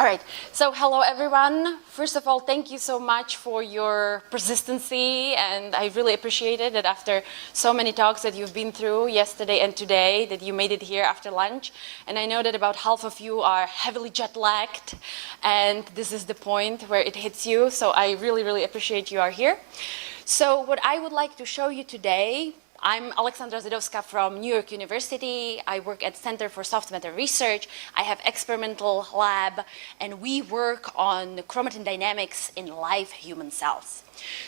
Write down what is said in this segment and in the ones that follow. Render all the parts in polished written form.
All right, so hello everyone. First of all, thank you so much for your persistency, and I really appreciate it that after so many talks that you've been through yesterday and today, that you made it here after lunch. And I know that about half of you are heavily jet-lagged, and this is the point where it hits you, so I really, really appreciate you are here. So what I would like to show you today, I'm Alexandra Zidowska from New York University. I work at Center for Soft Matter Research. I have experimental lab, and we work on chromatin dynamics in live human cells.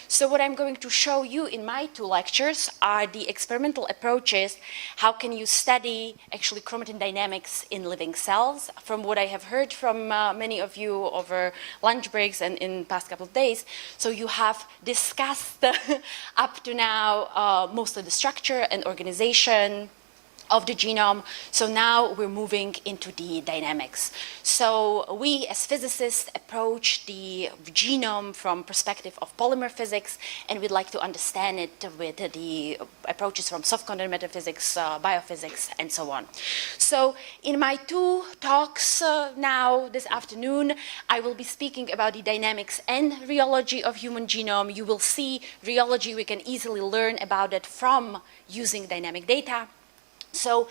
So what I'm going to show you in my two lectures are the experimental approaches. How can you study actually chromatin dynamics in living cells? From what I have heard from many of you over lunch breaks and in past couple of days, so you have discussed up to now mostly the structure and organization of the genome. So now we're moving into the dynamics. So we as physicists approach the genome from perspective of polymer physics, and we'd like to understand it with the approaches from soft quantum metaphysics, biophysics, and so on. So in my two talks now this afternoon, I will be speaking about the dynamics and rheology of human genome. You will see rheology, we can easily learn about it from using dynamic data. So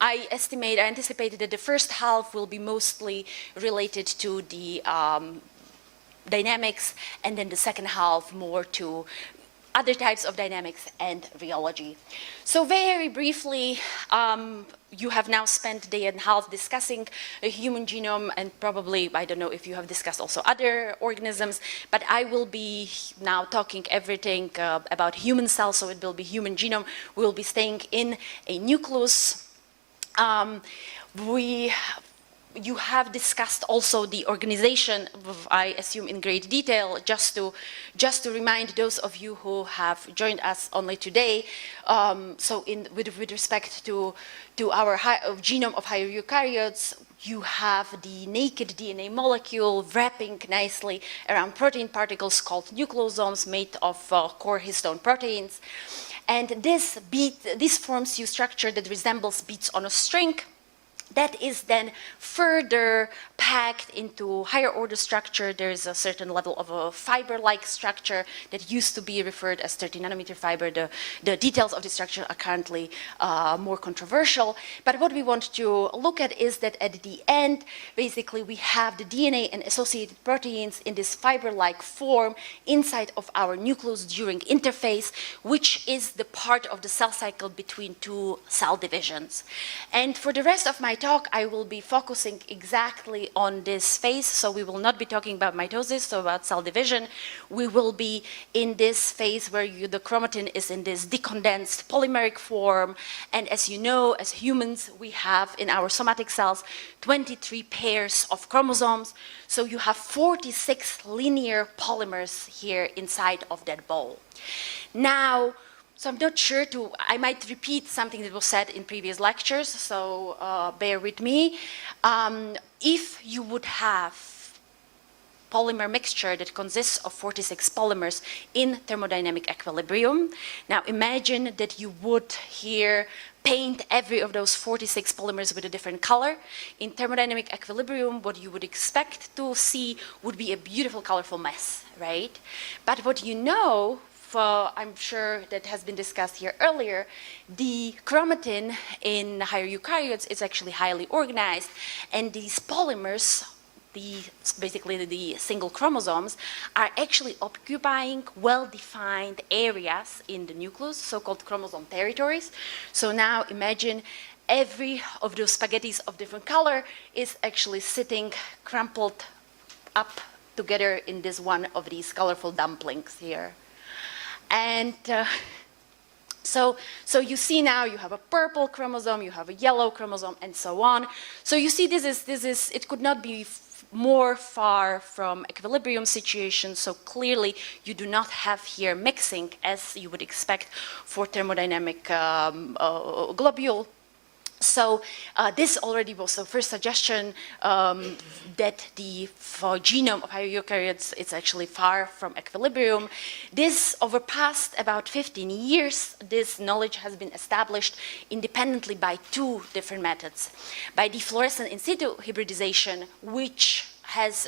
I anticipated that the first half will be mostly related to the dynamics, and then the second half more to other types of dynamics and rheology. So very briefly, you have now spent a day and a half discussing a human genome, and probably, I don't know if you have discussed also other organisms, but I will be now talking everything about human cells, so it will be human genome. We will be staying in a nucleus. You have discussed also the organization, I assume in great detail, just to remind those of you who have joined us only today. With respect to our genome of higher eukaryotes, you have the naked DNA molecule wrapping nicely around protein particles called nucleosomes made of core histone proteins. And this forms you structure that resembles beads on a string. That is then further packed into higher order structure. There is a certain level of a fiber-like structure that used to be referred as 30 nanometer fiber. The details of the structure are currently more controversial. But what we want to look at is that at the end, basically we have the DNA and associated proteins in this fiber-like form inside of our nucleus during interphase, which is the part of the cell cycle between two cell divisions. And for the rest of my talk, I will be focusing exactly on this phase. So we will not be talking about mitosis, so about cell division. We will be in this phase where the chromatin is in this decondensed polymeric form. And as you know, as humans, we have in our somatic cells 23 pairs of chromosomes. So you have 46 linear polymers here inside of that ball. Now, so I'm not sure I might repeat something that was said in previous lectures, so bear with me. If you would have polymer mixture that consists of 46 polymers in thermodynamic equilibrium, now imagine that you would here paint every of those 46 polymers with a different color. In thermodynamic equilibrium, what you would expect to see would be a beautiful, colorful mess, right? But what you know, I'm sure that has been discussed here earlier, the chromatin in higher eukaryotes is actually highly organized, and these polymers, basically the single chromosomes, are actually occupying well-defined areas in the nucleus, so-called chromosome territories. So now imagine every of those spaghettis of different color is actually sitting crumpled up together in this one of these colorful dumplings here. And so you see now you have a purple chromosome, you have a yellow chromosome, and so on. So you see this is it could not be more far from equilibrium situation. So clearly you do not have here mixing as you would expect for thermodynamic globule. So this already was the first suggestion that the genome of higher eukaryotes is actually far from equilibrium. This over past about 15 years, this knowledge has been established independently by two different methods. By defluorescent in situ hybridization, which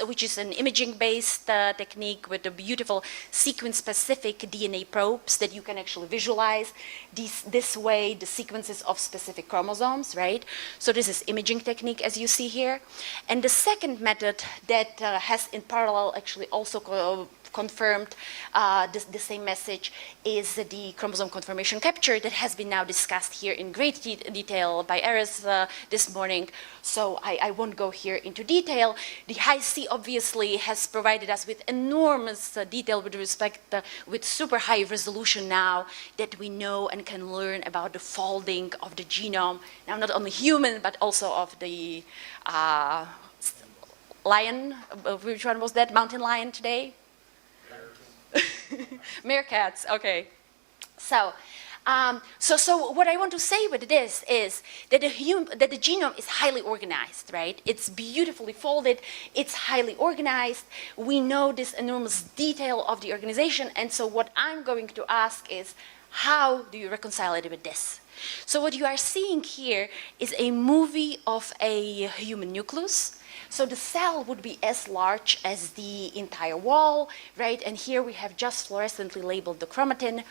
which is an imaging-based technique with a beautiful sequence-specific DNA probes that you can actually visualize this way the sequences of specific chromosomes, right? So this is imaging technique, as you see here. And the second method that has in parallel actually also confirmed the same message is the chromosome conformation capture that has been now discussed here in great detail by Aris this morning. So I won't go here into detail. The Hi-C obviously has provided us with enormous detail with respect, with super high resolution now that we know and can learn about the folding of the genome. Now not only human, but also of the lion, which one was that? Mountain lion today? Meerkats, okay. So, so what I want to say with this is that the genome is highly organized, right? It's beautifully folded, it's highly organized. We know this enormous detail of the organization, and so what I'm going to ask is, how do you reconcile it with this? So what you are seeing here is a movie of a human nucleus. So the cell would be as large as the entire wall, right? And here we have just fluorescently labeled the chromatin.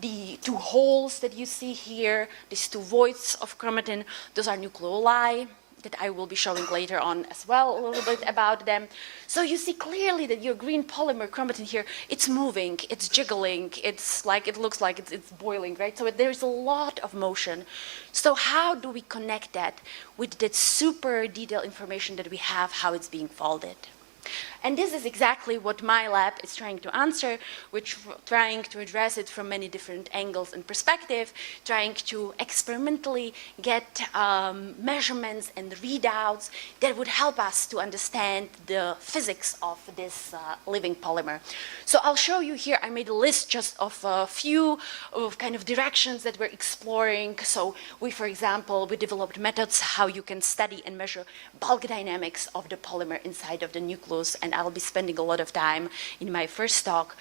The two holes that you see here, these two voids of chromatin, those are nucleoli that I will be showing later on as well, a little bit about them. So you see clearly that your green polymer chromatin here, it's moving, it's jiggling, it's like, it looks like it's boiling, right? So there's a lot of motion. So how do we connect that with that super detailed information that we have, how it's being folded? And this is exactly what my lab is trying to answer, which trying to address it from many different angles and perspective, trying to experimentally get measurements and readouts that would help us to understand the physics of this living polymer. So I'll show you here, I made a list just of a few of kind of directions that we're exploring. So we, for example, we developed methods how you can study and measure bulk dynamics of the polymer inside of the nucleus, and I'll be spending a lot of time in my first talk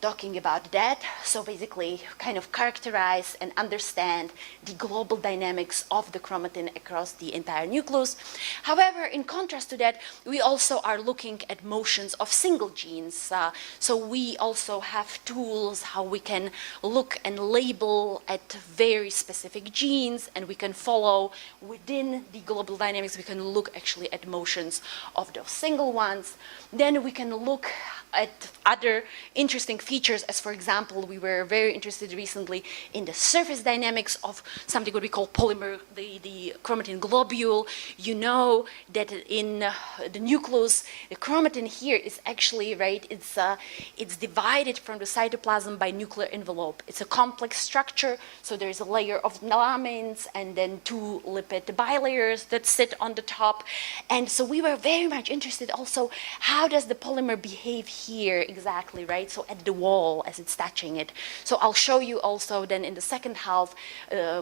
talking about that. So basically kind of characterize and understand the global dynamics of the chromatin across the entire nucleus. However, in contrast to that, we also are looking at motions of single genes. So we also have tools how we can look and label at very specific genes, and we can follow within the global dynamics, we can look actually at motions of those single ones. Then we can look at other interesting features, as for example, we were very interested recently in the surface dynamics of something what we call polymer, the chromatin globule. You know that in the nucleus, the chromatin here is actually, right, it's divided from the cytoplasm by nuclear envelope. It's a complex structure, so there's a layer of lamins and then two lipid bilayers that sit on the top. And so we were very much interested also, how does the polymer behave here exactly, right? So at the wall as it's touching it. So I'll show you also then in the second half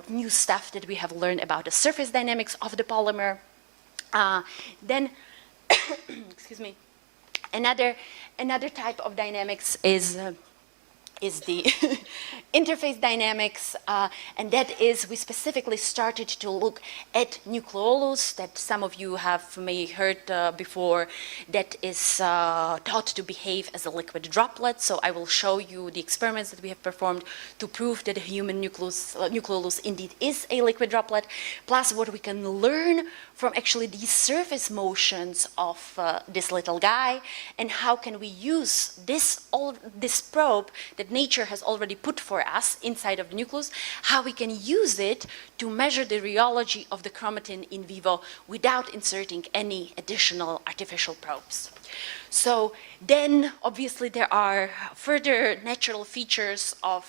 new stuff that we have learned about the surface dynamics of the polymer. Then, excuse me, another type of dynamics is the interface dynamics, and that is we specifically started to look at nucleolus that some of you have may heard before, that is thought to behave as a liquid droplet. So I will show you the experiments that we have performed to prove that the human nucleolus indeed is a liquid droplet, plus what we can learn from actually the surface motions of this little guy, and how can we use this probe that nature has already put for us inside of the nucleus, how we can use it to measure the rheology of the chromatin in vivo without inserting any additional artificial probes. So then, obviously, there are further natural features of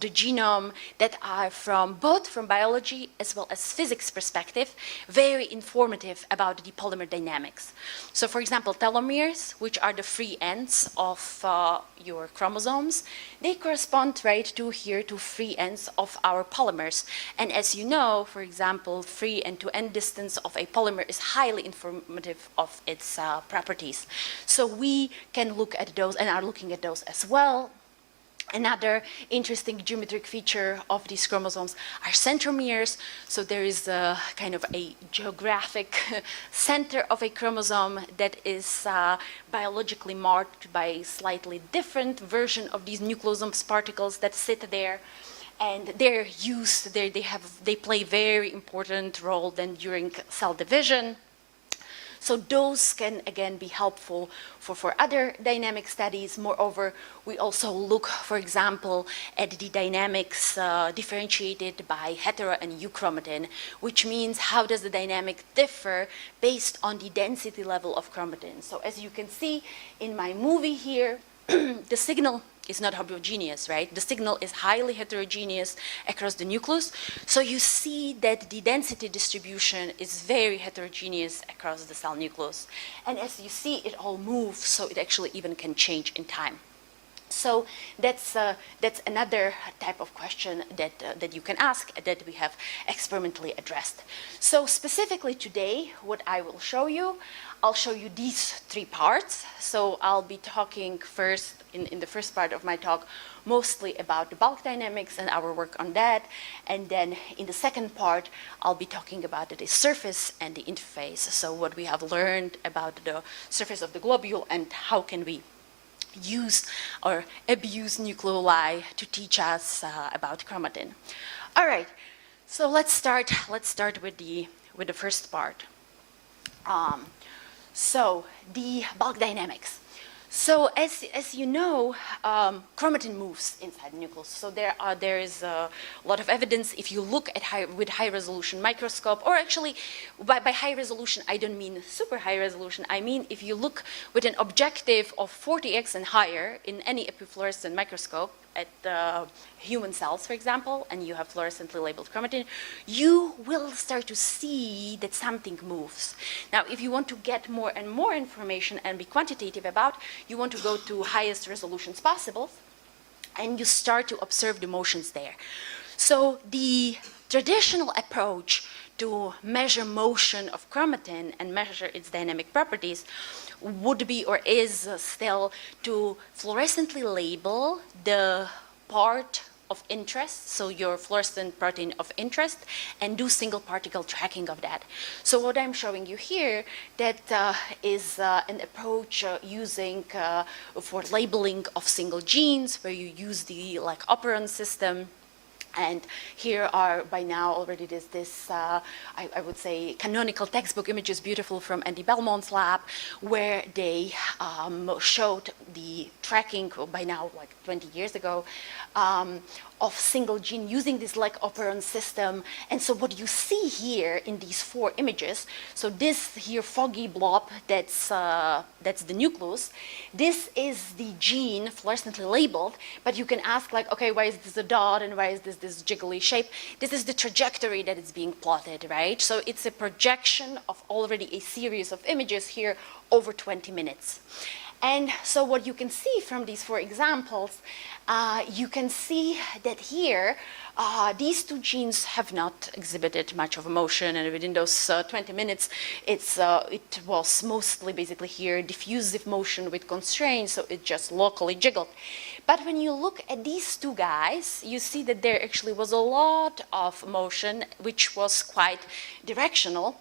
the genome that are both from biology as well as physics perspective, very informative about the polymer dynamics. So, for example, telomeres, which are the free ends of your chromosomes, they correspond right to free ends of our polymers. And as you know, for example, free end-to-end distance of a polymer is highly informative of its properties. So we can look at those and are looking at those as well. Another interesting geometric feature of these chromosomes are centromeres. So there is a kind of a geographic center of a chromosome that is biologically marked by a slightly different version of these nucleosomes particles that sit there. And they're used, they play a very important role then during cell division. So those can, again, be helpful for other dynamic studies. Moreover, we also look, for example, at the dynamics differentiated by hetero and euchromatin, which means how does the dynamic differ based on the density level of chromatin. So as you can see in my movie here, the signal is not homogeneous, right? The signal is highly heterogeneous across the nucleus. So you see that the density distribution is very heterogeneous across the cell nucleus. And as you see, it all moves, so it actually even can change in time. So that's another type of question that you can ask that we have experimentally addressed. So specifically today, what I will show you, I'll show you these three parts. So I'll be talking first, in the first part of my talk, mostly about the bulk dynamics and our work on that. And then in the second part, I'll be talking about the surface and the interface. So what we have learned about the surface of the globule and how can we use or abuse nucleoli to teach us about chromatin. All right, so let's start with the first part. So the bulk dynamics. So as you know, chromatin moves inside the nucleus. So there is a lot of evidence. If you look at with high resolution microscope, or actually by high resolution, I don't mean super high resolution. I mean if you look with an objective of 40x and higher in any epifluorescent microscope at human cells, for example, and you have fluorescently labeled chromatin, you will start to see that something moves. Now, if you want to get more and more information and be quantitative about, you want to go to highest resolutions possible, and you start to observe the motions there. So the traditional approach to measure motion of chromatin and measure its dynamic properties would be, or is still, to fluorescently label the part of interest, so your fluorescent protein of interest, and do single particle tracking of that. So what I'm showing you here, that is an approach using for labeling of single genes, where you use the operon system. And here are, by now, already this I would say, canonical textbook images, beautiful, from Andy Belmont's lab, where they showed the tracking, by now, 20 years ago, of single gene using this operon system. And so what you see here in these four images, so this here foggy blob, that's the nucleus. This is the gene fluorescently labeled, but you can ask okay, why is this a dot and why is this jiggly shape? This is the trajectory that is being plotted, right? So it's a projection of already a series of images here over 20 minutes. And so what you can see from these four examples, you can see that here, these two genes have not exhibited much of a motion, and within those 20 minutes, it was mostly basically here diffusive motion with constraints, so it just locally jiggled. But when you look at these two guys, you see that there actually was a lot of motion, which was quite directional,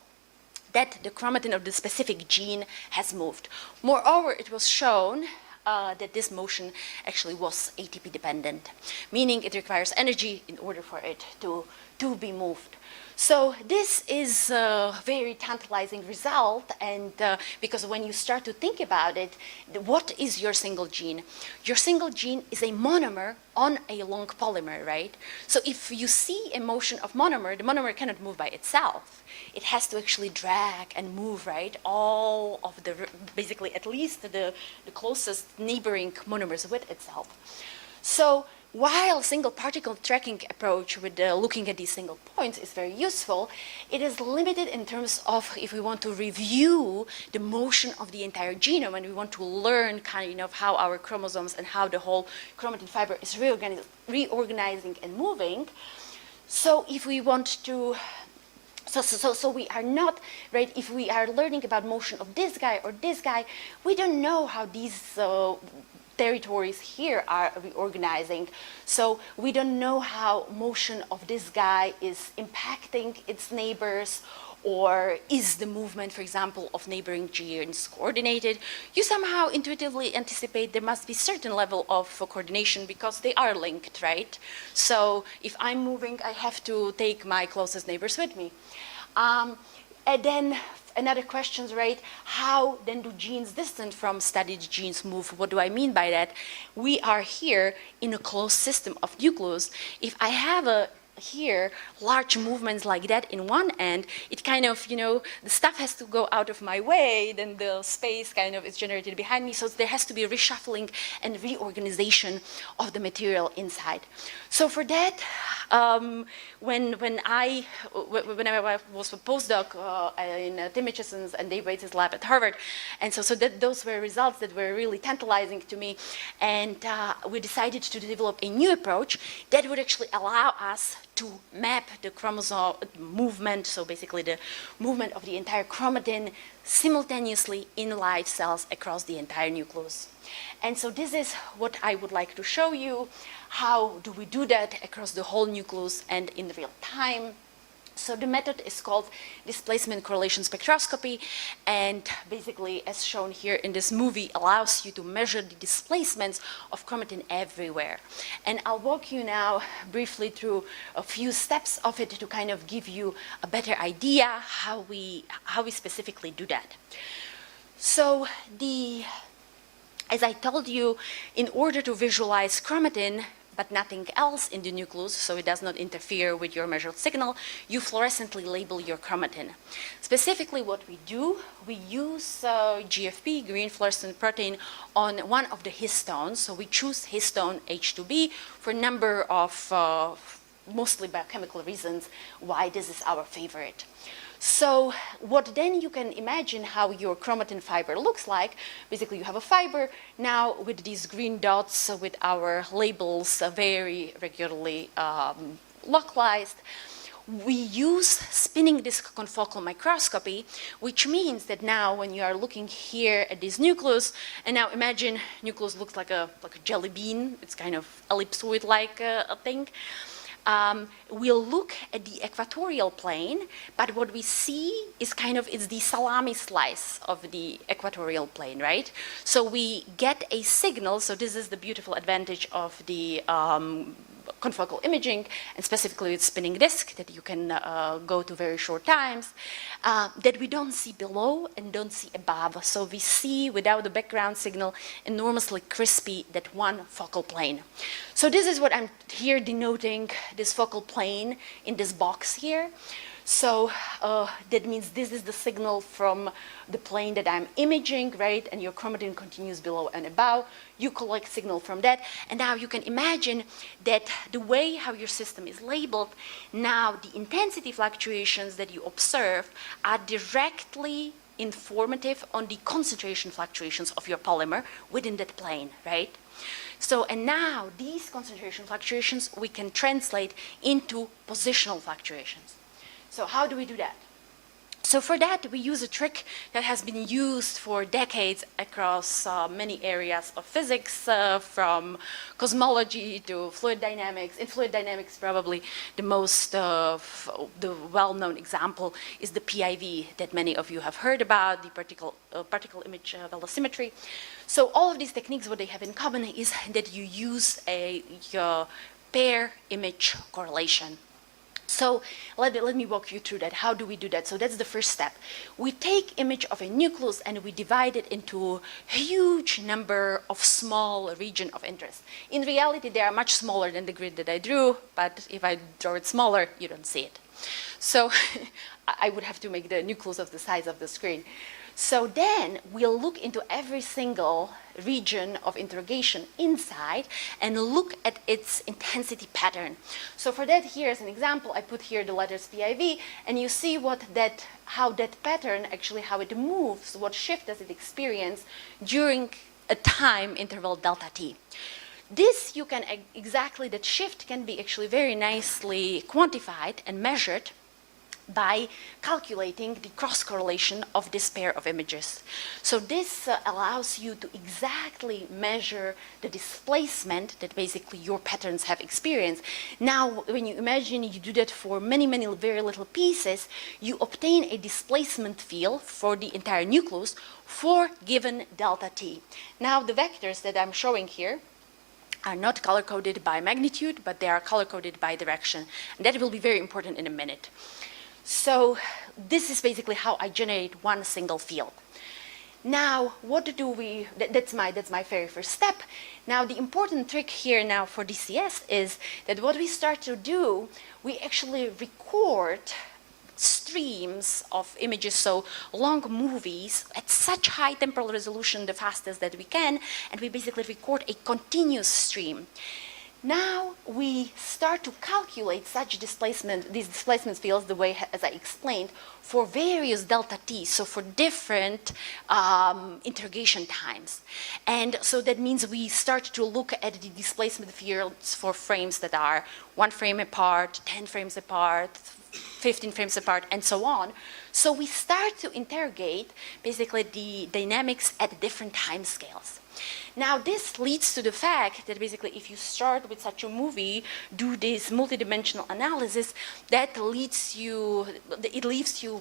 that the chromatin of the specific gene has moved. Moreover, it was shown that this motion actually was ATP dependent, meaning it requires energy in order for it to be moved. So this is a very tantalizing result, and because when you start to think about it, what is your single gene? Your single gene is a monomer on a long polymer, right? So if you see a motion of monomer, the monomer cannot move by itself. It has to actually drag and move, right? All of the, basically at least the closest neighboring monomers with itself. So while single particle tracking approach with looking at these single points is very useful, it is limited in terms of if we want to review the motion of the entire genome and we want to learn kind of how our chromosomes and how the whole chromatin fiber is reorganizing and moving. So if we want to, so we are not, right, if we are learning about motion of this guy or this guy, we don't know how these territories here are reorganizing. So we don't know how motion of this guy is impacting its neighbors, or is the movement, for example, of neighboring genes coordinated. You somehow intuitively anticipate there must be certain level of coordination because they are linked, right? So if I'm moving, I have to take my closest neighbors with me. And then another question, right? How then do genes distant from studied genes move? What do I mean by that? We are here in a closed system of nucleus. If I have here large movements like that in one end, it kind of, the stuff has to go out of my way, then the space kind of is generated behind me, so there has to be reshuffling and reorganization of the material inside. So for that, when I was a postdoc in Tim Mitchison's and Dave Waits' lab at Harvard, and so those were results that were really tantalizing to me, and we decided to develop a new approach that would actually allow us to map the chromosome movement, so basically the movement of the entire chromatin simultaneously in live cells across the entire nucleus. And so this is what I would like to show you. How do we do that across the whole nucleus and in real time? So the method is called displacement correlation spectroscopy, and basically, as shown here in this movie, allows you to measure the displacements of chromatin everywhere. And I'll walk you now briefly through a few steps of it to kind of give you a better idea how we specifically do that. So as I told you, in order to visualize chromatin, but nothing else in the nucleus, so it does not interfere with your measured signal, you fluorescently label your chromatin. Specifically what we do, we use GFP, green fluorescent protein, on one of the histones. So we choose histone H2B for a number of mostly biochemical reasons why this is our favorite. So what then you can imagine how your chromatin fiber looks like. Basically, you have a fiber now with these green dots with our labels very regularly localized. We use spinning disk confocal microscopy, which means that now when you are looking here at this nucleus, and now imagine nucleus looks like a jelly bean. It's kind of ellipsoid-like a thing. We'll look at the equatorial plane, but what we see is it's the salami slice of the equatorial plane, right? So we get a signal, so this is the beautiful advantage of the confocal imaging, and specifically with spinning disk that you can go to very short times, that we don't see below and don't see above. So we see, without the background signal, enormously crispy that one focal plane. So this is what I'm here denoting, this focal plane in this box here. So that means this is the signal from the plane that I'm imaging, right? And your chromatin continues below and above. You collect signal from that. And now you can imagine that the way how your system is labeled, now the intensity fluctuations that you observe are directly informative on the concentration fluctuations of your polymer within that plane, right? So, and now these concentration fluctuations we can translate into positional fluctuations. So how do we do that? So for that, we use a trick that has been used for decades across many areas of physics, from cosmology to fluid dynamics. In fluid dynamics, probably the most the well-known example is the PIV that many of you have heard about, the particle image velocimetry. So all of these techniques, what they have in common is that you use a pair image correlation. So let me walk you through that. How do we do that? So that's the first step. We take image of a nucleus and we divide it into a huge number of small region of interest. In reality, they are much smaller than the grid that I drew, but if I draw it smaller, you don't see it. So I would have to make the nucleus of the size of the screen. So then we'll look into every single region of interrogation inside and look at its intensity pattern. So for that, here as an example, I put here the letters PIV, and you see how that pattern, actually how it moves, what shift does it experience during a time interval delta t. This you can that shift can be actually very nicely quantified and measured by calculating the cross-correlation of this pair of images. So this allows you to exactly measure the displacement that basically your patterns have experienced. Now, when you imagine you do that for many, many very little pieces, you obtain a displacement field for the entire nucleus for given delta t. Now, the vectors that I'm showing here are not color-coded by magnitude, but they are color-coded by direction. And that will be very important in a minute. So this is basically how I generate one single field. Now, what do we, that's my very first step. Now, the important trick here now for DCS is that what we start to do, we actually record streams of images, so long movies at such high temporal resolution, the fastest that we can, and we basically record a continuous stream. Now we start to calculate such these displacement fields the way as I explained, for various delta t, so for different interrogation times. And so that means we start to look at the displacement fields for frames that are 1 frame apart, 10 frames apart, 15 frames apart, and so on. So we start to interrogate basically the dynamics at different time scales. Now, this leads to the fact that basically if you start with such a movie, do this multidimensional analysis, that leaves you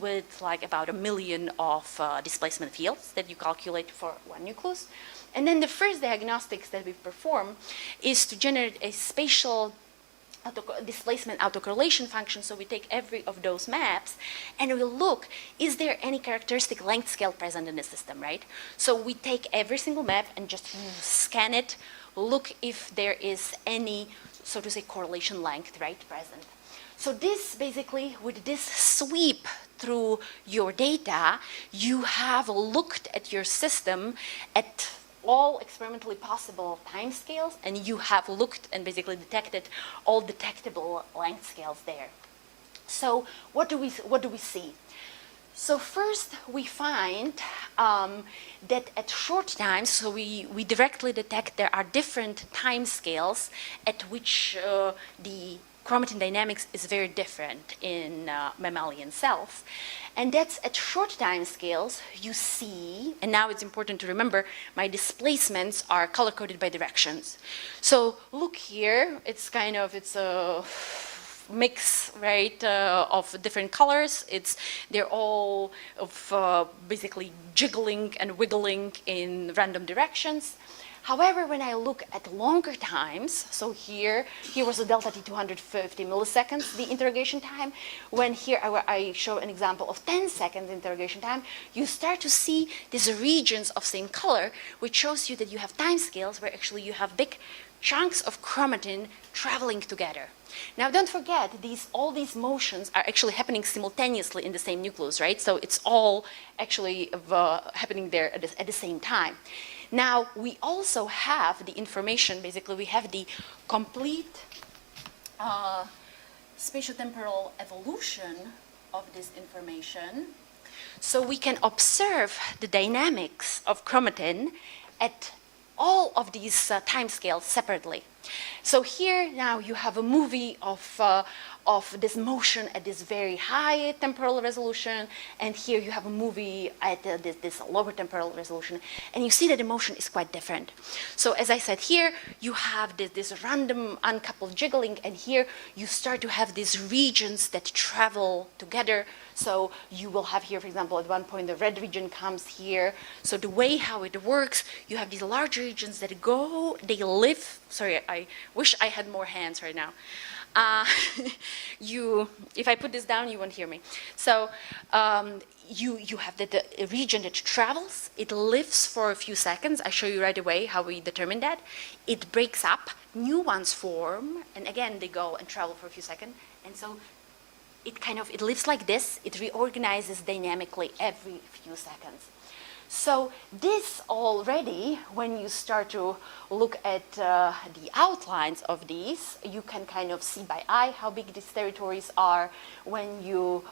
with like about 1 million of displacement fields that you calculate for one nucleus. And then the first diagnostics that we perform is to generate a spatial displacement autocorrelation function. So we take every of those maps and we look, is there any characteristic length scale present in the system, right? So we take every single map and just scan it, look if there is any, so to say, correlation length, right, present. So this basically, with this sweep through your data, you have looked at your system at all experimentally possible time scales, and you have looked and basically detected all detectable length scales there. So what do we see? So first we find that at short times, so we directly detect there are different time scales at which the chromatin dynamics is very different in mammalian cells. And that's at short time scales, you see, and now it's important to remember, my displacements are color-coded by directions. So look here, it's a mix, right, of different colors. They're all of basically jiggling and wiggling in random directions. However, when I look at longer times, so here was the delta t 250 milliseconds, the interrogation time. When here I show an example of 10 seconds interrogation time, you start to see these regions of same color, which shows you that you have time scales where actually you have big chunks of chromatin traveling together. Now, don't forget, all these motions are actually happening simultaneously in the same nucleus, right? So it's all actually happening there at the same time. Now, we also have the information, basically we have the complete spatiotemporal evolution of this information. So we can observe the dynamics of chromatin at all of these time scales separately. So here now you have a movie of this motion at this very high temporal resolution, and here you have a movie at this lower temporal resolution, and you see that the motion is quite different. So as I said, here you have this random uncoupled jiggling, and here you start to have these regions that travel together. So you will have here, for example, at one point the red region comes here. So the way how it works, you have these large regions that they live, sorry, I wish I had more hands right now. If I put this down, you won't hear me. So you have the region that travels, it lives for a few seconds. I show you right away how we determine that. It breaks up, new ones form, and again, they go and travel for a few seconds. And so it lives like this, it reorganizes dynamically every few seconds. So this already, when you start to look at the outlines of these, you can kind of see by eye how big these territories are when you,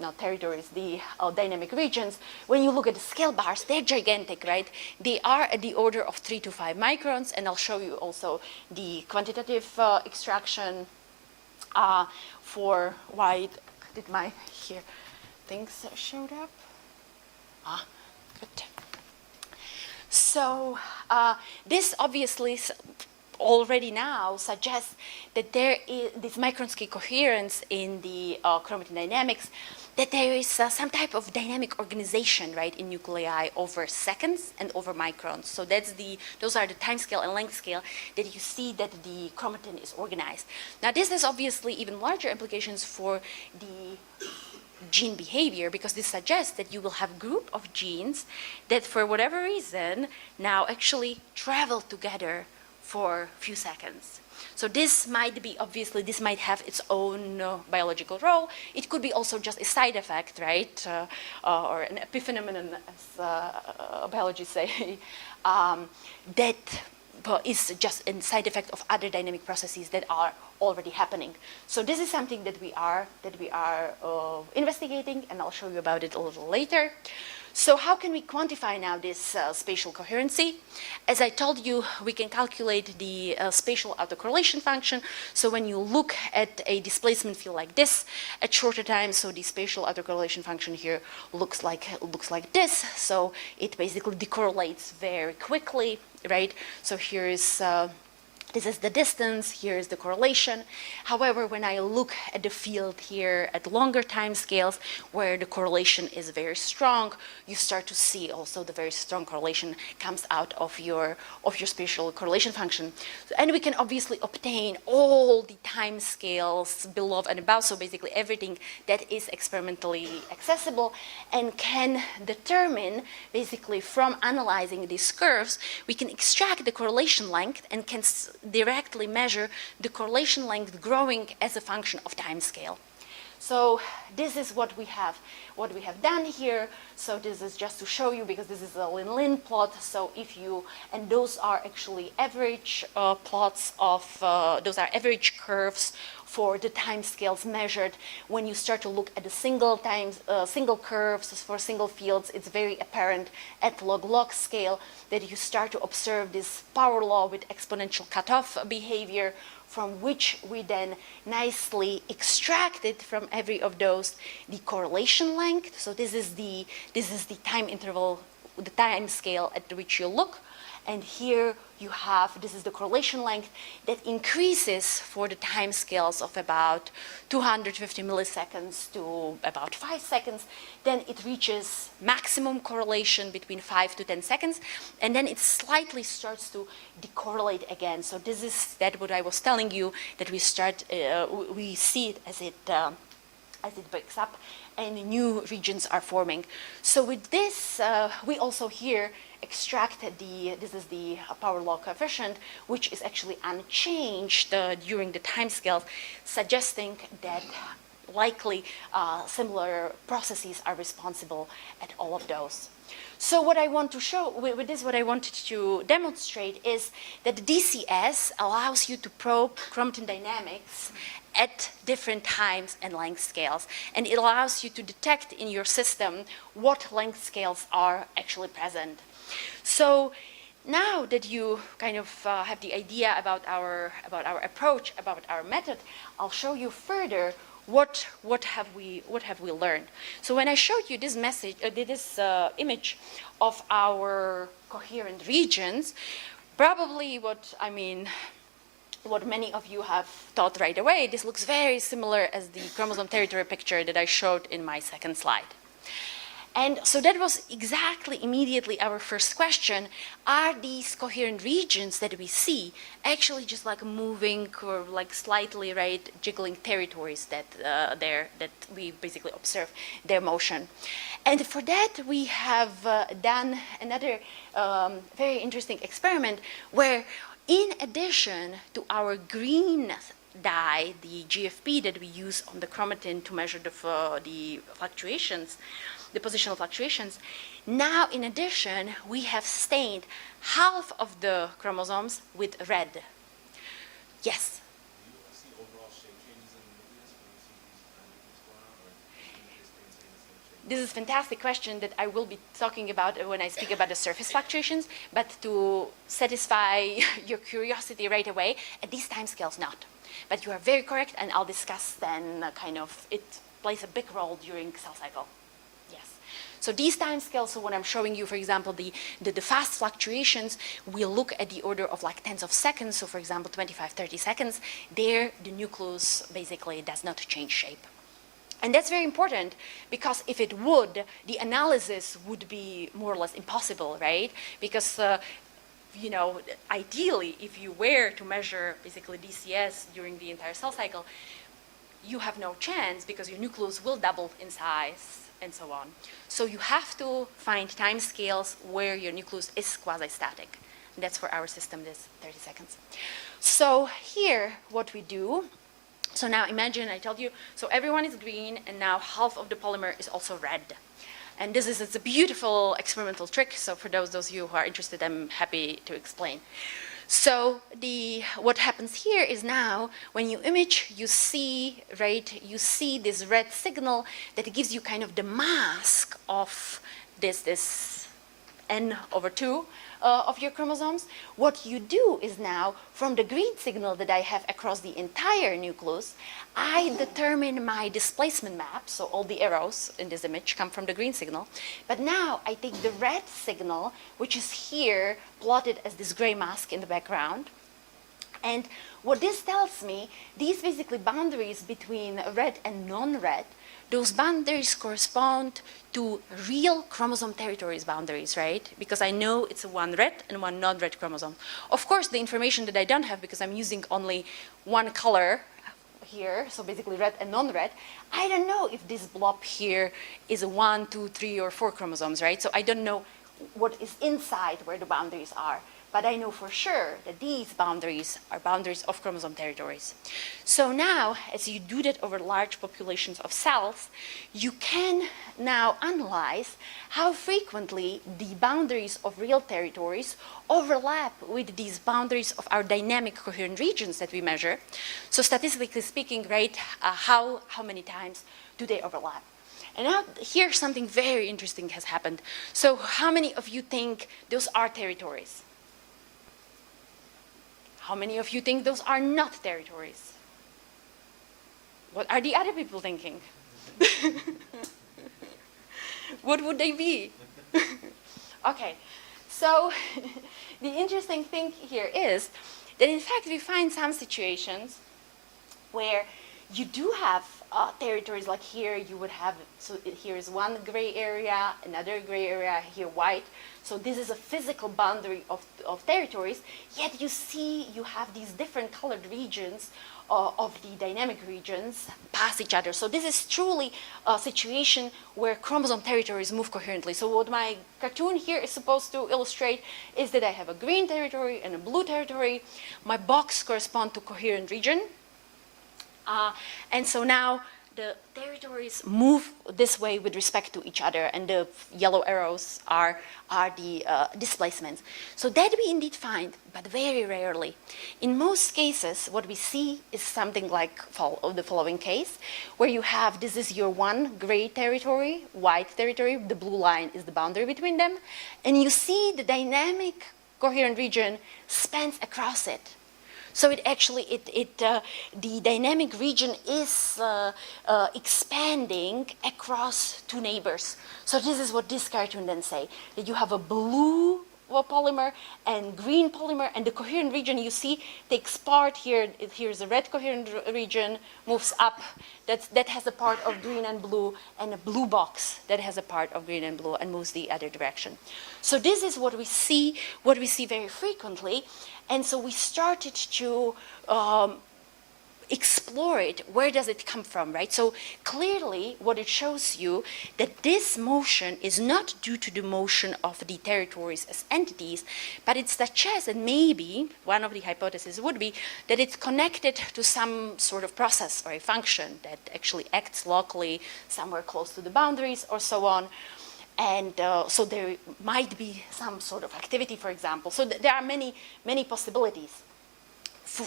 not territories, the dynamic regions. When you look at the scale bars, they're gigantic, right? They are at the order of 3 to 5 microns, and I'll show you also the quantitative extraction for wide did my here things showed up? Ah, good. So this obviously already now suggests that there is this micron-scale coherence in the chromatin dynamics, that there is some type of dynamic organization, right, in nuclei over seconds and over microns. So those are the time scale and length scale that you see that the chromatin is organized. Now this has obviously even larger implications for the gene behavior, because this suggests that you will have a group of genes that for whatever reason now actually travel together for a few seconds. So this might be, obviously, this might have its own biological role. It could be also just a side effect, right, or an epiphenomenon, as biologists say, that is just a side effect of other dynamic processes that are already happening. So this is something that we are investigating, and I'll show you about it a little later. So how can we quantify now this spatial coherency? As I told you, we can calculate the spatial autocorrelation function. So when you look at a displacement field like this at shorter time, so the spatial autocorrelation function here looks like this. So it basically decorrelates very quickly, right? So here is this is the distance, here is the correlation. However, when I look at the field here at longer time scales where the correlation is very strong, you start to see also the very strong correlation comes out of your spatial correlation function. And we can obviously obtain all the time scales below and above, so basically everything that is experimentally accessible, and can determine basically from analyzing these curves, we can extract the correlation length and can directly measure the correlation length growing as a function of time scale. So this is what we have done here. So this is just to show you, because this is a Lin-Lin plot. So if you, and those are actually average plots of, those are average curves for the time scales measured. When you start to look at the single curves for single fields, it's very apparent at log-log scale that you start to observe this power law with exponential cutoff behavior, from which we then nicely extracted from every of those the correlation length. So this is the time interval, the time scale at which you look. And here you have, this is the correlation length that increases for the time scales of about 250 milliseconds to about 5 seconds. Then it reaches maximum correlation between 5 to 10 seconds. And then it slightly starts to decorrelate again. So this is what I was telling you, that we see it as it breaks up and new regions are forming. So with this, we also here extract this is the power law coefficient, which is actually unchanged during the time scales, suggesting that likely similar processes are responsible at all of those. So what I want to show with this, what I wanted to demonstrate is that the DCS allows you to probe chromatin dynamics at different times and length scales. And it allows you to detect in your system what length scales are actually present. So now that you kind of have the idea about our approach, about our method, I'll show you further what have we learned. So when I showed you this image of our coherent regions, probably what many of you have thought right away, this looks very similar as the chromosome territory picture that I showed in my second slide. And so that was exactly immediately our first question. Are these coherent regions that we see actually just like moving or like slightly, right, jiggling territories that we basically observe their motion? And for that, we have done another very interesting experiment where, in addition to our green dye, the GFP that we use on the chromatin to measure the fluctuations, the positional fluctuations, now in addition, we have stained half of the chromosomes with red. Yes? Do you see overall shape changes in the nucleus when you see these dynamics going on, or This is a fantastic question that I will be talking about when I speak about the surface fluctuations, but to satisfy your curiosity right away, at these timescales not. But you are very correct, and I'll discuss then kind of it plays a big role during cell cycle. Yes. So these time scales, so when I'm showing you, for example, the fast fluctuations, we look at the order of like tens of seconds. So for example, 25, 30 seconds, there the nucleus basically does not change shape. And that's very important because if it would, the analysis would be more or less impossible, right? Because you know, ideally, if you were to measure basically DCS during the entire cell cycle, you have no chance because your nucleus will double in size and so on. So you have to find time scales where your nucleus is quasi-static. And that's for our system, this 30 seconds. So here, what we do, so now imagine I told you, so everyone is green, and now half of the polymer is also red. And this is it's a beautiful experimental trick. So for those of you who are interested, I'm happy to explain. So what happens here is now when you image, you see, right, you see this red signal that gives you kind of the mask of this N/2 of your chromosomes. What you do is now, from the green signal that I have across the entire nucleus, I determine my displacement map, so all the arrows in this image come from the green signal. But now I take the red signal, which is here plotted as this gray mask in the background. And what this tells me, these basically boundaries between red and non-red, those boundaries correspond to real chromosome territories boundaries, right? Because I know it's one red and one non-red chromosome. Of course, the information that I don't have, because I'm using only one color here, so basically red and non-red, I don't know if this blob here is a 1, 2, 3, or 4 chromosomes, right? So I don't know what is inside where the boundaries are. But I know for sure that these boundaries are boundaries of chromosome territories. So now, as you do that over large populations of cells, you can now analyze how frequently the boundaries of real territories overlap with these boundaries of our dynamic coherent regions that we measure. So statistically speaking, right, how many times do they overlap? And now here something very interesting has happened. So how many of you think those are territories? How many of you think those are not territories? What are the other people thinking? What would they be? Okay, so the interesting thing here is that in fact we find some situations where you do have territories like here you would have, so here is one gray area, another gray area, here white. So this is a physical boundary of territories, yet you see you have these different colored regions of the dynamic regions pass each other. So this is truly a situation where chromosome territories move coherently. So what my cartoon here is supposed to illustrate is that I have a green territory and a blue territory. My box corresponds to coherent region. And so now the territories move this way with respect to each other, and the yellow arrows are the displacements. So that we indeed find, but very rarely. In most cases, what we see is something like the following case, where you have, this is your one gray territory, white territory, the blue line is the boundary between them, and you see the dynamic coherent region spans across it. So it actually, the dynamic region is expanding across two neighbors. So this is what this cartoon then say, that you have a blue polymer and green polymer, and the coherent region you see takes part here. Here's a red coherent region, moves up, that has a part of green and blue, and a blue box that has a part of green and blue and moves the other direction. So this is what we see very frequently. And so we started to explore it. Where does it come from, right? So clearly what it shows you that this motion is not due to the motion of the territories as entities, but it's suggests that maybe one of the hypotheses would be that it's connected to some sort of process or a function that actually acts locally somewhere close to the boundaries or so on. And so there might be some sort of activity, for example. So there are many, many possibilities.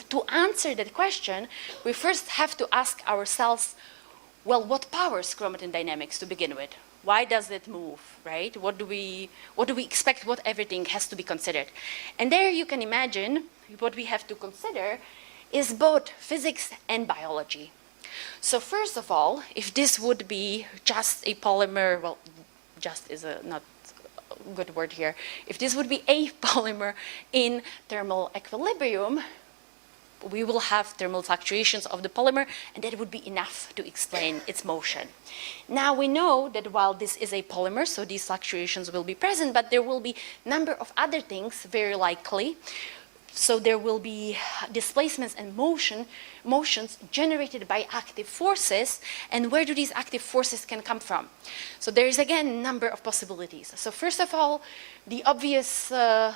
To answer that question, we first have to ask ourselves, well, what powers chromatin dynamics to begin with? Why does it move, right? What do we expect, what everything has to be considered? And there you can imagine what we have to consider is both physics and biology. So first of all, if this would be just a polymer, well, just is a not a good word here. If this would be a polymer in thermal equilibrium, we will have thermal fluctuations of the polymer, and that would be enough to explain its motion. Now we know that while this is a polymer, so these fluctuations will be present, but there will be a number of other things very likely. So there will be displacements and motions generated by active forces, and where do these active forces can come from? So there is again a number of possibilities. So first of all, the obvious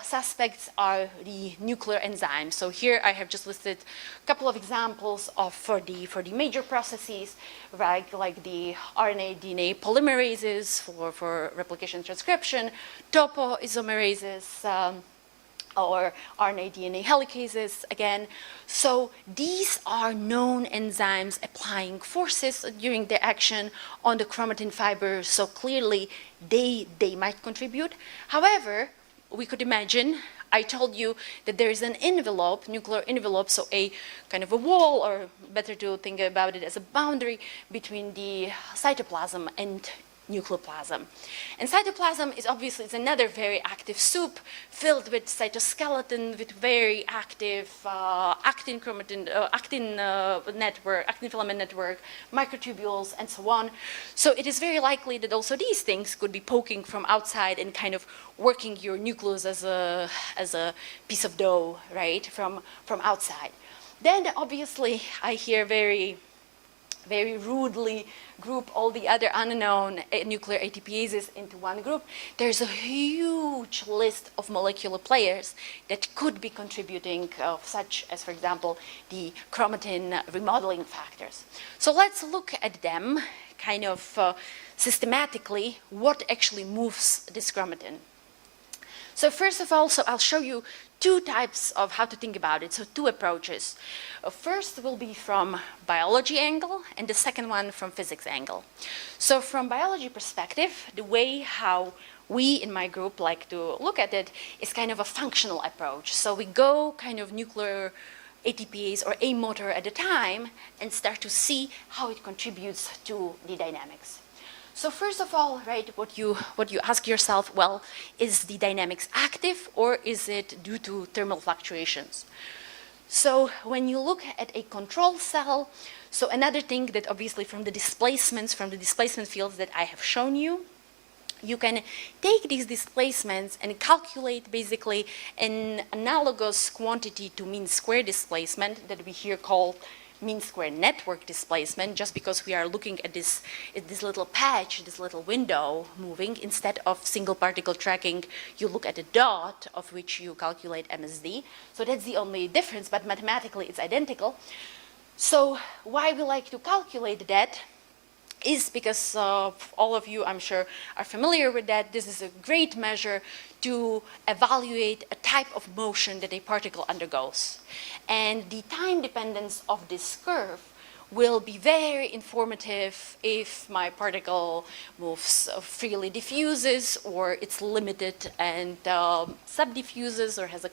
suspects are the nuclear enzymes. So here I have just listed a couple of examples of for the major processes, right, like the RNA DNA polymerases for replication transcription, topoisomerases, or RNA DNA helicases again. So these are known enzymes applying forces during their action on the chromatin fibers, so clearly they might contribute. However, we could imagine, I told you that there is an envelope, nuclear envelope, so a kind of a wall, or better to think about it as a boundary between the cytoplasm and nucleoplasm. And cytoplasm is obviously another very active soup filled with cytoskeleton, with very active actin network, actin filament network, microtubules, and so on. So it is very likely that also these things could be poking from outside and kind of working your nucleus as a piece of dough, right, from outside. Then obviously I hear very rudely group all the other unknown nuclear ATPases into one group. There's a huge list of molecular players that could be contributing, such as, for example, the chromatin remodeling factors. So let's look at them kind of systematically, what actually moves this chromatin. So first of all, so I'll show you two types of how to think about it, so two approaches. First will be from biology angle, and the second one from physics angle. So from biology perspective, the way how we in my group like to look at it is kind of a functional approach. So we go kind of nuclear ATPase or a motor at a time and start to see how it contributes to the dynamics. So first of all, right, what you ask yourself, well, is the dynamics active or is it due to thermal fluctuations? So when you look at a control cell, so another thing that obviously from the displacement fields that I have shown you, you can take these displacements and calculate basically an analogous quantity to mean square displacement that we here call mean square network displacement, just because we are looking at this little patch, this little window moving. Instead of single particle tracking, you look at a dot of which you calculate MSD. So that's the only difference, but mathematically it's identical. So why we like to calculate that is because all of you, I'm sure, are familiar with that. This is a great measure to evaluate a type of motion that a particle undergoes. And the time dependence of this curve will be very informative if my particle moves freely diffuses, or it's limited and subdiffuses, or has a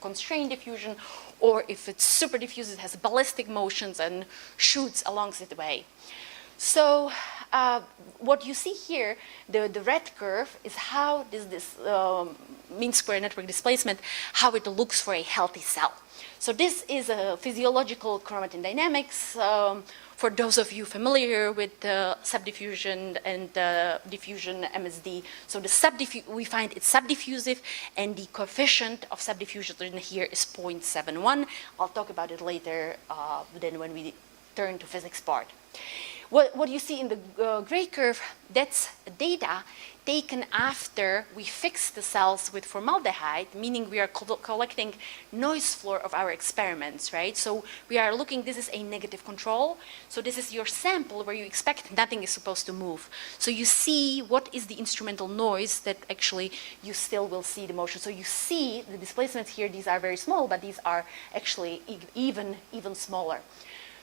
constrained diffusion, or if it's super diffuses, has ballistic motions and shoots along the way. So what you see here, the red curve, is how this mean square network displacement, how it looks for a healthy cell. So this is a physiological chromatin dynamics. For those of you familiar with subdiffusion and diffusion MSD, so we find it's subdiffusive, and the coefficient of subdiffusion here is 0.71. I'll talk about it later then when we turn to physics part. What you see in the gray curve, that's data taken after we fix the cells with formaldehyde, meaning we are collecting noise floor of our experiments, right? So we are looking, this is a negative control. So this is your sample where you expect nothing is supposed to move. So you see what is the instrumental noise that actually you still will see the motion. So you see the displacements here, these are very small, but these are actually even smaller.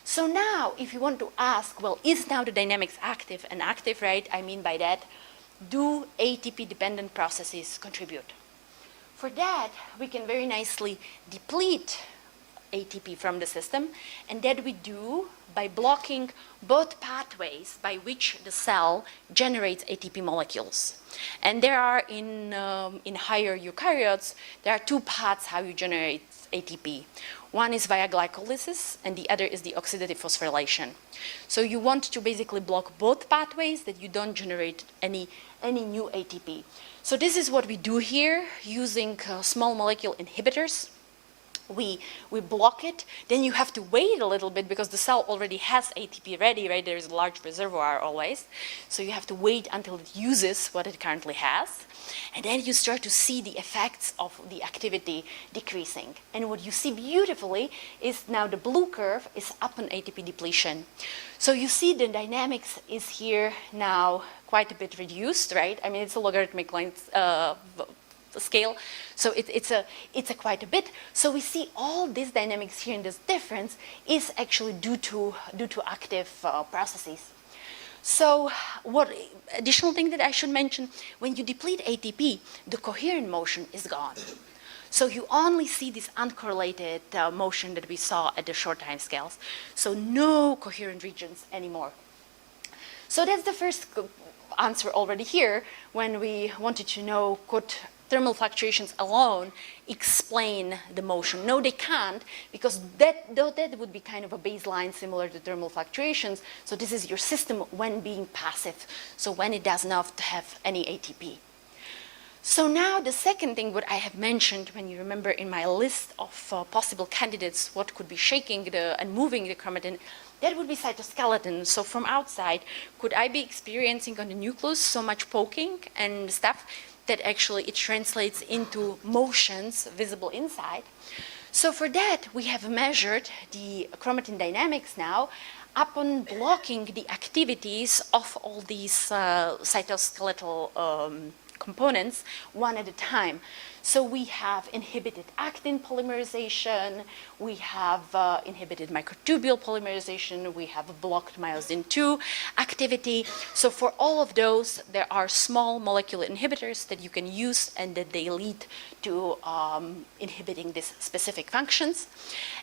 So now, if you want to ask, well, is now the dynamics active and active, right? I mean by that, do ATP-dependent processes contribute? For that, we can very nicely deplete ATP from the system, and that we do by blocking both pathways by which the cell generates ATP molecules. And there are in higher eukaryotes, there are two paths how you generate ATP. One is via glycolysis, and the other is the oxidative phosphorylation. So you want to basically block both pathways that you don't generate any new ATP. So this is what we do here using small molecule inhibitors. We block it, then you have to wait a little bit because the cell already has ATP ready, right? There's a large reservoir always. So you have to wait until it uses what it currently has. And then you start to see the effects of the activity decreasing. And what you see beautifully is now the blue curve is up on ATP depletion. So you see the dynamics is here now quite a bit reduced, right? I mean, it's a logarithmic length scale, so it's a quite a bit. So we see all these dynamics here, and this difference is actually due to active processes. So what additional thing that I should mention, when you deplete ATP, the coherent motion is gone. So you only see this uncorrelated motion that we saw at the short time scales. So no coherent regions anymore. So that's the first answer already here when we wanted to know could thermal fluctuations alone explain the motion. No, they can't, because that would be kind of a baseline similar to thermal fluctuations. So this is your system when being passive, so when it does not have any ATP. So now the second thing what I have mentioned, when you remember in my list of possible candidates, what could be shaking and moving the chromatin, that would be cytoskeleton. So from outside, could I be experiencing on the nucleus so much poking and stuff that actually it translates into motions visible inside? So for that, we have measured the chromatin dynamics now upon blocking the activities of all these cytoskeletal components one at a time. So we have inhibited actin polymerization, we have inhibited microtubule polymerization, we have blocked myosin 2 activity. So for all of those, there are small molecular inhibitors that you can use and that they lead to inhibiting these specific functions.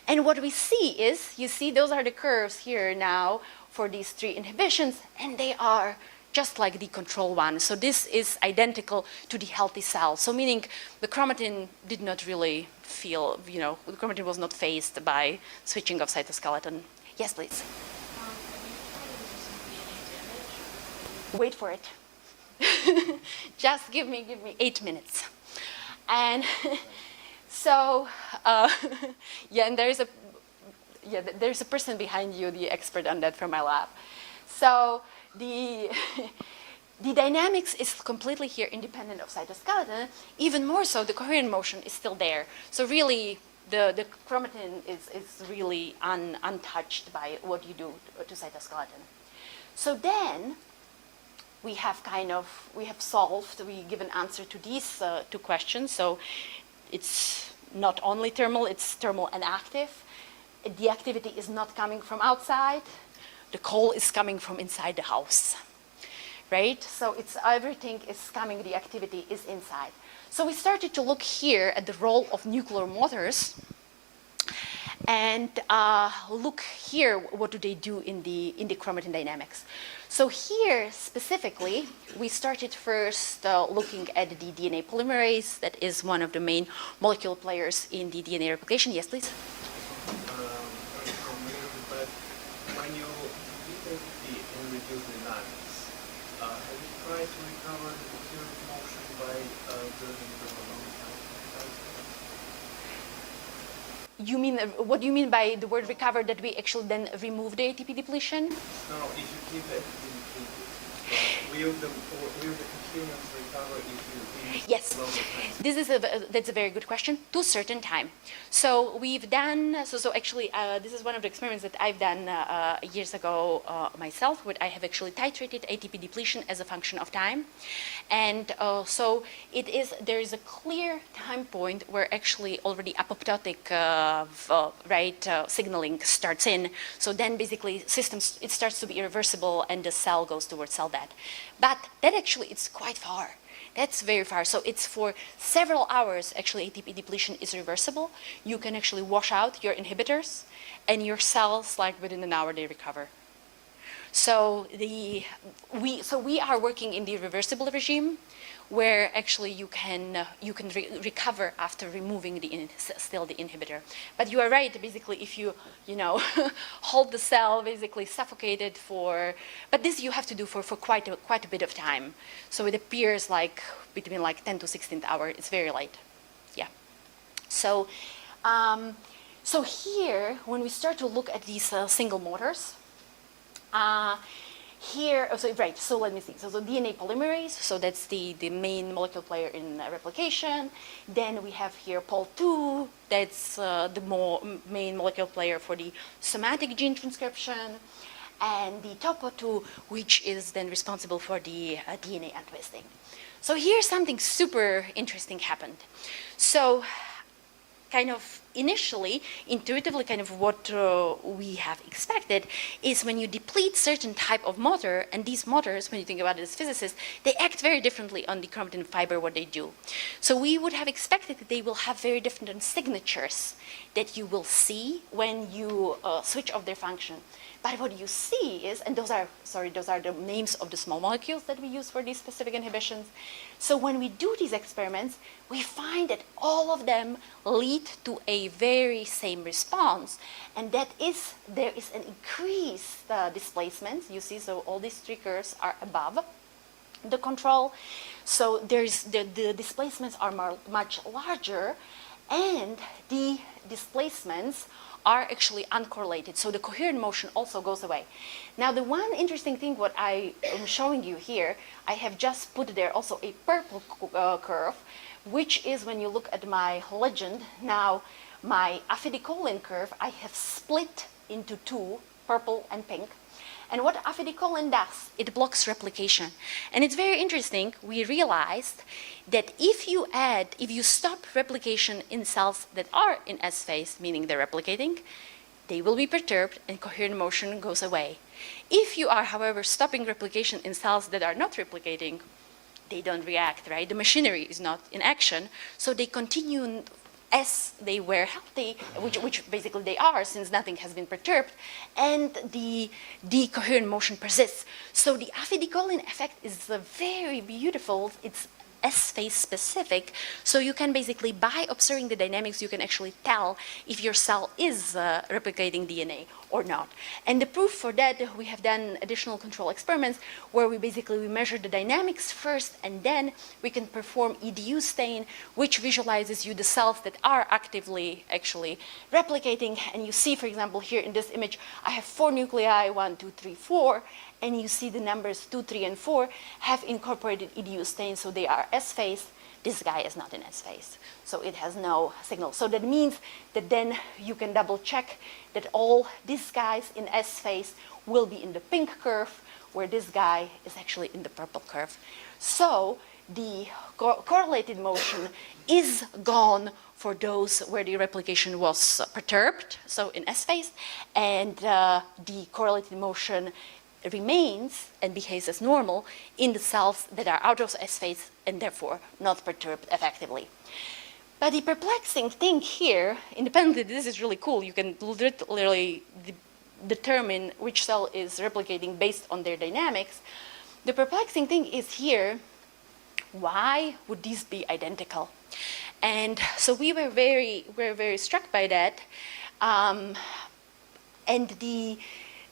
And what we see is, you see those are the curves here now for these three inhibitions, and they are just like the control one. So this is identical to the healthy cell. So meaning the chromatin did not really feel, the chromatin was not phased by switching of cytoskeleton. Yes, please. Wait for it. Just give me 8 minutes. And so, yeah, and there's a person behind you, the expert on that from my lab. So the dynamics is completely here independent of cytoskeleton. Even more so, the coherent motion is still there. So really, the chromatin is really untouched by what you do to cytoskeleton. So then, we have solved, we give an answer to these two questions. So it's not only thermal, it's thermal and active. The activity is not coming from outside. The coal is coming from inside the house, right? So it's everything is coming, the activity is inside. So we started to look here at the role of nuclear motors and look here, what do they do in the chromatin dynamics. So here specifically, we started first looking at the DNA polymerase. That is one of the main molecular players in the DNA replication. Yes, please. When you deplete and reduce the dynamics, have you tried to recover the coherent motion by observing the You mean, what do you mean by the word recover, that we actually then remove the ATP depletion? No, if you keep it depleted, will the coherence recover if you Yes, that's a very good question. To a certain time. So we've done, so actually this is one of the experiments that I've done years ago myself, where I have actually titrated ATP depletion as a function of time. And so there is a clear time point where actually already apoptotic signaling starts in. So then basically it starts to be irreversible and the cell goes towards cell death. But that actually, it's quite far. That's very far. So it's for several hours. Actually, ATP depletion is reversible. You can actually wash out your inhibitors, and your cells, like within an hour, they recover. So we are working in the reversible regime, where actually you can recover after removing still the inhibitor. But you are right. Basically, if you hold the cell, basically suffocate it for. But this you have to do for quite a bit of time. So it appears like between like 10 to 16th hour. It's very late. Yeah. So so here, when we start to look at these single motors. Here, so let me see. So the DNA polymerase, so that's the main molecular player in replication. Then we have here Pol2, that's the main molecular player for the somatic gene transcription. And the Topo2, which is then responsible for the DNA untwisting. So here something super interesting happened. So kind of initially, intuitively, kind of what we have expected is when you deplete certain type of motor, and these motors, when you think about it as physicists, they act very differently on the chromatin fiber, what they do. So we would have expected that they will have very different signatures that you will see when you switch off their function. But what you see is, and those are the names of the small molecules that we use for these specific inhibitions. So when we do these experiments, we find that all of them lead to a very same response. And that is, there is an increased displacement. You see, so all these three curves are above the control. So there's the displacements are much larger, and the displacements are actually uncorrelated. So the coherent motion also goes away. Now, the one interesting thing what I am showing you here, I have just put there also a purple curve, which is when you look at my legend. Now, my afidicholin curve, I have split into two, purple and pink. And what afidicholin does, it blocks replication. And it's very interesting. We realized that if you stop replication in cells that are in S phase, meaning they're replicating, they will be perturbed and coherent motion goes away. If you are, however, stopping replication in cells that are not replicating, they don't react, right? The machinery is not in action, so they continue as they were healthy, which basically they are, since nothing has been perturbed, and the coherent motion persists. So the afidicholin effect is very beautiful. It's S-phase specific, so you can basically, by observing the dynamics, you can actually tell if your cell is replicating DNA or not. And the proof for that, we have done additional control experiments where we measure the dynamics first, and then we can perform EDU stain, which visualizes you the cells that are actively actually replicating. And you see, for example, here in this image, I have 4 nuclei, 1, 2, 3, 4, and you see the numbers 2, 3, and 4 have incorporated EDU stain, so they are S-phase. This guy is not in S-phase, so it has no signal. So that means that then you can double check that all these guys in S-phase will be in the pink curve, where this guy is actually in the purple curve. So the correlated motion is gone for those where the replication was perturbed, so in S-phase, and the correlated motion remains and behaves as normal in the cells that are out of S-phase and therefore not perturbed effectively. But the perplexing thing here, independently, this is really cool. You can literally determine which cell is replicating based on their dynamics. The perplexing thing is here, why would these be identical? And so we were very struck by that.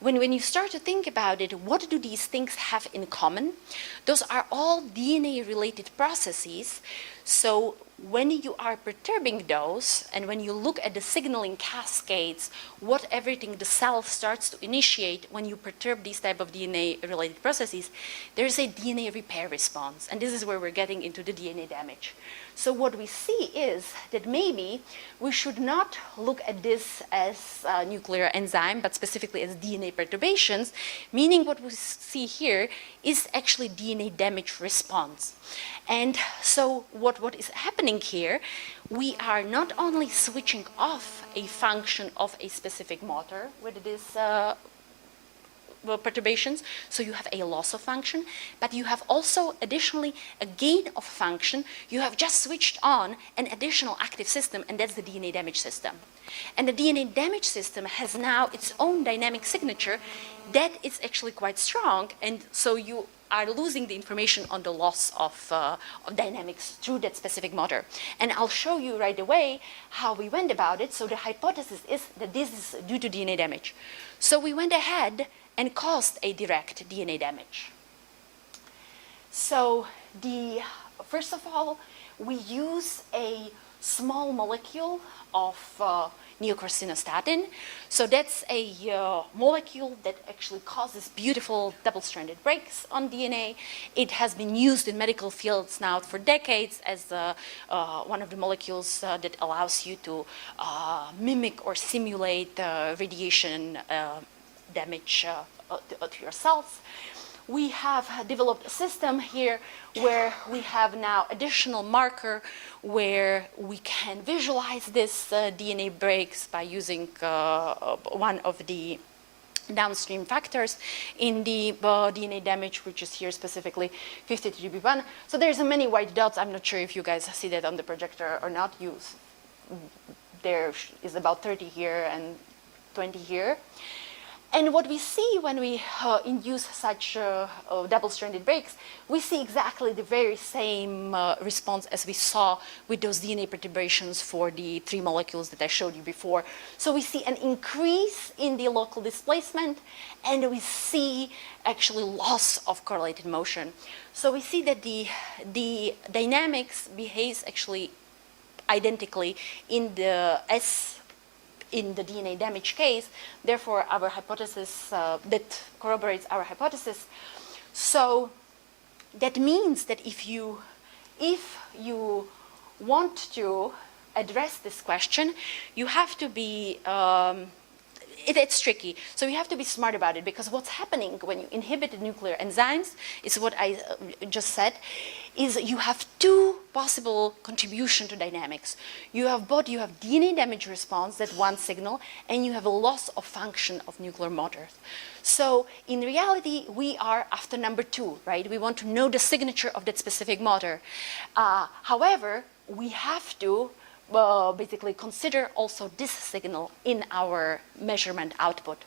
When you start to think about it, what do these things have in common? Those are all DNA-related processes. So when you are perturbing those, and when you look at the signaling cascades, what everything the cell starts to initiate when you perturb these type of DNA-related processes, there's a DNA repair response. And this is where we're getting into the DNA damage. So what we see is that maybe we should not look at this as a nuclear enzyme, but specifically as DNA perturbations, meaning what we see here is actually DNA damage response. And so what is happening here, we are not only switching off a function of a specific motor, whether it is perturbations, so you have a loss of function, but you have also additionally a gain of function. You have just switched on an additional active system, and that's the DNA damage system. And the DNA damage system has now its own dynamic signature that is actually quite strong, and so you are losing the information on the loss of dynamics through that specific motor. And I'll show you right away how we went about it. So the hypothesis is that this is due to DNA damage. So we went ahead and caused a direct DNA damage. So first of all, we use a small molecule of neocarcinostatin. So that's a molecule that actually causes beautiful double-stranded breaks on DNA. It has been used in medical fields now for decades as one of the molecules that allows you to mimic or simulate radiation damage to your cells. We have developed a system here where we have now additional marker where we can visualize this DNA breaks by using one of the downstream factors in the DNA damage, which is here specifically 53B1. So there's many white dots. I'm not sure if you guys see that on the projector or not. There is about 30 here and 20 here. And what we see when we induce such double-stranded breaks, we see exactly the very same response as we saw with those DNA perturbations for the 3 molecules that I showed you before. So we see an increase in the local displacement, and we see actually loss of correlated motion. So we see that the dynamics behaves actually identically in the DNA damage case. Therefore, our hypothesis, that corroborates our hypothesis. So that means that if you want to address this question, you have to be, it's tricky. So you have to be smart about it, because what's happening when you inhibit the nuclear enzymes is what I just said, is you have 2 possible contribution to dynamics. You have DNA damage response, that one signal, and you have a loss of function of nuclear motors. So in reality, we are after number 2, right? We want to know the signature of that specific motor. However, we have to basically consider also this signal in our measurement output.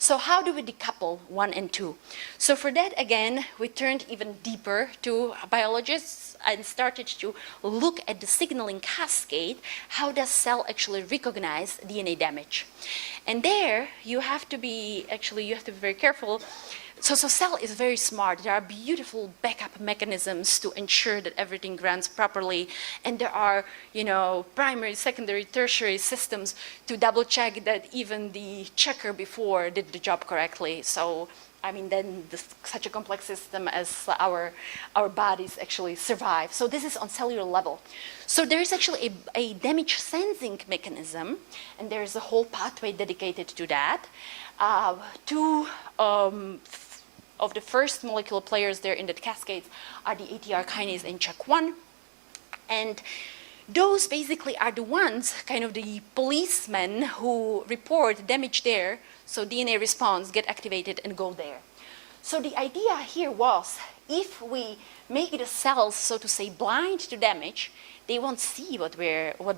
So how do we decouple 1 and 2? So for that, again, we turned even deeper to biologists and started to look at the signaling cascade. How does cell actually recognize DNA damage? And there you have to be very careful. So cell is very smart. There are beautiful backup mechanisms to ensure that everything runs properly. And there are, primary, secondary, tertiary systems to double check that even the checker before did the job correctly. So, then such a complex system as our bodies actually survive. So this is on cellular level. So there is actually a damage sensing mechanism, and there is a whole pathway dedicated to that. 2 of the first molecular players there in that cascade are the ATR kinase and CHEK1. And those basically are the ones, kind of the policemen who report damage there, so DNA response get activated and go there. So the idea here was, if we make the cells, so to say, blind to damage, they won't see what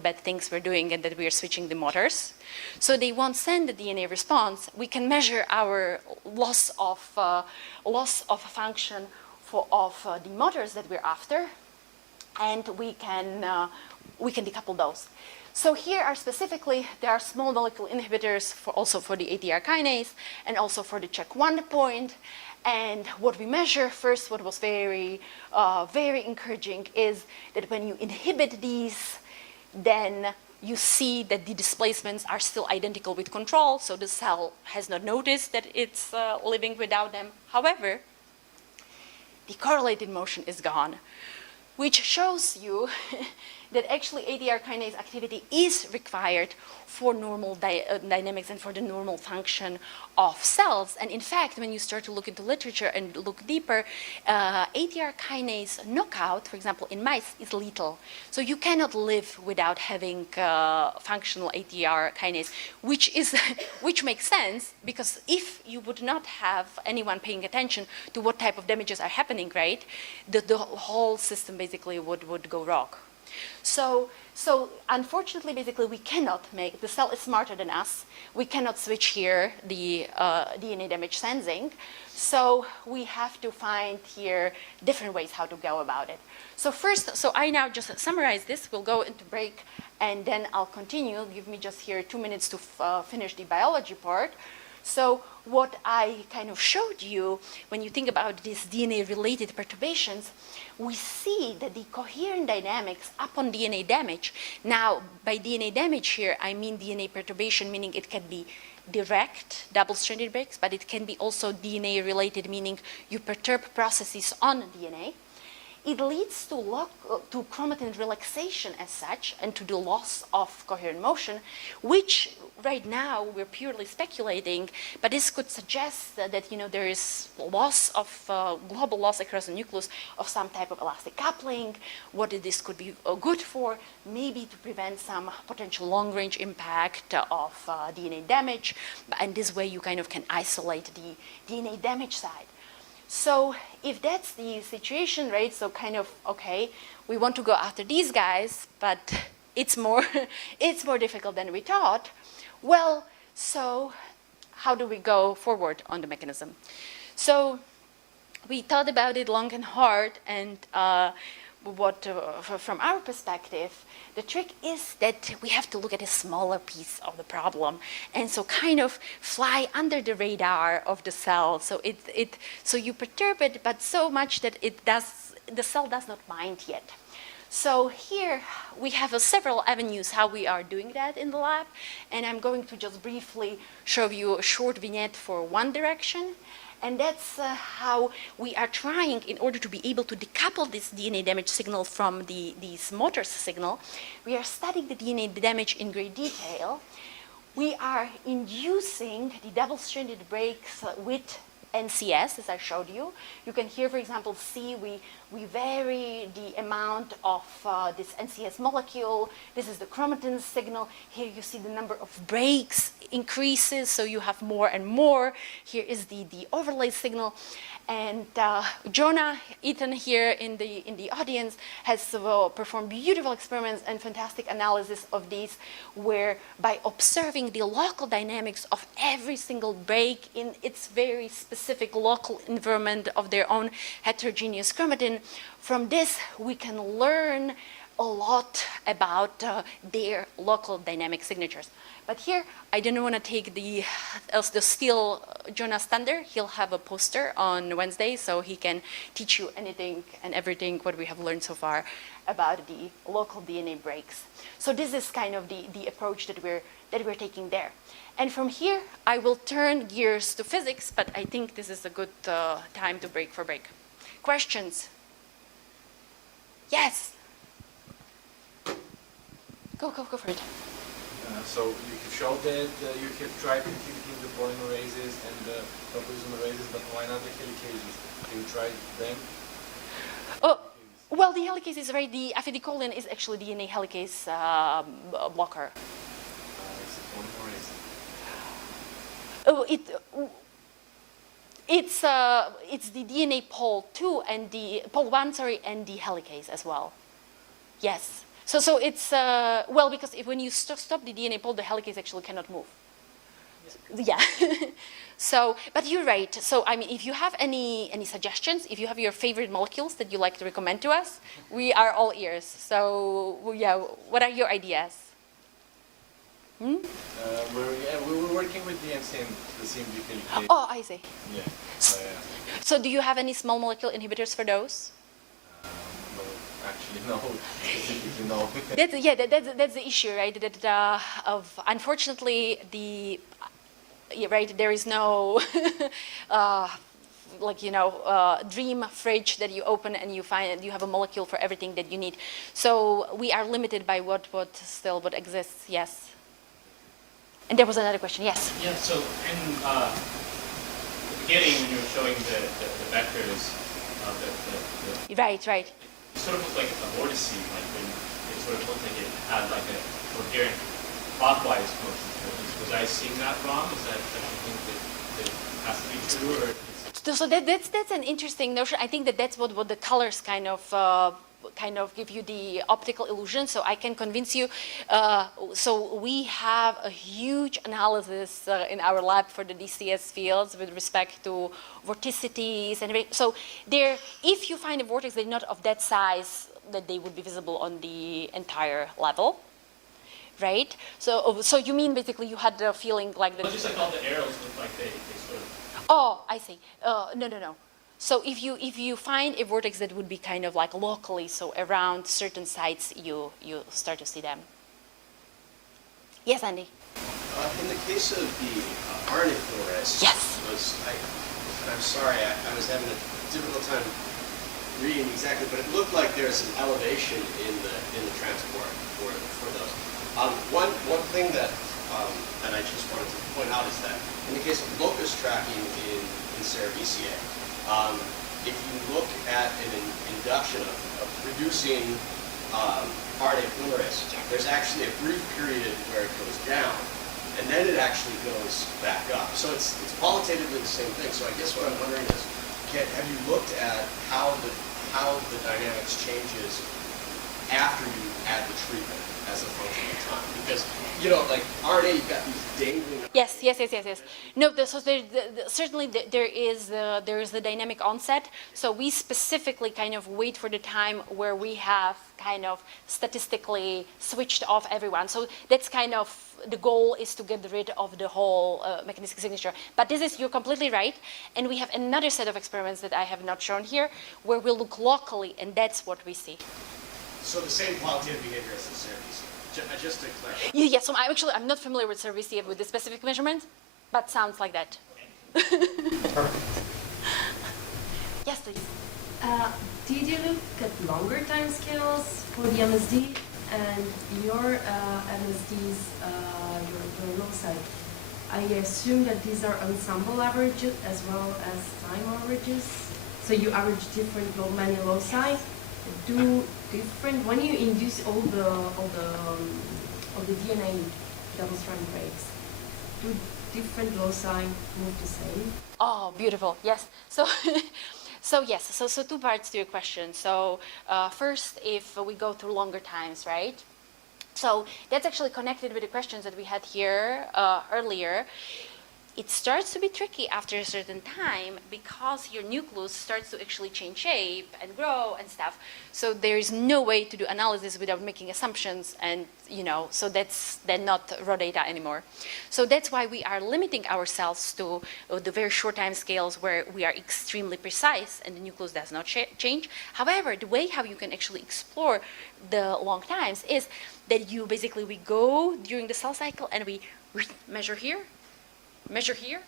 bad things we're doing and that we are switching the motors. So they won't send the DNA response. We can measure our loss of function of the motors that we're after, and we can decouple those. So here are specifically, there are small molecule inhibitors also for the ATR kinase and also for the CHEK1 point. And what we measure first, what was very encouraging, is that when you inhibit these, then you see that the displacements are still identical with control, so the cell has not noticed that it's living without them. However, the correlated motion is gone, which shows you that actually ATR kinase activity is required for normal dynamics and for the normal function of cells. And in fact, when you start to look into literature and look deeper, ATR kinase knockout, for example, in mice, is lethal. So you cannot live without having functional ATR kinase, which makes sense, because if you would not have anyone paying attention to what type of damages are happening, right, the whole system basically would go wrong. So unfortunately, basically, we cannot make, the cell is smarter than us. We cannot switch here the DNA damage sensing. So we have to find here different ways how to go about it. So first, so I now just summarize this. We'll go into break, and then I'll continue. Give me just here 2 minutes to finish the biology part. So what I kind of showed you, when you think about these DNA-related perturbations, we see that the coherent dynamics upon DNA damage. Now, by DNA damage here, I mean DNA perturbation, meaning it can be direct double-stranded breaks, but it can be also DNA-related, meaning you perturb processes on DNA. It leads to chromatin relaxation as such, and to the loss of coherent motion, which right now we're purely speculating, but this could suggest that there is loss of global loss across the nucleus of some type of elastic coupling. What this could be good for, maybe to prevent some potential long-range impact of DNA damage, and this way you kind of can isolate the DNA damage side. So if that's the situation, right, so kind of, okay, we want to go after these guys, but it's more difficult than we thought. Well, so how do we go forward on the mechanism? So we thought about it long and hard, and from our perspective, the trick is that we have to look at a smaller piece of the problem, and so kind of fly under the radar of the cell. So so you perturb it, but so much that the cell does not mind yet. So here we have several avenues how we are doing that in the lab, and I'm going to just briefly show you a short vignette for one direction. And that's how we are trying, in order to be able to decouple this DNA damage signal from these motor signal, we are studying the DNA damage in great detail. We are inducing the double-stranded breaks with NCS, as I showed you. You can here, for example, see we vary the amount of this NCS molecule. This is the chromatin signal. Here you see the number of breaks increases, so you have more and more. Here is the overlay signal. And Jonah Eaton here in the audience has performed beautiful experiments and fantastic analysis of these, where by observing the local dynamics of every single break in its very specific local environment of their own heterogeneous chromatin, from this we can learn a lot about their local dynamic signatures. But here, I didn't want to take the steal Jonah's thunder. He'll have a poster on Wednesday, so he can teach you anything and everything what we have learned so far about the local DNA breaks. So this is kind of the approach that we're taking there. And from here, I will turn gears to physics, but I think this is a good time to break for break. Questions? Yes? Go for it. So you have showed that you have tried inhibiting the polymerases and the topoisomerases, but why not the helicases? Have you tried them? Oh, well, the helicase is right. The acetylcholine is actually DNA helicase blocker. It's a polymerase. Oh, it's the DNA pol 2 and the pol 1, sorry, and the helicase as well. Yes. So it's, well, because when you stop the DNA pol, the helicase actually cannot move. Yeah. So, but you're right. So, I mean, if you have any suggestions, if you have your favorite molecules that you like to recommend to us, we are all ears. So, yeah, what are your ideas? We were working with the CMV helicase. Oh, I see. Yeah. So, do you have any small molecule inhibitors for those? Actually, no. No. That's the issue, right? That unfortunately, right, there is no like, dream fridge that you open and you find you have a molecule for everything that you need. So we are limited by what exists, yes. And there was another question, yes. Yeah, so in the beginning, when you were showing the vectors, Right. it sort of looked like a vortice, like when it sort of looked like it had like a coherent clockwise motion. Was I seeing that wrong? Is that something that has to be true, or? So that's an interesting notion. I think that's what the colors kind of give you the optical illusion. So I can convince you. So we have a huge analysis in our lab for the DCS fields with respect to vorticities and so if you find a vortex that's not of that size that they would be visible on the entire level. Right? So you mean basically you had the feeling like Well, just like all the arrows look like they sort of. Oh, I see. No. So if you find a vortex that would be kind of like locally, so around certain sites, you start to see them. Yes, Andy. In the case of the RNA polymerase, Yes. I'm sorry, I was having a difficult time reading exactly, but it looked like there's an elevation in the transport for those. One thing that I just wanted to point out is that in the case of locus tracking in Cerevisiae, if you look at an induction of reducing RNA polymerase, there's actually a brief period where it goes down, and then it actually goes back up. So it's qualitatively the same thing. So I guess what I'm wondering is, have you looked at how the dynamics changes after you add the treatment as a function of time? Because, like RNA, you've got these dangling... Yes. No, certainly there is the dynamic onset. So we specifically kind of wait for the time where we have kind of statistically switched off everyone. So that's kind of the goal, is to get rid of the whole mechanistic signature. But you're completely right. And we have another set of experiments that I have not shown here where we look locally, and that's what we see. So the same qualitative behavior as the Cerevisiae. Just to clarify. Yes, so I'm not familiar with Cerevisiae with the specific measurement, but sounds like that. Yes, please. Did you look at longer time scales for the MSD and your MSDs, your loci? I assume that these are ensemble averages as well as time averages. So you average many loci. When you induce all the DNA double-strand breaks, do different loci move the same? Oh, beautiful. Yes. So two parts to your question. So first, if we go through longer times, right? So that's actually connected with the questions that we had here earlier. It starts to be tricky after a certain time because your nucleus starts to actually change shape and grow and stuff. So there is no way to do analysis without making assumptions, and so that's then not raw data anymore. So that's why we are limiting ourselves to the very short time scales where we are extremely precise and the nucleus does not change. However, the way how you can actually explore the long times is that we go during the cell cycle and we measure here, measure here,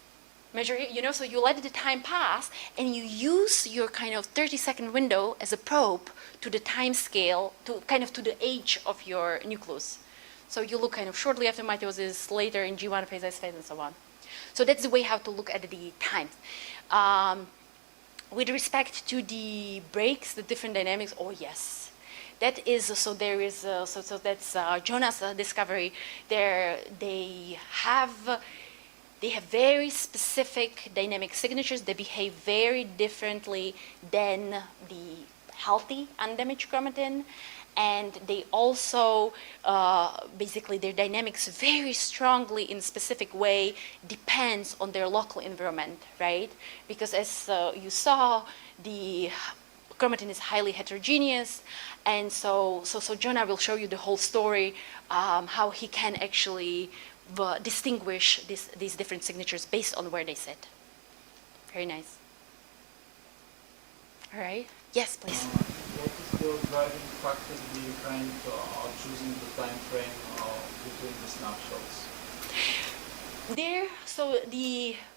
so you let the time pass and you use your kind of 30-second window as a probe to the time scale, to the age of your nucleus. So you look kind of shortly after mitosis, later in G1 phase, S phase, and so on. So that's the way how to look at the times. With respect to the breaks, the different dynamics, oh yes. That is, so there is, so that's Jonah's discovery. They have very specific dynamic signatures. They behave very differently than the healthy undamaged chromatin. And they also, their dynamics very strongly in a specific way depends on their local environment, right? Because as you saw, the chromatin is highly heterogeneous. And so Jonah will show you the whole story, how he can actually distinguish these different signatures based on where they sit. Very nice. All right. Yes, please. What is the driving factor behind choosing the time frame between the snapshots?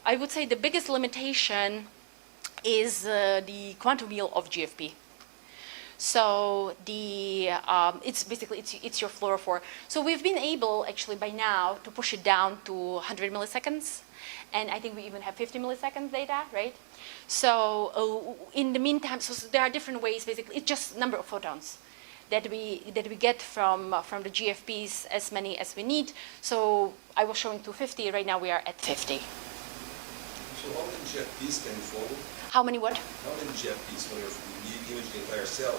I would say the biggest limitation is the quantum yield of GFP. So it's basically, it's your fluorophore. So we've been able, actually, by now, to push it down to 100 milliseconds. And I think we even have 50 milliseconds data, right? So in the meantime, so there are different ways, basically. It's just number of photons that we get from the GFPs, as many as we need. So I was showing 250. Right now we are at 50. So how many GFPs can you follow? How many what? How many GFPs, when you image the entire cell,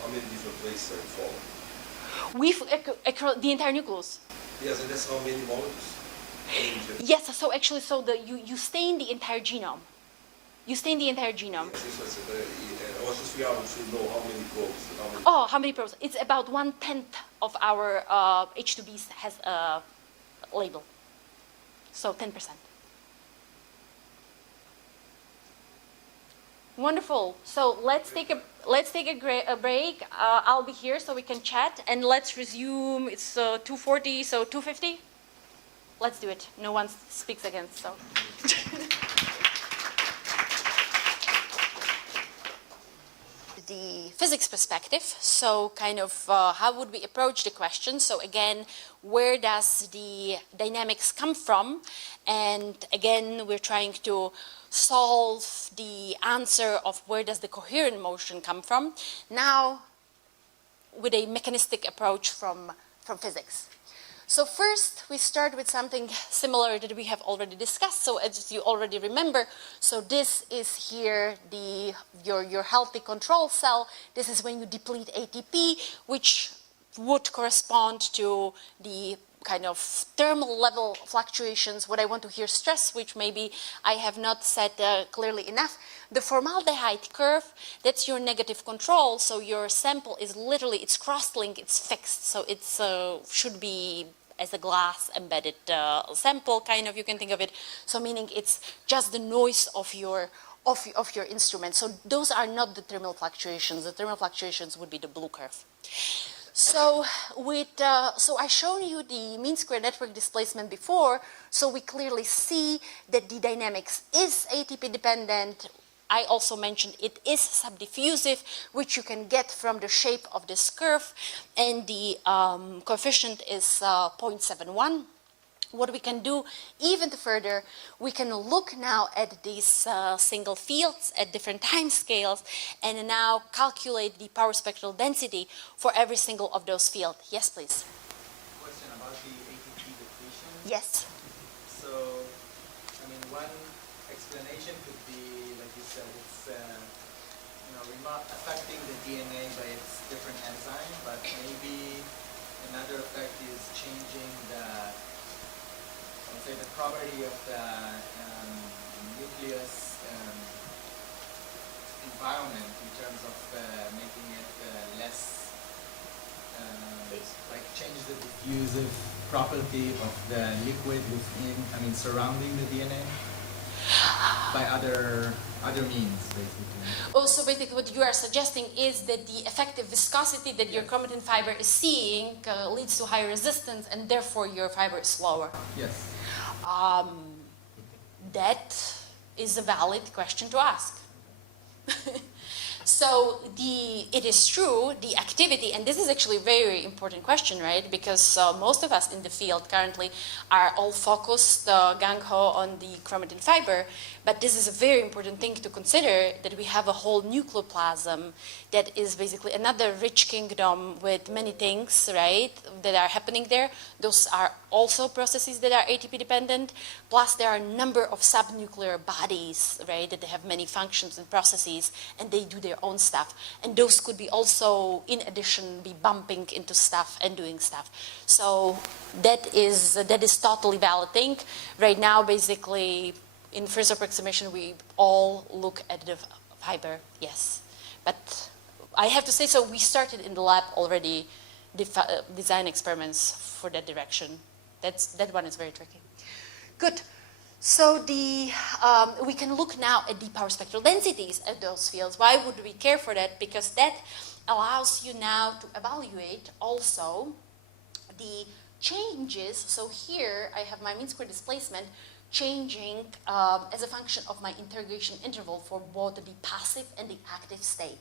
how many different places are you following? We've across the entire nucleus. Yes, and that's how many molecules? How many GFPs? Yes, so actually, so you stain the entire genome. You stain the entire genome. Yes, this was, I was just figuring out to know how many probes, how many. Oh, how many probes? It's about 1/10 of our H2Bs has a label. So 10%. Wonderful. So let's take a break. I'll be here so we can chat, and let's resume. It's 2:40, so 2:50. Let's do it. No one speaks against. So. The physics perspective. So kind of how would we approach the question? So again, where does the dynamics come from? And again, we're trying to solve the answer of where does the coherent motion come from, now with a mechanistic approach from physics. So first, we start with something similar that we have already discussed. So as you already remember, so this is here your healthy control cell. This is when you deplete ATP, which would correspond to the kind of thermal level fluctuations, what I want to here stress, which maybe I have not said clearly enough. The formaldehyde curve, that's your negative control. So your sample is literally, it's cross-linked, it's fixed. So it's should be as a glass embedded sample, kind of, you can think of it. So meaning it's just the noise of your instrument. So those are not the thermal fluctuations. The thermal fluctuations would be the blue curve. So so I shown you the mean square network displacement before, so we clearly see that the dynamics is ATP dependent. I also mentioned it is subdiffusive, which you can get from the shape of this curve, and the coefficient is 0.71. What we can do even further, we can look now at these single fields at different time scales and now calculate the power spectral density for every single of those fields. Yes, please. Question about the ATP depletion. Yes. So, I mean, one explanation could be, like you said, it's affecting the DNA by its different enzyme, but maybe another effect is changing the property of the nucleus environment in terms of making it less, like change the diffusive property of the liquid within, surrounding the DNA by other means, basically. Also, basically what you are suggesting is that the effective viscosity that your chromatin fiber is seeing leads to higher resistance, and therefore your fiber is slower. Yes. That is a valid question to ask. So it is true, the activity, and this is actually a very important question, right? Because most of us in the field currently are all focused gung-ho on the chromatin fiber, but this is a very important thing to consider, that we have a whole nucleoplasm that is basically another rich kingdom with many things, right, that are happening there. Those are also processes that are ATP dependent, plus there are a number of subnuclear bodies, right, that they have many functions and processes, and they do their own stuff. And those could be also, in addition, be bumping into stuff and doing stuff. So that is totally valid thing. Right now, basically, in first approximation, we all look at the fiber, yes. But I have to say, so we started in the lab already design experiments for that direction. That one is very tricky. Good. So we can look now at the power spectral densities at those fields. Why would we care for that? Because that allows you now to evaluate also the changes. So here I have my mean square displacement changing as a function of my interrogation interval for both the passive and the active state.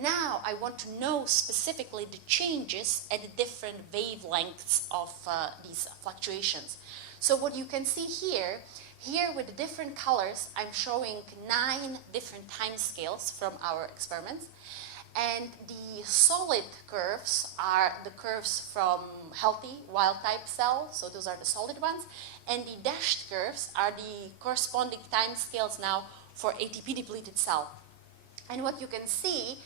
Now I want to know specifically the changes at the different wavelengths of these fluctuations. So what you can see here with the different colors, I'm showing 9 different time scales from our experiments. And the solid curves are the curves from healthy wild-type cells, so those are the solid ones. And the dashed curves are the corresponding time scales now for ATP-depleted cell. And what you can see,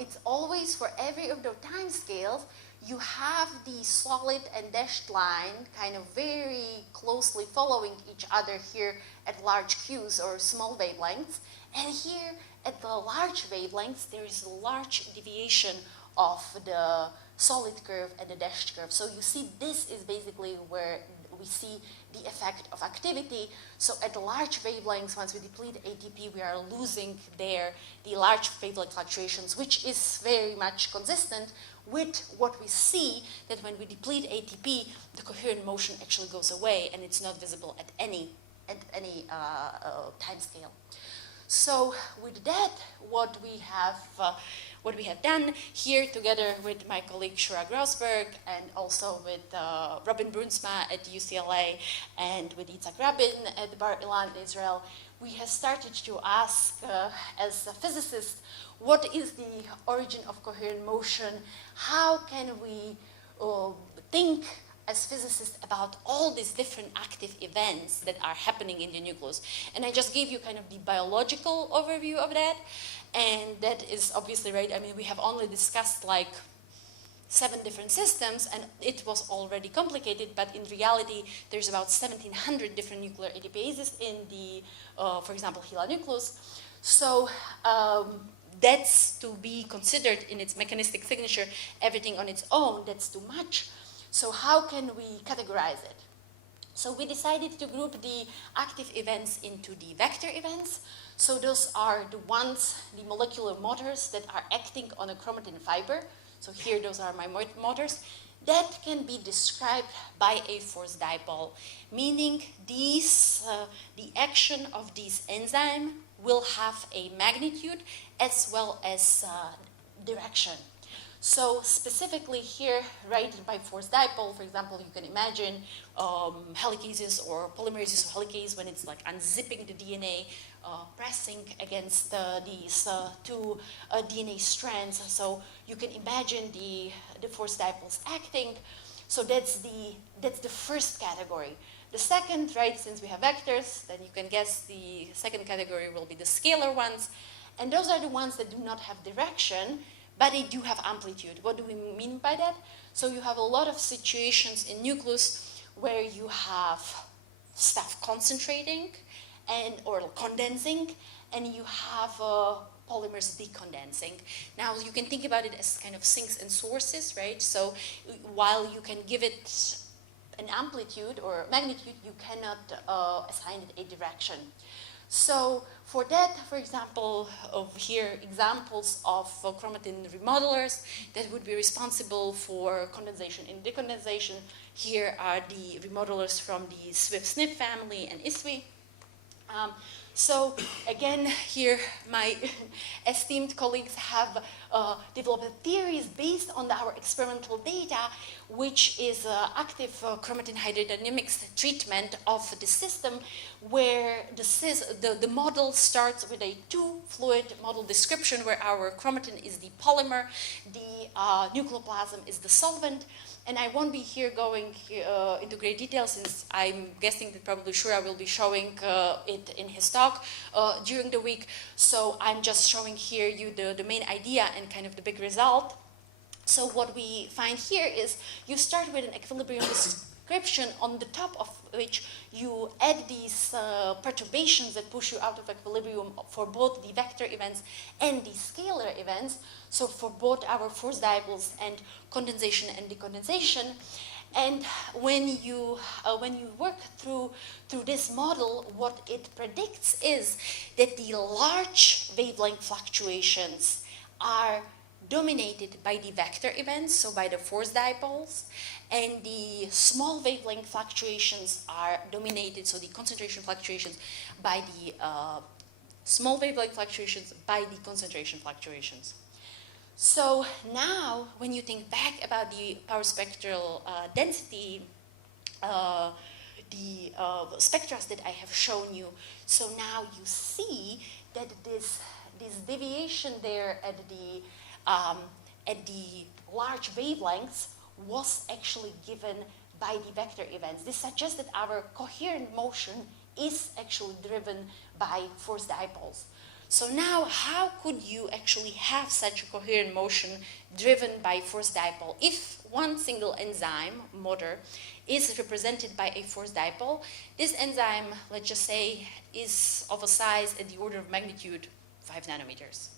it's always for every of those time scales, you have the solid and dashed line kind of very closely following each other here at large Qs or small wavelengths. And here at the large wavelengths, there is a large deviation of the solid curve and the dashed curve. So you see this is basically where we see the effect of activity. So at the large wavelengths, once we deplete ATP, we are losing there the large wavelength fluctuations, which is very much consistent with what we see, that when we deplete ATP, the coherent motion actually goes away and it's not visible at any time scale. So with that, what we have done here together with my colleague Shura Grossberg and also with Robin Brunsma at UCLA and with Yitzhak Rabin at Bar Ilan, Israel, we have started to ask as a physicist, what is the origin of coherent motion? How can we think as physicists about all these different active events that are happening in the nucleus? And I just gave you kind of the biological overview of that. And that is obviously right. I mean, we have only discussed like 7 different systems, and it was already complicated, but in reality, there's about 1,700 different nuclear ATPases in the, for example, HeLa nucleus. So that's to be considered in its mechanistic signature, everything on its own, that's too much. So how can we categorize it? So we decided to group the active events into the vector events. So those are the ones, the molecular motors that are acting on a chromatin fiber. So here, those are my motors. That can be described by a force dipole, meaning these, the action of this enzyme will have a magnitude as well as direction. So specifically here, right, by force dipole, for example, you can imagine helicases or polymerases of helicase when it's like unzipping the DNA, pressing against these 2 DNA strands. So you can imagine the force dipoles acting. So that's the first category. The second, right, since we have vectors, then you can guess the second category will be the scalar ones. And those are the ones that do not have direction, but they do have amplitude. What do we mean by that? So you have a lot of situations in nucleus where you have stuff concentrating or condensing, and you have polymers decondensing. Now you can think about it as kind of sinks and sources, right? So while you can give it an amplitude or magnitude, you cannot assign it a direction. So for that, for example, of here, examples of chromatin remodelers that would be responsible for condensation and decondensation. Here are the remodelers from the SWIF-SNF family and ISWI. So again, here my esteemed colleagues have developed theories based on our experimental data, which is active chromatin hydrodynamics treatment of the system, where the model starts with a 2-fluid model description where our chromatin is the polymer, the nucleoplasm is the solvent. And I won't be here going into great detail, since I'm guessing that probably Shura will be showing it in his talk during the week. So I'm just showing here you the main idea and kind of the big result. So what we find here is you start with an equilibrium description on the top of which you add these perturbations that push you out of equilibrium for both the vector events and the scalar events. So for both our force dipoles and condensation and decondensation. And when you work through this model, what it predicts is that the large wavelength fluctuations are dominated by the vector events, so by the force dipoles, and the small wavelength fluctuations are dominated, so the concentration fluctuations by the small wavelength fluctuations by the concentration fluctuations. So now, when you think back about the power spectral density, the spectra that I have shown you, so now you see that this deviation there at the large wavelengths was actually given by the vector events. This suggests that our coherent motion is actually driven by force dipoles. So now, how could you actually have such a coherent motion driven by force dipole? If one single enzyme, motor, is represented by a force dipole, this enzyme, let's just say, is of a size in the order of magnitude 5 nanometers.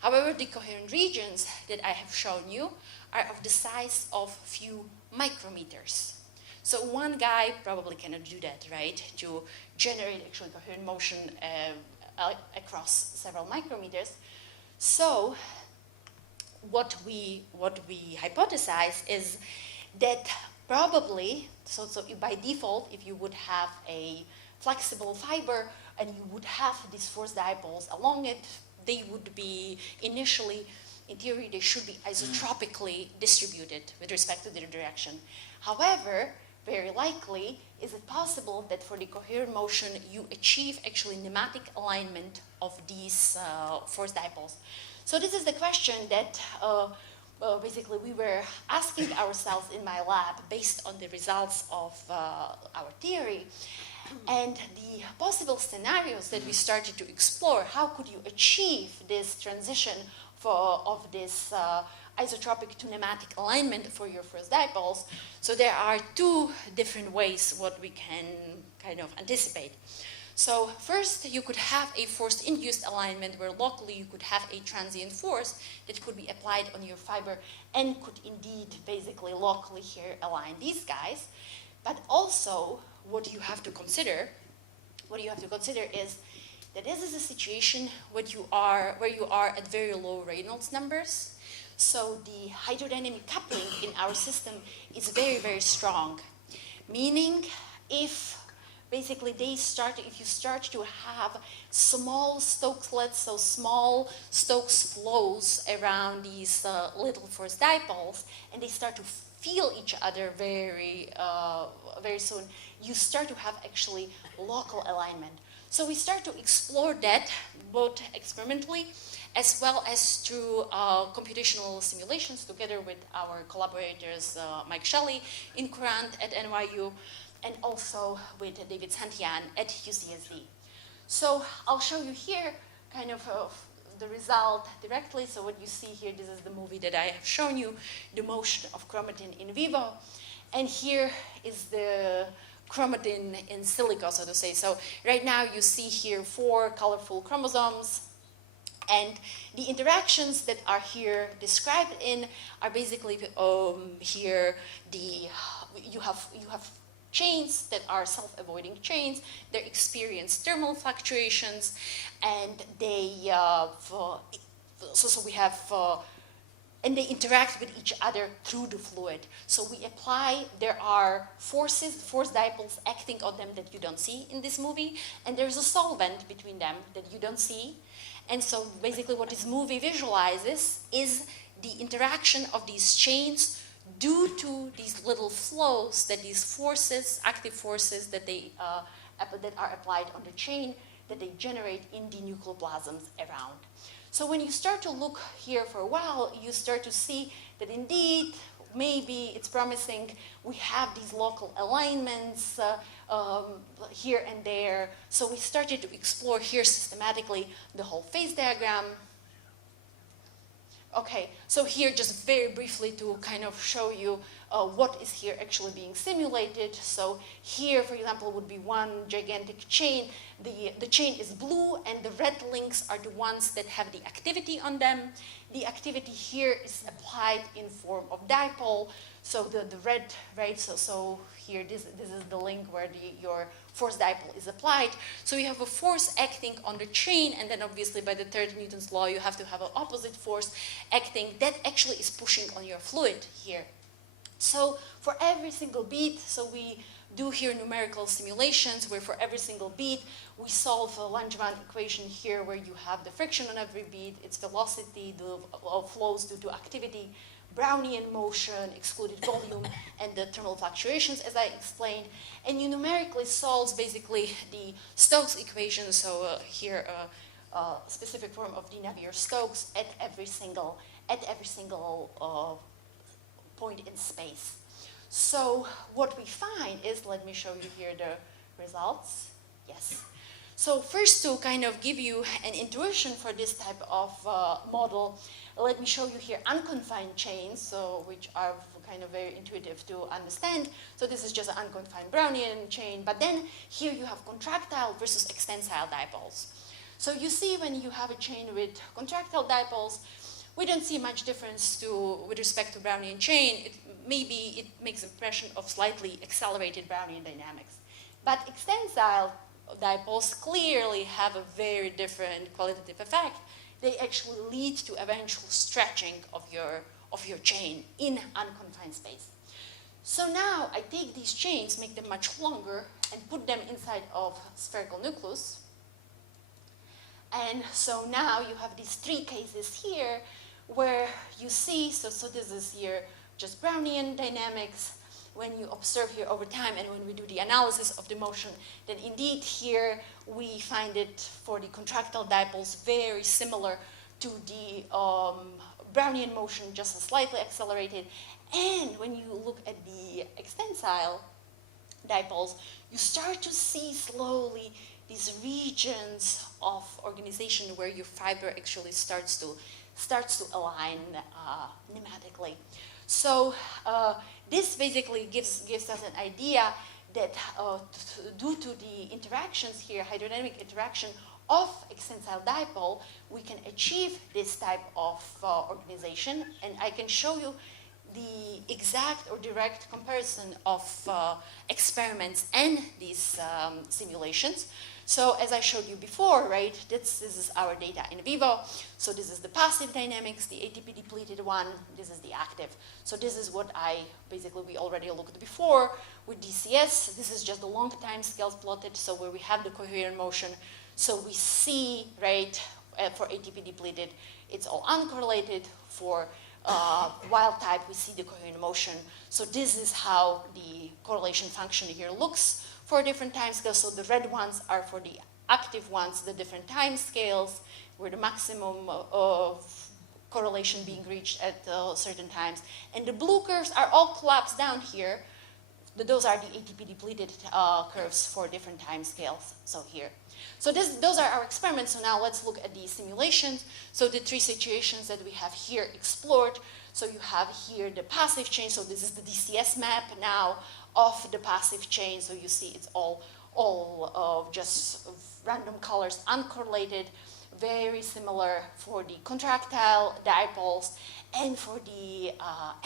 However, the coherent regions that I have shown you are of the size of few micrometers. So one guy probably cannot do that, right? To generate actually coherent motion across several micrometers. So what we hypothesize is that probably, so by default, if you would have a flexible fiber and you would have these force dipoles along it, they would be initially, in theory, they should be isotropically distributed with respect to their direction. However, very likely, is it possible that for the coherent motion you achieve actually nematic alignment of these force dipoles? So this is the question that basically we were asking ourselves in my lab based on the results of our theory. And the possible scenarios that we started to explore, how could you achieve this transition of this isotropic to nematic alignment for your force dipoles? So there are two different ways what we can kind of anticipate. So first, you could have a force-induced alignment where locally you could have a transient force that could be applied on your fiber and could indeed basically locally here align these guys. But also, what you have to consider is that this is a situation where you are at very low Reynolds numbers. So the hydrodynamic coupling in our system is very, very strong. Meaning, if basically if you start to have small Stokeslets, so small Stokes flows around these little force dipoles, and they start to feel each other very, very soon, you start to have actually local alignment. So we start to explore that both experimentally as well as through computational simulations together with our collaborators Mike Shelley in Courant at NYU and also with David Santian at UCSD. So I'll show you here kind of the result directly. So what you see here, this is the movie that I have shown you, the motion of chromatin in vivo. And here is the chromatin in silico, so to say. So right now you see here 4 colorful chromosomes. And the interactions that are here described in are basically here you have chains that are self-avoiding chains. They experience thermal fluctuations, and they and they interact with each other through the fluid. So we apply, there are force dipoles acting on them that you don't see in this movie, and there's a solvent between them that you don't see. And so basically what this movie visualizes is the interaction of these chains due to these little flows that these forces, active forces that are applied on the chain, that they generate in the nucleoplasms around. So when you start to look here for a while, you start to see that indeed, maybe it's promising, we have these local alignments here and there. So we started to explore here systematically the whole phase diagram. Okay, so here just very briefly to kind of show you what is here actually being simulated. So here, for example, would be one gigantic chain. The chain is blue, and the red links are the ones that have the activity on them. The activity here is applied in form of dipole. So the red, right, so here, this is the link where your force dipole is applied. So you have a force acting on the chain, and then obviously by the third Newton's law, you have to have an opposite force acting that actually is pushing on your fluid here. So for every single beat, so we do here numerical simulations where for every single beat, we solve a Langevin equation here where you have the friction on every beat, its velocity, the flows due to activity, Brownian motion, excluded volume, and the thermal fluctuations, as I explained. And you numerically solve basically the Stokes equation, so here a specific form of de Navier-Stokes at every single point in space. So what we find is, let me show you here the results. Yes. So first, to kind of give you an intuition for this type of model, let me show you here unconfined chains, so which are kind of very intuitive to understand. So this is just an unconfined Brownian chain, but then here you have contractile versus extensile dipoles. So you see when you have a chain with contractile dipoles, we don't see much difference with respect to Brownian chain. Maybe it makes impression of slightly accelerated Brownian dynamics. But extensile dipoles clearly have a very different qualitative effect. They actually lead to eventual stretching of your chain in unconfined space. So now I take these chains, make them much longer, and put them inside of spherical nucleus. And so now you have these three cases here where you see, so this is here just Brownian dynamics. When you observe here over time and when we do the analysis of the motion, then indeed here we find it for the contractile dipoles very similar to the Brownian motion, just slightly accelerated. And when you look at the extensile dipoles, you start to see slowly these regions of organization where your fiber actually starts to align nematically. So this basically gives us an idea that due to the interactions here, hydrodynamic interaction of extensile dipole, we can achieve this type of organization. And I can show you the exact or direct comparison of experiments and these simulations. So as I showed you before, right, this is our data in vivo. So this is the passive dynamics, the ATP depleted one. This is the active. So this is what we already looked before with DCS. This is just the long time scales plotted, so where we have the coherent motion. So we see, right, for ATP depleted, it's all uncorrelated. For wild type, we see the coherent motion. So this is how the correlation function here looks for different time scales. So the red ones are for the active ones, the different time scales, where the maximum of correlation being reached at certain times. And the blue curves are all collapsed down here. Those are the ATP depleted curves for different time scales, so here. So those are our experiments. So now let's look at the simulations. So the three situations that we have here explored. So you have here the passive chain. So this is the DCS map now of the passive chain. So you see it's all just random colors, uncorrelated, very similar for the contractile dipoles. And for the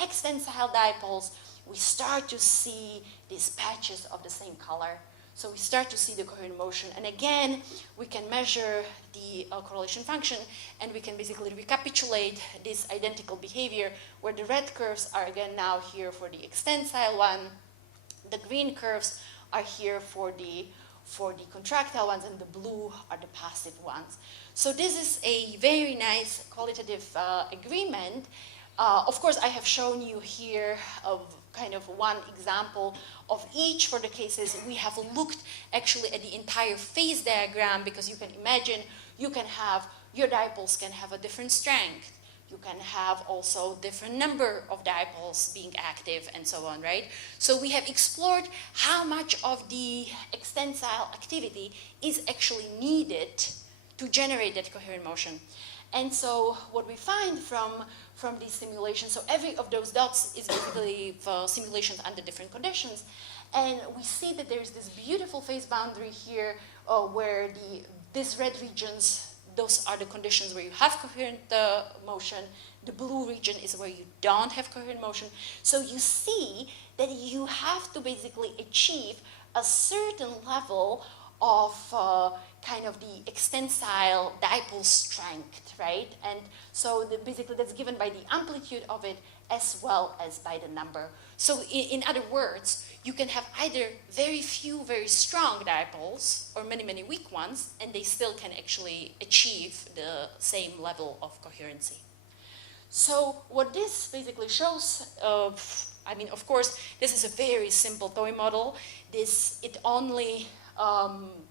extensile dipoles, we start to see these patches of the same color. So we start to see the coherent motion. And again, we can measure the correlation function, and we can basically recapitulate this identical behavior where the red curves are again now here for the extensile one. The green curves are here for the contractile ones, and the blue are the passive ones. So this is a very nice qualitative agreement. Of course, I have shown you here kind of one example of each for the cases. We have looked actually at the entire phase diagram, because you can imagine your dipoles can have a different strength. You can have also different number of dipoles being active and so on, right? So we have explored how much of the extensile activity is actually needed to generate that coherent motion. And so what we find from these simulations, so every of those dots is basically simulations under different conditions. And we see that there's this beautiful phase boundary here where these red regions, those are the conditions where you have coherent motion. The blue region is where you don't have coherent motion. So you see that you have to basically achieve a certain level of kind of the extensile dipole strength, right? And so basically that's given by the amplitude of it as well as by the number. So in other words, you can have either very few, very strong dipoles or many, many weak ones, and they still can actually achieve the same level of coherency. So what this basically shows, I mean, of course, this is a very simple toy model. It only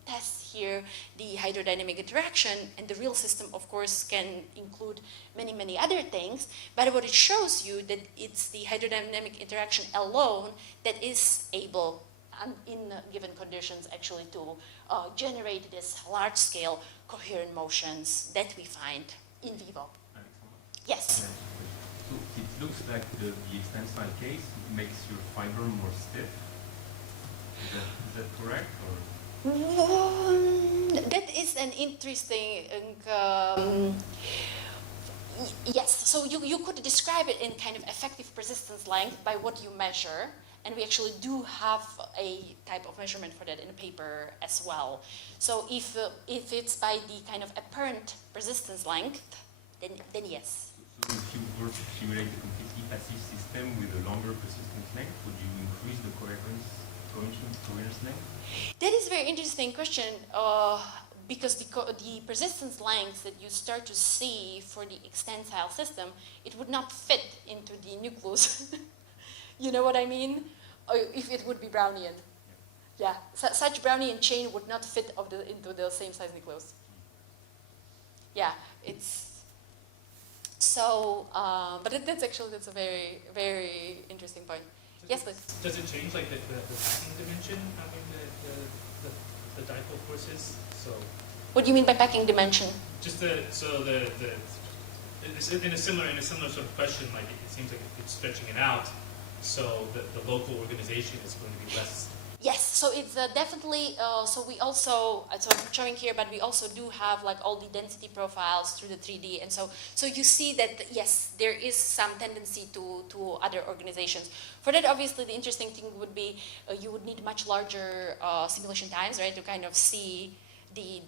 tests here the hydrodynamic interaction, and the real system, of course, can include many, many other things. But what it shows you that it's the hydrodynamic interaction alone that is able, in given conditions, actually to generate this large-scale coherent motions that we find in vivo. Yes. So it looks like the extensile case makes your fiber more stiff. Is that correct? Or? That is an interesting. Yes. So you could describe it in kind of effective persistence length by what you measure, and we actually do have a type of measurement for that in the paper as well. So if it's by the kind of apparent persistence length, then yes. So if you were to simulate a completely passive system with a longer persistence length, would you increase the coherence length? That is a very interesting question because the persistence lengths that you start to see for the extensile system, it would not fit into the nucleus. You know what I mean? If it would be Brownian. Yeah, such Brownian chain would not fit into the same size nucleus. Yeah, it's... So, but that's a very, very interesting point. Yes, please. Does it change like the packing dimension having the dipole forces? So What do you mean by packing dimension? just in a similar sort of question, like it seems like it's stretching it out, so the local organization is going to be less. Yes, so it's definitely, so we also, so I'm showing here, but we also do have like all the density profiles through the 3D, and so you see that, yes, there is some tendency to other organizations. For that, obviously, the interesting thing would be you would need much larger simulation times, right, to kind of see the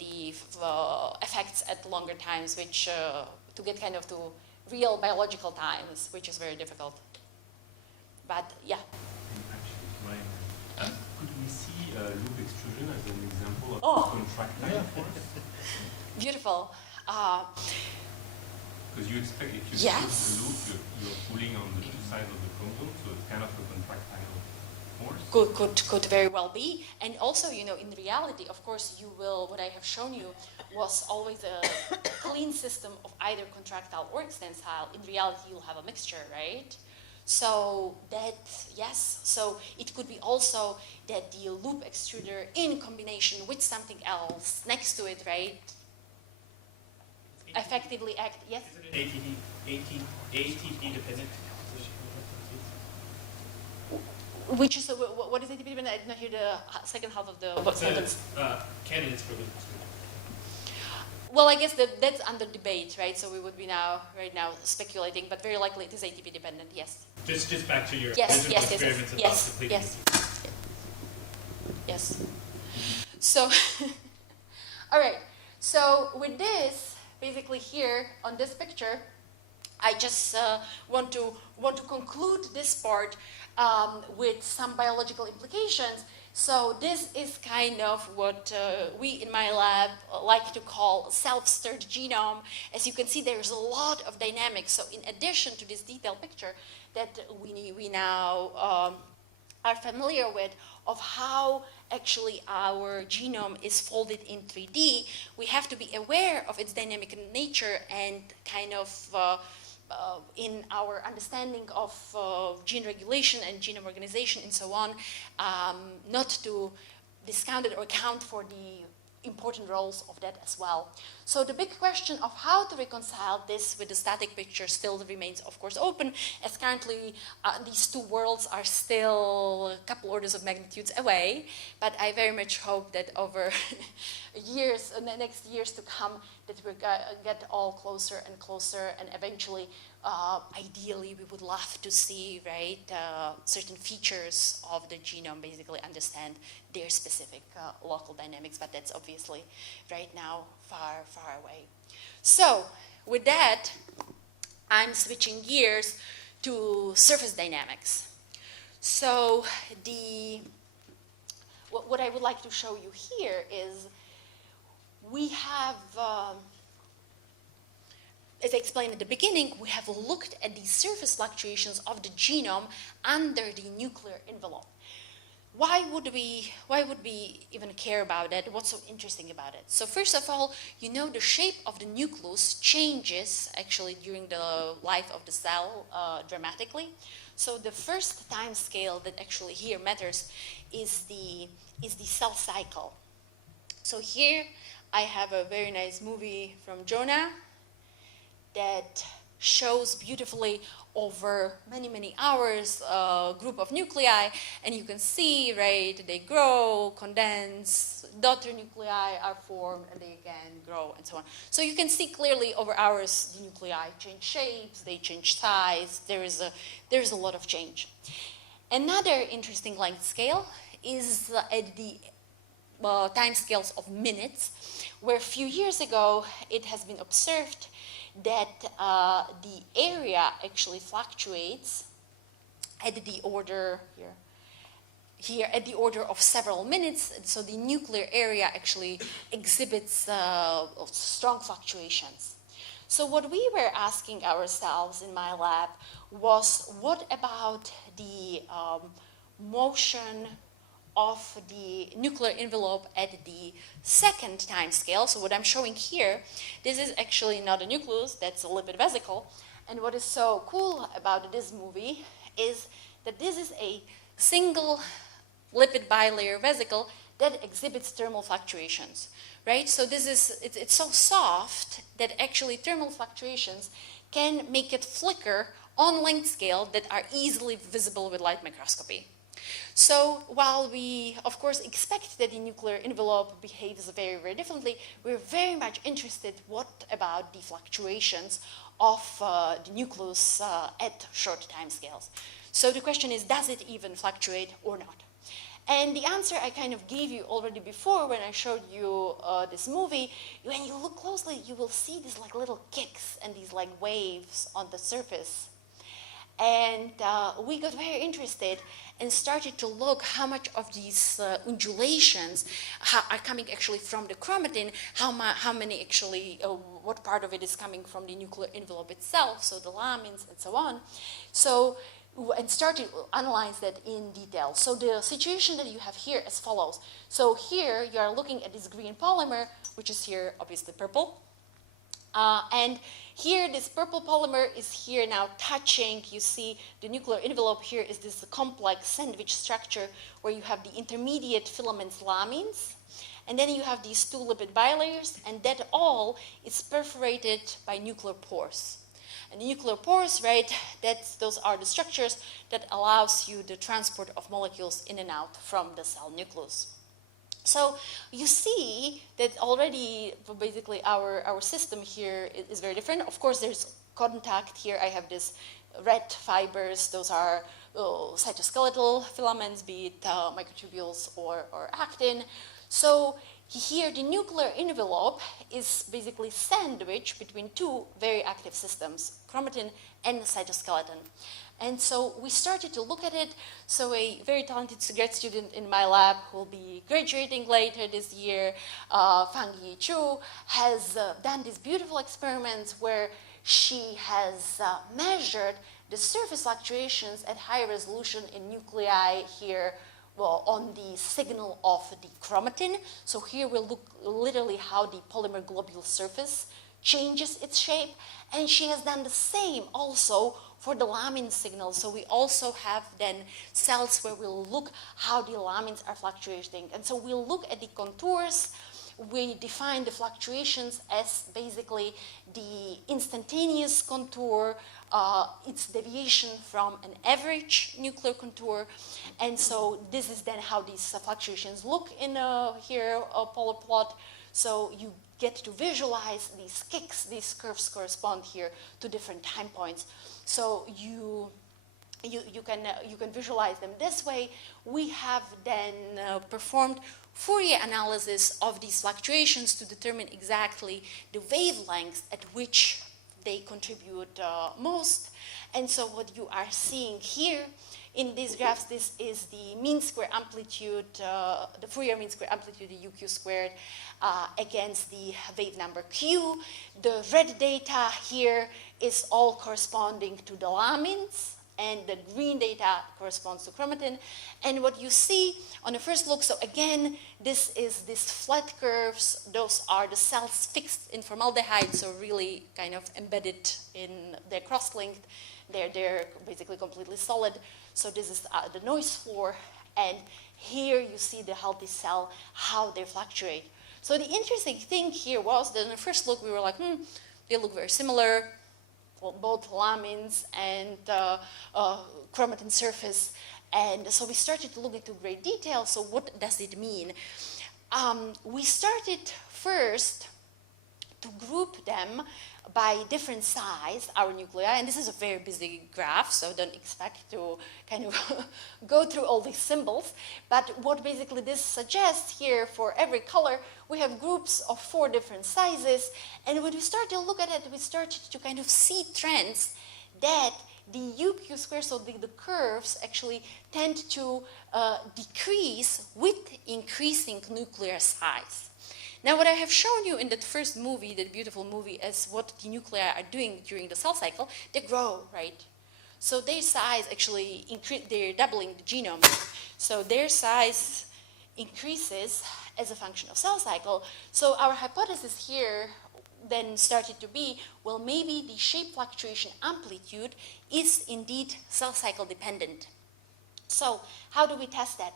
effects at longer times, which, to get kind of to real biological times, which is very difficult. But, yeah. Could we see loop extrusion as an example of Oh. contractile force? Beautiful. Because you expect if you Yes. extrude the loop, you're pulling on the two sides of the chromosome, so it's kind of a contractile force. Could very well be. And also, you know, in reality, of course, you will, what I have shown you was always a clean system of either contractile or extensile. In reality, you'll have a mixture, right? So that, yes, so it could be also that the loop extruder in combination with something else next to it, right, effectively act, yes? Isn't it ATP dependent? Which is, what is ATP dependent? I did not hear the second half of the sentence. Candidates for loop extruder. Well, I guess that's under debate, right? So we would be right now speculating, but very likely it is ATP dependent, yes. Just back to your Yes, original yes, experiments about yes, depleting. yes, yes. So, all right. So with this, basically here on this picture, I just want to conclude this part with some biological implications. So this is kind of what we in my lab like to call self-stirred genome. As you can see, there's a lot of dynamics. So in addition to this detailed picture that we now are familiar with of how actually our genome is folded in 3D, we have to be aware of its dynamic nature and kind of in our understanding of gene regulation and genome organization and so on, not to discount it or account for the important roles of that as well. So the big question of how to reconcile this with the static picture still remains, of course, open, as currently these two worlds are still a couple orders of magnitudes away, but I very much hope that over years, in the next years to come, that we'll get all closer and closer, and eventually Ideally, we would love to see, right, certain features of the genome, basically understand their specific local dynamics, but that's obviously right now far, far away. So with that, I'm switching gears to surface dynamics. So what I would like to show you here is we have, as I explained at the beginning, we have looked at the surface fluctuations of the genome under the nuclear envelope. Why would we even care about it? What's so interesting about it? So first of all, you know the shape of the nucleus changes actually during the life of the cell dramatically. So the first time scale that actually here matters is the cell cycle. So here I have a very nice movie from Jonah that shows beautifully over many, many hours a group of nuclei, and you can see, right, they grow, condense, daughter nuclei are formed, and they again grow, and so on. So you can see clearly over hours the nuclei change shapes, they change size, there's a lot of change. Another interesting length scale is at the time scales of minutes, where a few years ago it has been observed that the area actually fluctuates at the order here at the order of several minutes. So the nuclear area actually exhibits strong fluctuations. So what we were asking ourselves in my lab was, what about the motion of the nuclear envelope at the second time scale? So what I'm showing here, this is actually not a nucleus, that's a lipid vesicle. And what is so cool about this movie is that this is a single lipid bilayer vesicle that exhibits thermal fluctuations, right? So this is, it's so soft that actually thermal fluctuations can make it flicker on length scale that are easily visible with light microscopy. So while we, of course, expect that the nuclear envelope behaves very, very differently, we're very much interested what about the fluctuations of the nucleus at short time scales. So the question is, does it even fluctuate or not? And the answer I kind of gave you already before when I showed you this movie. When you look closely, you will see these like little kicks and these like waves on the surface. And we got very interested and started to look how much of these undulations are coming actually from the chromatin, how many actually, what part of it is coming from the nuclear envelope itself, so the lamins and so on. So, and started to analyze that in detail. So the situation that you have here as follows. So here you are looking at this green polymer, which is here obviously purple. And here, this purple polymer is here now touching, you see the nuclear envelope here is this complex sandwich structure where you have the intermediate filaments lamins, and then you have these two lipid bilayers, and that all is perforated by nuclear pores. And the nuclear pores, right, those are the structures that allows you the transport of molecules in and out from the cell nucleus. So you see that already basically our system here is very different. Of course, there's contact here. I have these red fibers. Those are cytoskeletal filaments, be it microtubules or actin. So here the nuclear envelope is basically sandwiched between two very active systems, chromatin and cytoskeleton. And so we started to look at it. So a very talented grad student in my lab who will be graduating later this year, Fangyi Chu, has done these beautiful experiments where she has measured the surface fluctuations at high resolution in nuclei here, well, on the signal of the chromatin. So here we'll look literally how the polymer globule surface changes its shape. And she has done the same also for the lamin signal. So we also have then cells where we'll look how the lamins are fluctuating. And so we'll look at the contours. We define the fluctuations as basically the instantaneous contour, its deviation from an average nuclear contour. And so this is then how these fluctuations look in here a polar plot. So you get to visualize these kicks. These curves correspond here to different time points. So you can visualize them this way. We have then performed Fourier analysis of these fluctuations to determine exactly the wavelengths at which they contribute most. And so what you are seeing here in these graphs, this is the mean square amplitude, the Fourier mean square amplitude, the UQ squared, against the wave number Q. The red data here is all corresponding to the lamins, and the green data corresponds to chromatin. And what you see on the first look, so again, this is these flat curves. Those are the cells fixed in formaldehyde, so really kind of embedded in their cross-linked. They're basically completely solid. So this is the noise floor, and here you see the healthy cell, how they fluctuate. So the interesting thing here was that in the first look, we were like, they look very similar, both lamins and chromatin surface. And so we started to look into great detail. So what does it mean? We started first to group them by different size, our nuclei, and this is a very busy graph, so don't expect to kind of go through all these symbols. But what basically this suggests here, for every color, we have groups of 4 different sizes, and when we started to look at it, we started to kind of see trends that the UQ square, so the curves actually tend to decrease with increasing nuclear size. Now, what I have shown you in that first movie, that beautiful movie, is what the nuclei are doing during the cell cycle. They grow, right? So their size actually they're doubling the genome. So their size increases as a function of cell cycle. So our hypothesis here then started to be, well, maybe the shape fluctuation amplitude is indeed cell cycle dependent. So how do we test that?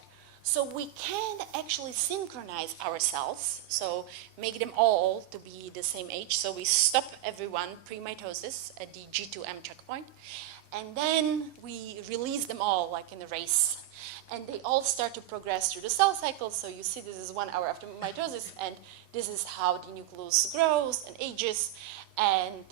So we can actually synchronize our cells, so make them all to be the same age. So we stop everyone pre-mitosis at the G2M checkpoint, and then we release them all like in a race. And they all start to progress through the cell cycle. So you see this is 1 hour after mitosis, and this is how the nucleus grows and ages, and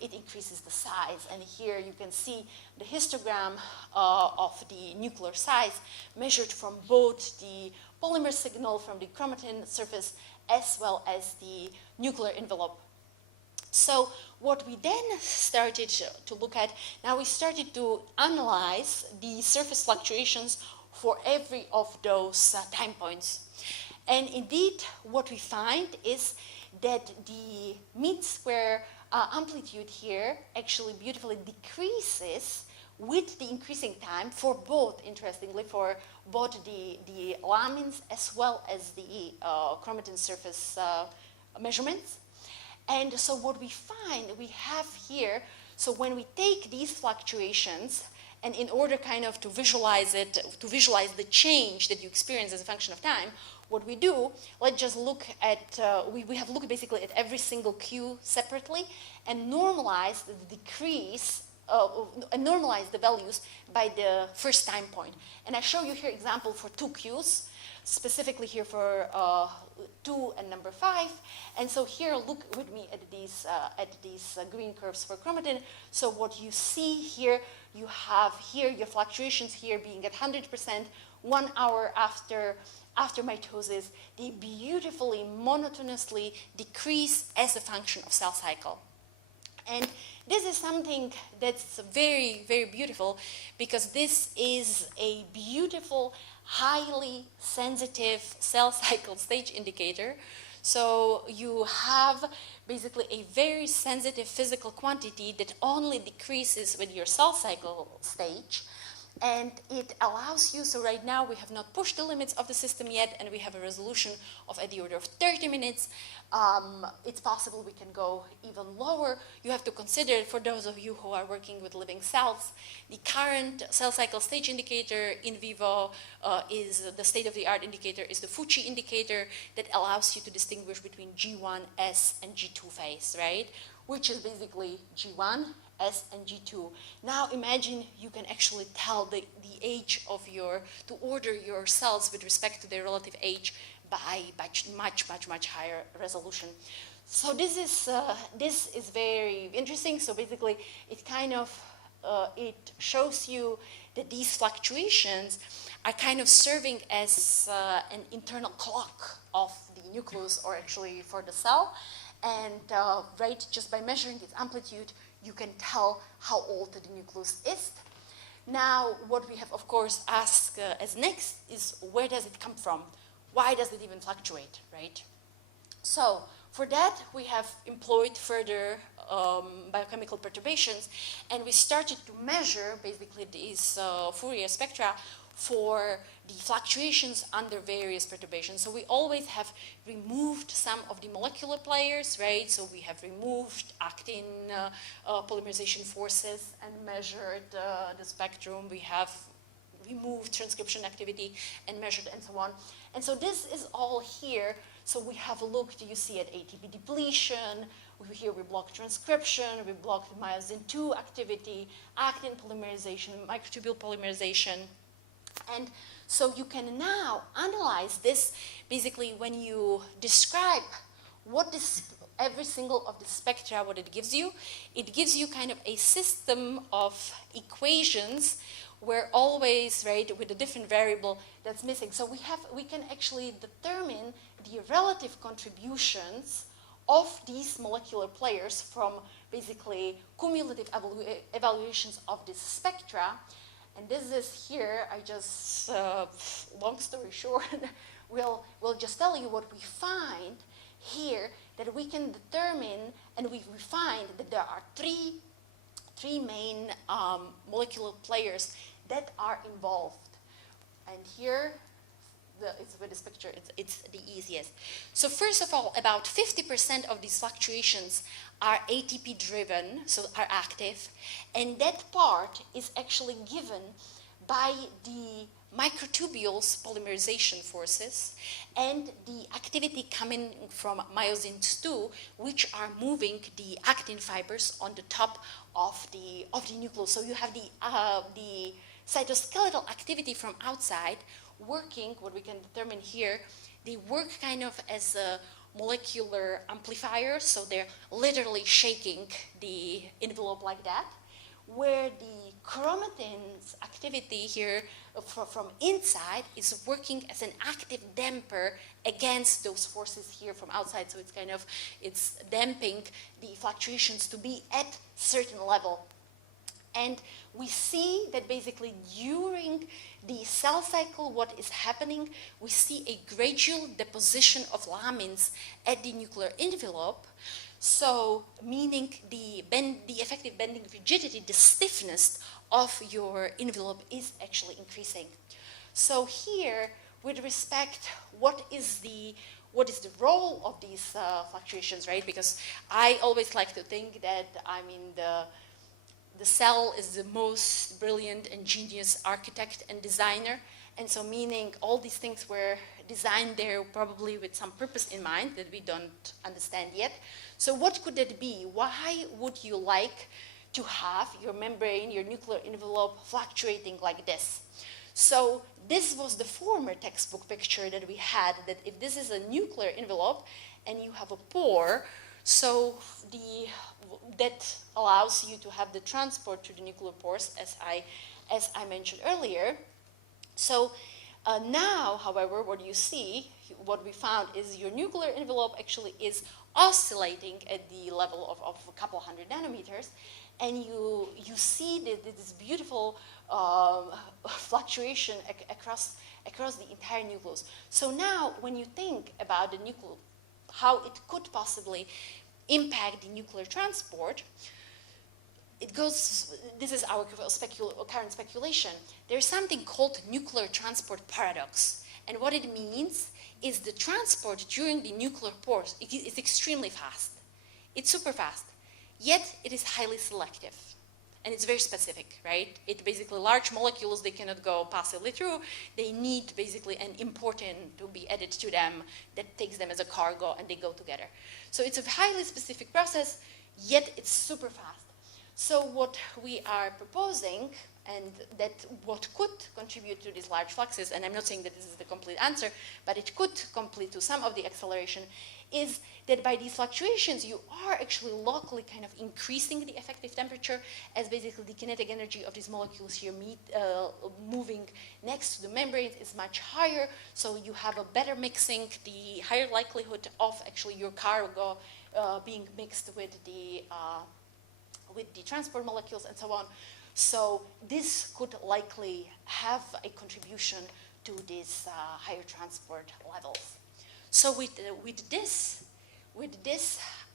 it increases the size. And here you can see the histogram of the nuclear size measured from both the polymer signal from the chromatin surface as well as the nuclear envelope. So what we then started to look at, now we started to analyze the surface fluctuations for every of those time points. And indeed, what we find is that the mean square amplitude here actually beautifully decreases with the increasing time for both, interestingly, for both the lamins as well as the chromatin surface measurements. And so what we find, we have here, so when we take these fluctuations, and in order kind of to visualize it, to visualize the change that you experience as a function of time, what we do, let's just look at, we have looked basically at every single Q separately and normalize the decrease, and normalize the values by the first time point. And I show you here example for 2 Qs, specifically here for 2 and number 5. And so here, look with me at these green curves for chromatin. So what you see here, you have here your fluctuations here being at 100%, 1 hour after mitosis. They beautifully, monotonously decrease as a function of cell cycle. And this is something that's very, very beautiful, because this is a beautiful, highly sensitive cell cycle stage indicator. So you have basically a very sensitive physical quantity that only decreases with your cell cycle stage. And it allows you, so right now we have not pushed the limits of the system yet, and we have a resolution of at the order of 30 minutes. It's possible we can go even lower. You have to consider, for those of you who are working with living cells, the current cell cycle stage indicator in vivo is the state-of-the-art indicator, is the Fuji indicator that allows you to distinguish between G1, S, and G2 phase, right? Which is basically G1, S, and G2. Now imagine you can actually tell the age of to order your cells with respect to their relative age by much higher resolution. So this is very interesting. So basically, it kind of it shows you that these fluctuations are kind of serving as an internal clock of the nucleus, or actually for the cell. And right, just by measuring its amplitude, you can tell how old the nucleus is. Now, what we have, of course, asked as next is, where does it come from? Why does it even fluctuate, right? So, for that, we have employed further biochemical perturbations, and we started to measure, basically, these Fourier spectra for the fluctuations under various perturbations. So we always have removed some of the molecular players, right? So we have removed actin polymerization forces and measured the spectrum. We have removed transcription activity and measured, and so on. And so this is all here. So we have looked, you see, at ATP depletion. Here we blocked transcription, we blocked myosin 2 activity, actin polymerization, microtubule polymerization. And so you can now analyze this basically when you describe what this, every single of the spectra, what it gives you kind of a system of equations where always, right, with a different variable that's missing. So we can actually determine the relative contributions of these molecular players from basically cumulative evaluations of this spectra. And this is here, I just, long story short, we'll just tell you what we find here, that we can determine, and we find that there are three main molecular players that are involved. And here, it's with this picture, it's the easiest. So first of all, about 50% of these fluctuations are ATP driven, so are active, and that part is actually given by the microtubules polymerization forces and the activity coming from myosin 2, which are moving the actin fibers on the top of the nucleus. So you have the cytoskeletal activity from outside working, what we can determine here, they work kind of as a molecular amplifier, so they're literally shaking the envelope like that, where the chromatin's activity here from inside is working as an active damper against those forces here from outside. So it's kind of, it's damping the fluctuations to be at certain level. And we see that basically during the cell cycle, what is happening, we see a gradual deposition of lamins at the nuclear envelope. So, meaning the effective bending rigidity, the stiffness of your envelope is actually increasing. So here, with respect, what is the role of these fluctuations, right? Because I always like to think that, I mean, the cell is the most brilliant and genius architect and designer. And so meaning all these things were designed there probably with some purpose in mind that we don't understand yet. So what could that be? Why would you like to have your membrane, your nuclear envelope fluctuating like this? So this was the former textbook picture that we had, that if this is a nuclear envelope and you have a pore, so that allows you to have the transport to the nuclear pores, as I mentioned earlier. So now, however, what you see, what we found is your nuclear envelope actually is oscillating at the level of a couple hundred nanometers, and you see this beautiful fluctuation across the entire nucleus. So now, when you think about the nucleus, how it could possibly impact the nuclear transport, it goes, this is our current speculation. There's something called nuclear transport paradox. And what it means is the transport during the nuclear pores is extremely fast. It's super fast, yet it is highly selective. And it's very specific, right? It basically, large molecules, they cannot go passively through. They need basically an important to be added to them that takes them as a cargo, and they go together. So it's a highly specific process, yet it's super fast. So what we are proposing, and that what could contribute to these large fluxes, and I'm not saying that this is the complete answer, but it could complete to some of the acceleration, is that by these fluctuations, you are actually locally kind of increasing the effective temperature, as basically the kinetic energy of these molecules here moving next to the membrane is much higher, so you have a better mixing, the higher likelihood of actually your cargo being mixed with the transport molecules and so on. So this could likely have a contribution to these higher transport levels. So with this,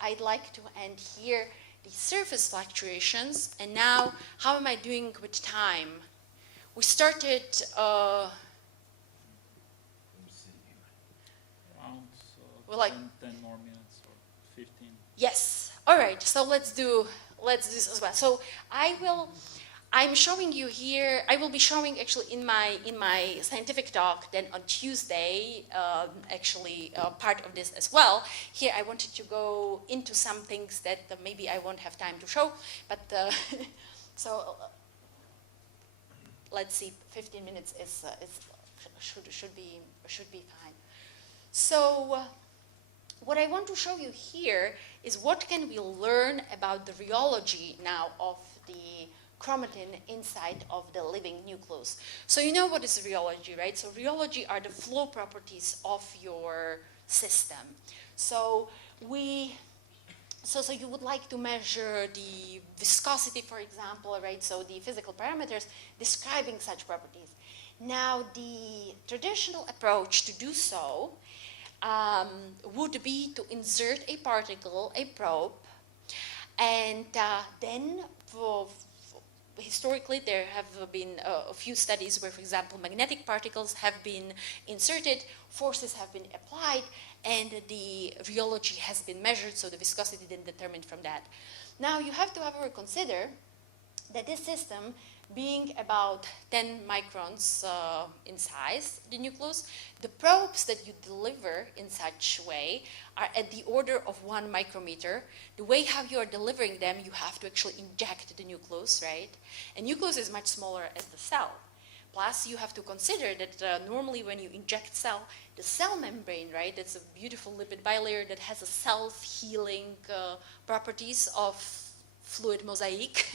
I'd like to end here the surface fluctuations. And now, how am I doing with time? We started, Around Well, like- 10 more minutes or 15. yes. All right. So let's do this as well. So I'm showing you here. I will be showing actually in my scientific talk. Then on Tuesday, part of this as well. Here I wanted to go into some things that maybe I won't have time to show. But so let's see. 15 minutes should be fine. So. What I want to show you here is what can we learn about the rheology now of the chromatin inside of the living nucleus. So you know what is rheology, right? So rheology are the flow properties of your system. So you would like to measure the viscosity, for example, right? So the physical parameters describing such properties. Now the traditional approach to do so would be to insert a particle, a probe, and then historically there have been a few studies where, for example, magnetic particles have been inserted, forces have been applied, and the rheology has been measured, so the viscosity then determined from that. Now you have to, however, consider that this system, being about 10 microns in size, the nucleus, the probes that you deliver in such way are at the order of 1 micrometer. The way how you are delivering them, you have to actually inject the nucleus, right? And nucleus is much smaller as the cell. Plus, you have to consider that normally when you inject cell, the cell membrane, right, that's a beautiful lipid bilayer that has a self-healing properties of fluid mosaic.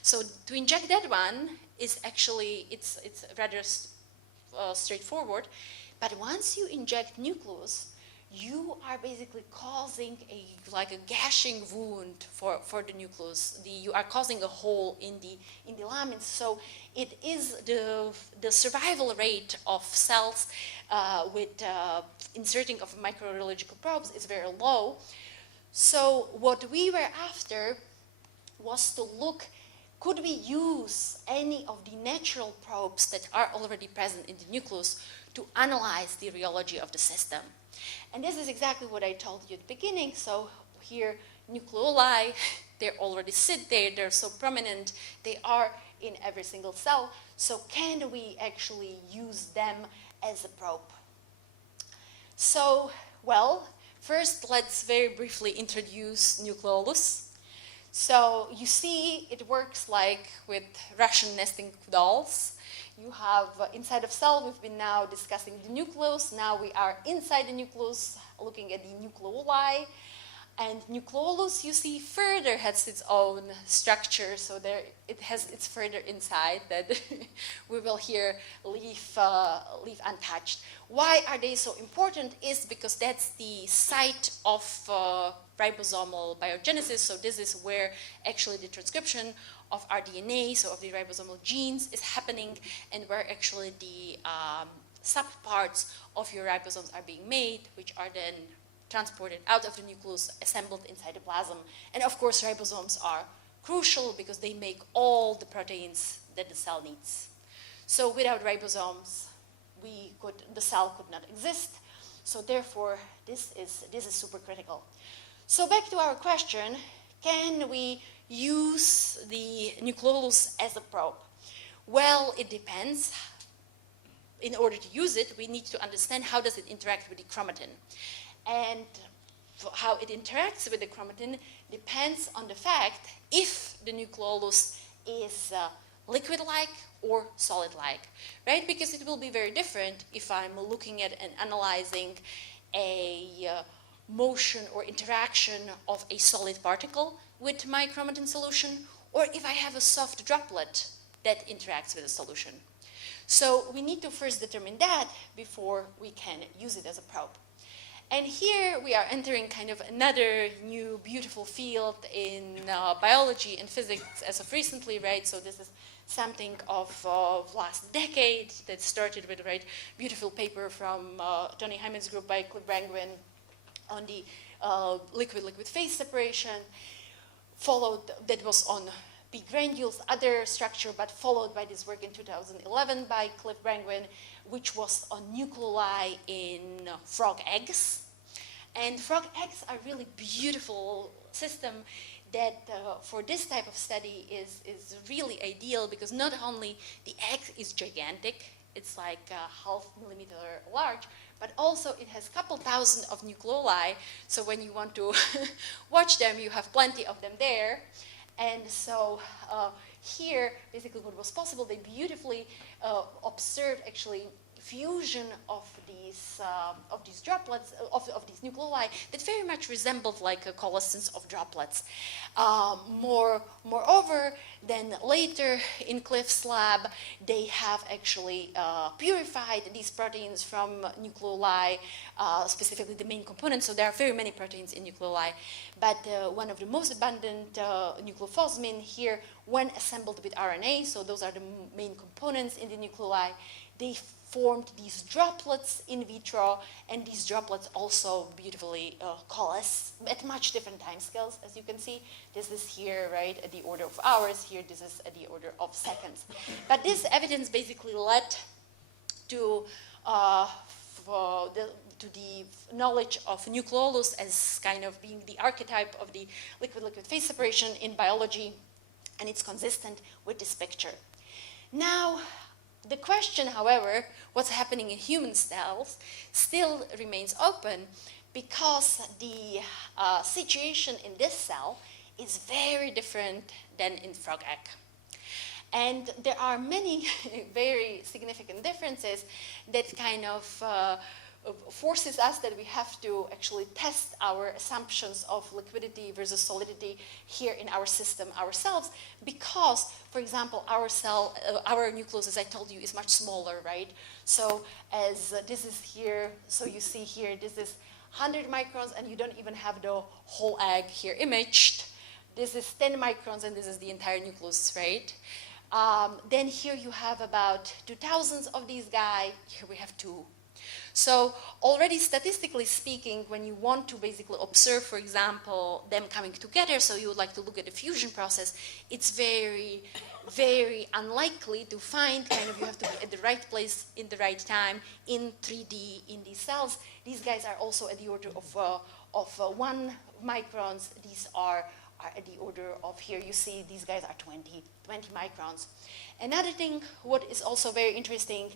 So to inject that one is actually, it's rather straightforward. But once you inject nucleus, you are basically causing a gashing wound for the nucleus. You are causing a hole in the lamins. So it is the survival rate of cells with inserting of microrheological probes is very low. So what we were after was to look, could we use any of the natural probes that are already present in the nucleus to analyze the rheology of the system? And this is exactly what I told you at the beginning. So here, nucleoli, they already sit there, they're so prominent, they are in every single cell. So can we actually use them as a probe? So, well, first let's very briefly introduce nucleolus. So you see, it works like with Russian nesting dolls. You have inside of cell, we've been now discussing the nucleus. Now we are inside the nucleus, looking at the nucleoli. And nucleolus, you see, further has its own structure. So there, it's further inside that we will here leave untouched. Why are they so important? Is because that's the site of ribosomal biogenesis. So this is where actually the transcription of our DNA, so of the ribosomal genes, is happening, and where actually the subparts of your ribosomes are being made, which are then transported out of the nucleus, assembled inside the plasm. And of course, ribosomes are crucial because they make all the proteins that the cell needs. So without ribosomes, the cell could not exist. So therefore, this is super critical. So back to our question, can we use the nucleolus as a probe? Well, it depends. In order to use it, we need to understand how does it interact with the chromatin. And how it interacts with the chromatin depends on the fact if the nucleolus is liquid-like or solid-like, right? Because it will be very different if I'm looking at and analyzing a motion or interaction of a solid particle with my chromatin solution, or if I have a soft droplet that interacts with a solution. So we need to first determine that before we can use it as a probe. And here we are entering kind of another new beautiful field in biology and physics as of recently, right? So this is something of last decade that started with a right beautiful paper from Tony Hyman's group by Cliff Brangwyn on the liquid-liquid phase separation, followed, that was on P. granules, other structure, but followed by this work in 2011 by Cliff Brangwyn, which was on nucleoli in frog eggs. And frog eggs are really beautiful system that for this type of study is really ideal, because not only the egg is gigantic, it's like half millimeter large, but also it has a couple thousand of nucleoli. So when you want to watch them, you have plenty of them there. And so here, basically what was possible, they beautifully observed actually fusion of these droplets, of these nuclei that very much resembled like a coalescence of droplets. Moreover, then later in Cliff's lab, they have actually purified these proteins from nucleoli, specifically the main components. So there are very many proteins in nucleoli, but one of the most abundant, nucleophosmin here, when assembled with RNA, so those are the main components in the nucleoli, they formed these droplets in vitro, and these droplets also beautifully coalesce at much different time scales, as you can see. This is here, right, at the order of hours. Here, this is at the order of seconds. But this evidence basically led to the knowledge of nucleolus as kind of being the archetype of the liquid-liquid phase separation in biology, and it's consistent with this picture. Now, the question, however, what's happening in human cells still remains open, because the situation in this cell is very different than in frog egg. And there are many very significant differences that kind of forces us that we have to actually test our assumptions of liquidity versus solidity here in our system ourselves, because, for example, our cell, our nucleus, as I told you, is much smaller, right? So as this is here, so you see here, this is 100 microns, and you don't even have the whole egg here imaged. This is 10 microns, and this is the entire nucleus, right? Then here you have about 2,000 of these guys. Here we have 2. So already statistically speaking, when you want to basically observe, for example, them coming together, so you would like to look at the fusion process, it's very, very unlikely to find kind of, you have to be at the right place in the right time in 3D in these cells. These guys are also at the order of 1 microns. These are at the order of, here you see these guys are 20 microns. Another thing, what is also very interesting,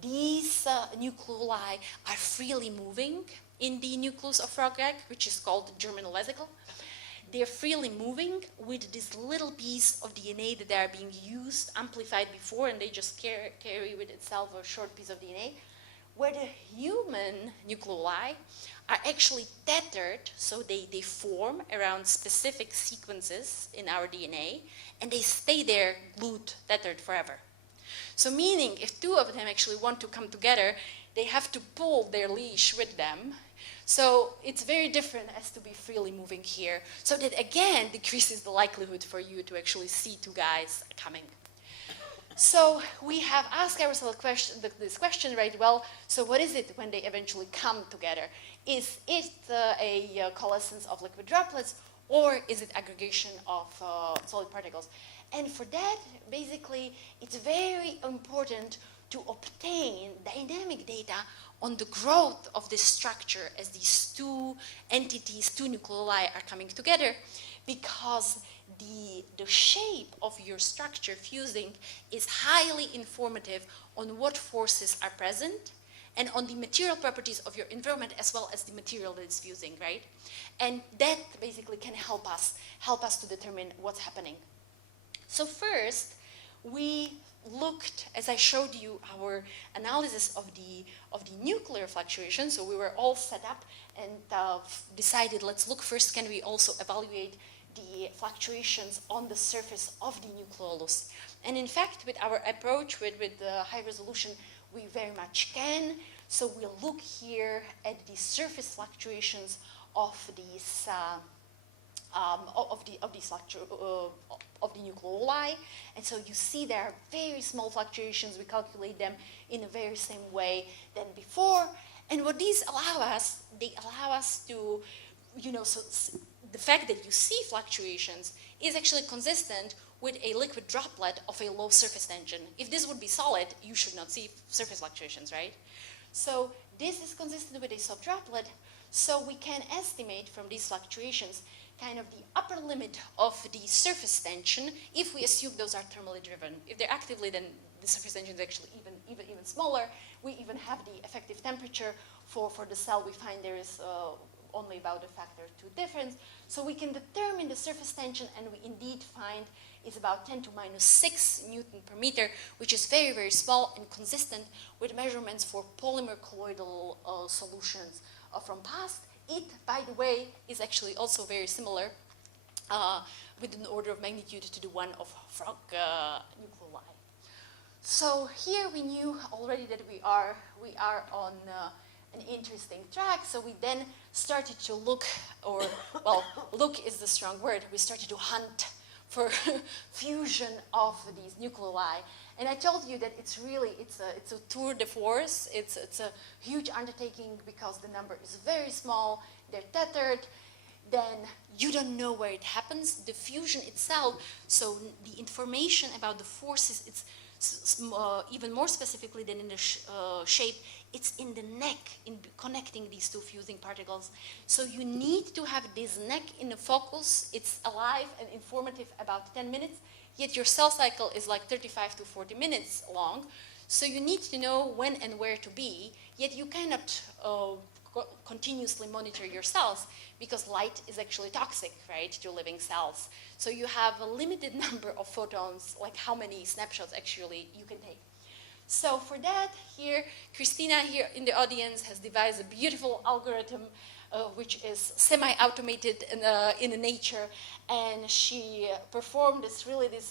these nucleoli are freely moving in the nucleus of frog egg, which is called germinal vesicle. They're freely moving with this little piece of DNA that they are being used, amplified before, and they just carry with itself a short piece of DNA. Where the human nucleoli are actually tethered, so they form around specific sequences in our DNA, and they stay there glued, tethered forever. So meaning, if 2 of them actually want to come together, they have to pull their leash with them. So it's very different as to be freely moving here. So that again decreases the likelihood for you to actually see 2 guys coming. So we have asked ourselves this question, right? Well, so what is it when they eventually come together? Is it a coalescence of liquid droplets, or is it aggregation of solid particles? And for that, basically, it's very important to obtain dynamic data on the growth of this structure as these 2 entities, 2 nuclei are coming together, because the shape of your structure fusing is highly informative on what forces are present and on the material properties of your environment, as well as the material that is fusing, right? And that basically can help us to determine what's happening. So first, we looked, as I showed you, our analysis of the nuclear fluctuations. So we were all set up and decided, let's look first, can we also evaluate the fluctuations on the surface of the nucleolus? And in fact, with our approach with the high resolution, we very much can. So we'll look here at the surface fluctuations of these of the nucleoli, and so you see there are very small fluctuations. We calculate them in a very same way than before, and what these allow us, they allow us to, the fact that you see fluctuations is actually consistent with a liquid droplet of a low surface tension. If this would be solid, you should not see surface fluctuations, right? So this is consistent with a soft droplet, so we can estimate from these fluctuations kind of the upper limit of the surface tension if we assume those are thermally driven. If they're actively, then the surface tension is actually even smaller. We even have the effective temperature for the cell. We find there is only about a factor 2 difference. So we can determine the surface tension, and we indeed find it's about 10 to minus 6 Newton per meter, which is very, very small and consistent with measurements for polymer colloidal solutions from past. It, by the way, is actually also very similar with an order of magnitude to the one of frog nuclei. So here we knew already that we are on an interesting track. So we then started to look, or well, look is the strong word. We started to hunt for fusion of these nuclei. And I told you that it's a tour de force. It's a huge undertaking because the number is very small. They're tethered. Then you don't know where it happens. The fusion itself. So the information about the forces, it's even more specifically than in the shape. It's in the neck, in connecting these two fusing particles. So you need to have this neck in the focus. It's alive and informative about 10 minutes. Yet your cell cycle is like 35 to 40 minutes long. So you need to know when and where to be, yet you cannot continuously monitor your cells because light is actually toxic, right, to living cells. So you have a limited number of photons, like how many snapshots actually you can take. So for that, here, Christina here in the audience has devised a beautiful algorithm which is semi-automated in nature, and she performed this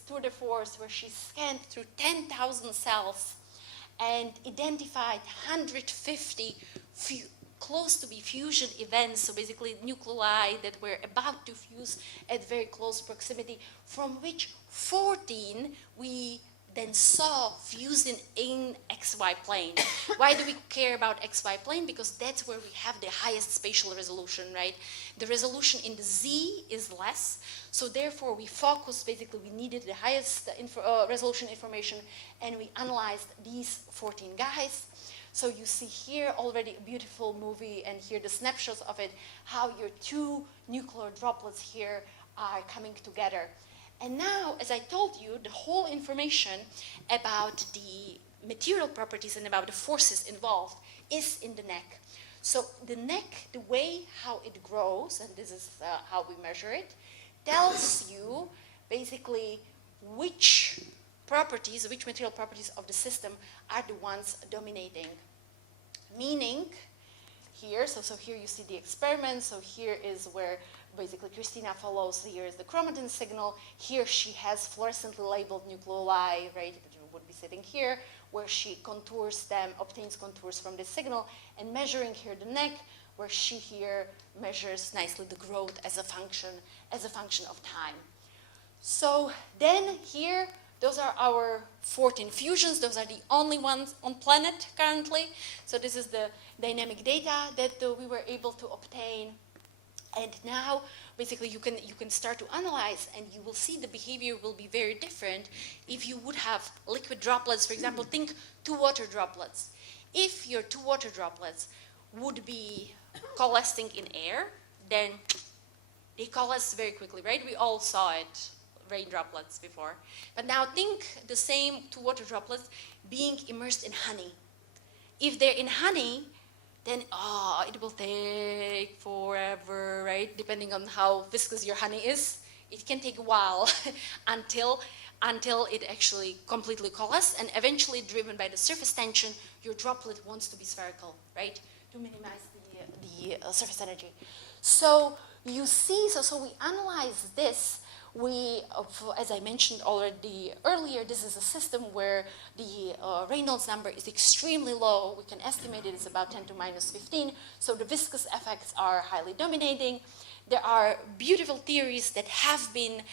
tour de force where she scanned through 10,000 cells and identified 150 close to be fusion events, so basically nuclei that were about to fuse at very close proximity, from which 14 we then saw fusing in XY plane. Why do we care about XY plane? Because that's where we have the highest spatial resolution, right? The resolution in the Z is less, so therefore we focused, basically we needed the highest resolution information, and we analyzed these 14 guys. So you see here already a beautiful movie, and here the snapshots of it, how your two nuclear droplets here are coming together. And now, as I told you, the whole information about the material properties and about the forces involved is in the neck. So the neck, the way how it grows, and this is how we measure it, tells you basically which properties, which material properties of the system are the ones dominating. Meaning, here, so here you see the experiment, so here is where basically Christina follows, here is the chromatin signal, here she has fluorescently labeled nucleoli, right, that would be sitting here, where she contours them, obtains contours from this signal, and measuring here the neck, where she here measures nicely the growth as a function of time. So then here, those are our 14 fusions. Those are the only ones on planet currently. So this is the dynamic data that we were able to obtain. And now, basically, you can start to analyze, and you will see the behavior will be very different if you would have liquid droplets. For example, think 2 water droplets. If your 2 water droplets would be coalescing in air, then they coalesce very quickly, right? We all saw it, rain droplets before. But now think the same 2 water droplets being immersed in honey. If they're in honey, then it will take forever, right? Depending on how viscous your honey is. It can take a while until until it actually completely coalesces, and eventually, driven by the surface tension, your droplet wants to be spherical, right? To minimize the surface energy. So you see, so we analyze this. As I mentioned already earlier, this is a system where the Reynolds number is extremely low. We can estimate it is about 10 to minus 15. So the viscous effects are highly dominating. There are beautiful theories that have been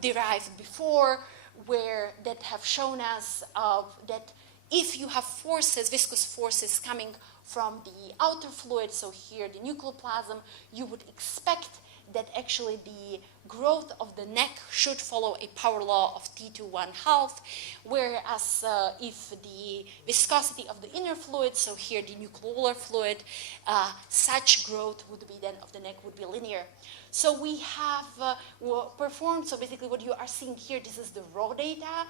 derived before, that have shown us that if you have forces, viscous forces coming from the outer fluid, so here the nucleoplasm, you would expect that actually the growth of the neck should follow a power law of T to 1/2, whereas if the viscosity of the inner fluid, so here the nucleolar fluid, such growth would be then of the neck would be linear. So we have performed, so basically what you are seeing here, this is the raw data,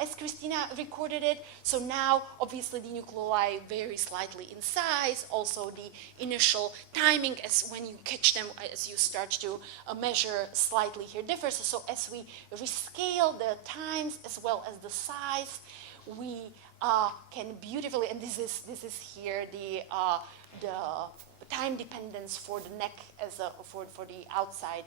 as Christina recorded it. So now, obviously, the nuclei vary slightly in size. Also, the initial timing, as when you catch them, as you start to measure, slightly here differs. So as we rescale the times as well as the size, we can beautifully, and this is here the time dependence for the neck as for the outside.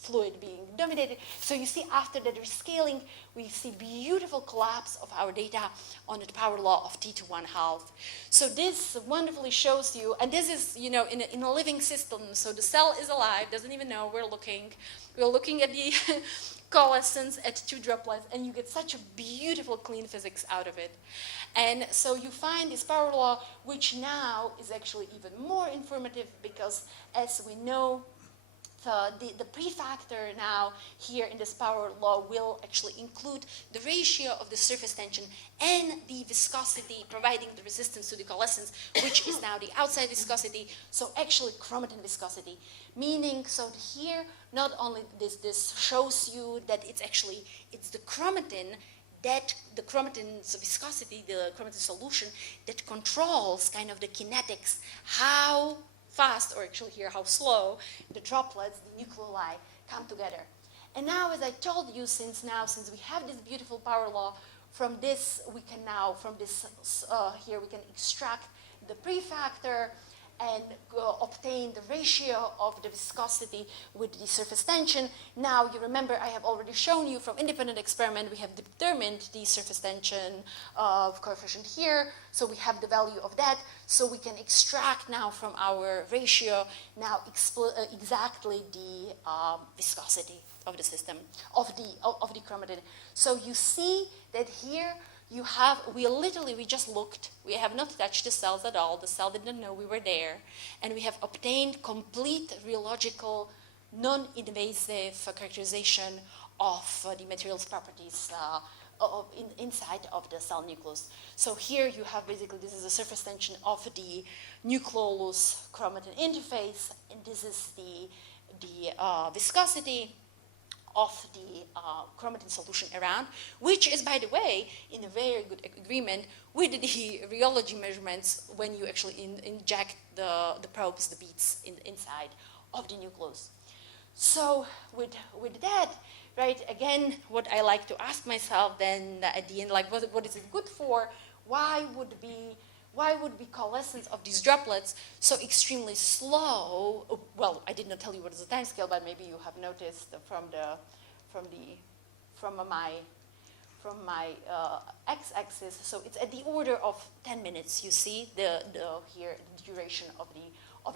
Fluid being dominated. So you see after the rescaling, we see beautiful collapse of our data on the power law of T to 1/2. So this wonderfully shows you, and this is, in a living system, so the cell is alive, doesn't even know we're looking at the coalescence at 2 droplets, and you get such a beautiful clean physics out of it. And so you find this power law, which now is actually even more informative, because as we know, the prefactor now here in this power law will actually include the ratio of the surface tension and the viscosity, providing the resistance to the coalescence, which is now the outside viscosity, so actually chromatin viscosity. Meaning, so here, not only this shows you that it's the chromatin, that the chromatin's viscosity, the chromatin solution, that controls kind of the kinetics, how fast, or actually here how slow, the droplets, the nuclei come together. And now, as I told you, since we have this beautiful power law, from this we can now, here we can extract the prefactor and obtain the ratio of the viscosity with the surface tension. Now, you remember I have already shown you from independent experiment, we have determined the surface tension coefficient here, so we have the value of that, so we can extract now from our ratio now exactly the viscosity of the system, of the chromatin. So you see that here, we just looked, we have not touched the cells at all, the cell didn't know we were there, and we have obtained complete rheological, non-invasive characterization of the materials properties inside of the cell nucleus. So here you have basically, this is the surface tension of the nucleolus chromatin interface, and this is the viscosity of the chromatin solution around, which is, by the way, in a very good agreement with the rheology measurements when you actually inject the probes, the beads inside of the nucleus. So with that, right, again, what I like to ask myself then at the end, like, what is it good for? Why would be coalescence of these droplets so extremely slow? Well, I did not tell you what is the time scale, but maybe you have noticed from my x-axis. So it's at the order of 10 minutes. You see the duration of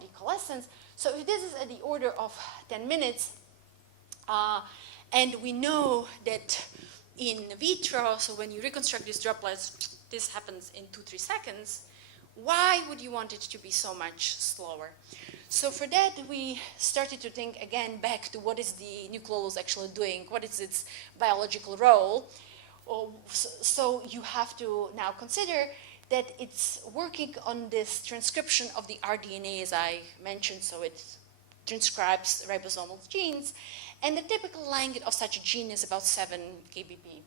the coalescence. So if this is at the order of 10 minutes, and we know that in vitro, so when you reconstruct these droplets, this happens in 2-3 seconds. Why would you want it to be so much slower? So for that, we started to think again back to what is the nucleolus actually doing? What is its biological role? So you have to now consider that it's working on this transcription of the rDNA, as I mentioned, so it transcribes ribosomal genes, and the typical length of such a gene is about 7 kbp.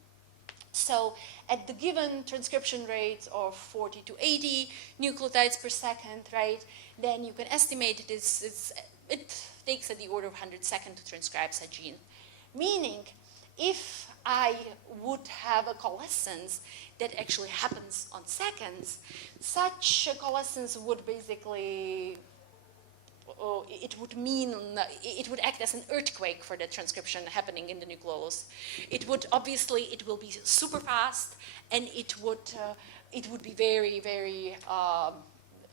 So at the given transcription rate of 40 to 80 nucleotides per second, right, then you can estimate it takes at the order of 100 seconds to transcribe such gene. Meaning, if I would have a coalescence that actually happens on seconds, such a coalescence would basically, it would act as an earthquake for the transcription happening in the nucleolus. It would, obviously, it will be super fast, and it would be very, very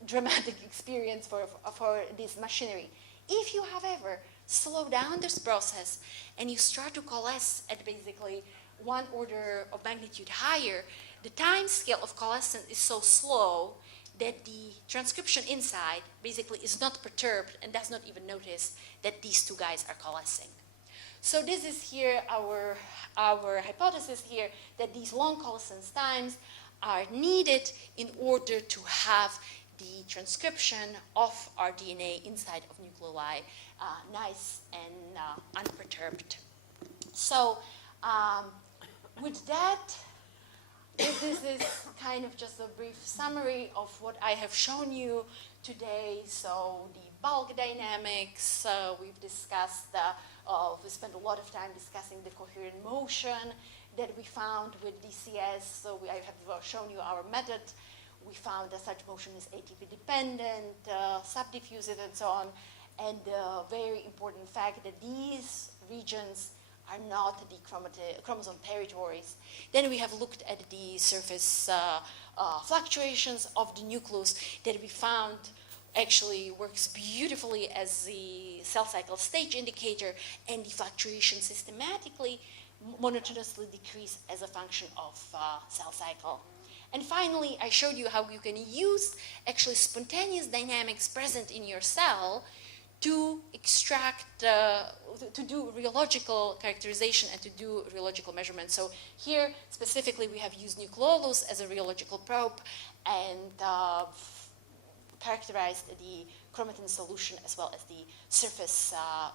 dramatic experience for this machinery. If you, however, slow down this process and you start to coalesce at basically 1 order of magnitude higher, the time scale of coalescence is so slow that the transcription inside basically is not perturbed and does not even notice that these two guys are coalescing. So this is here our hypothesis here, that these long coalescence times are needed in order to have the transcription of our DNA inside of nucleoli nice and unperturbed. So with that, this is kind of just a brief summary of what I have shown you today. So the bulk dynamics, we've discussed, we spent a lot of time discussing the coherent motion that we found with DCS. So I have shown you our method. We found that such motion is ATP dependent, subdiffusive, and so on. And the very important fact that these regions are not the chromosome territories. Then we have looked at the surface fluctuations of the nucleus that we found actually works beautifully as the cell cycle stage indicator, and the fluctuation systematically monotonously decrease as a function of cell cycle. And finally, I showed you how you can use actually spontaneous dynamics present in your cell to extract, to do rheological characterization and to do rheological measurements. So here, specifically, we have used nucleolus as a rheological probe and characterized the chromatin solution as well as the surface,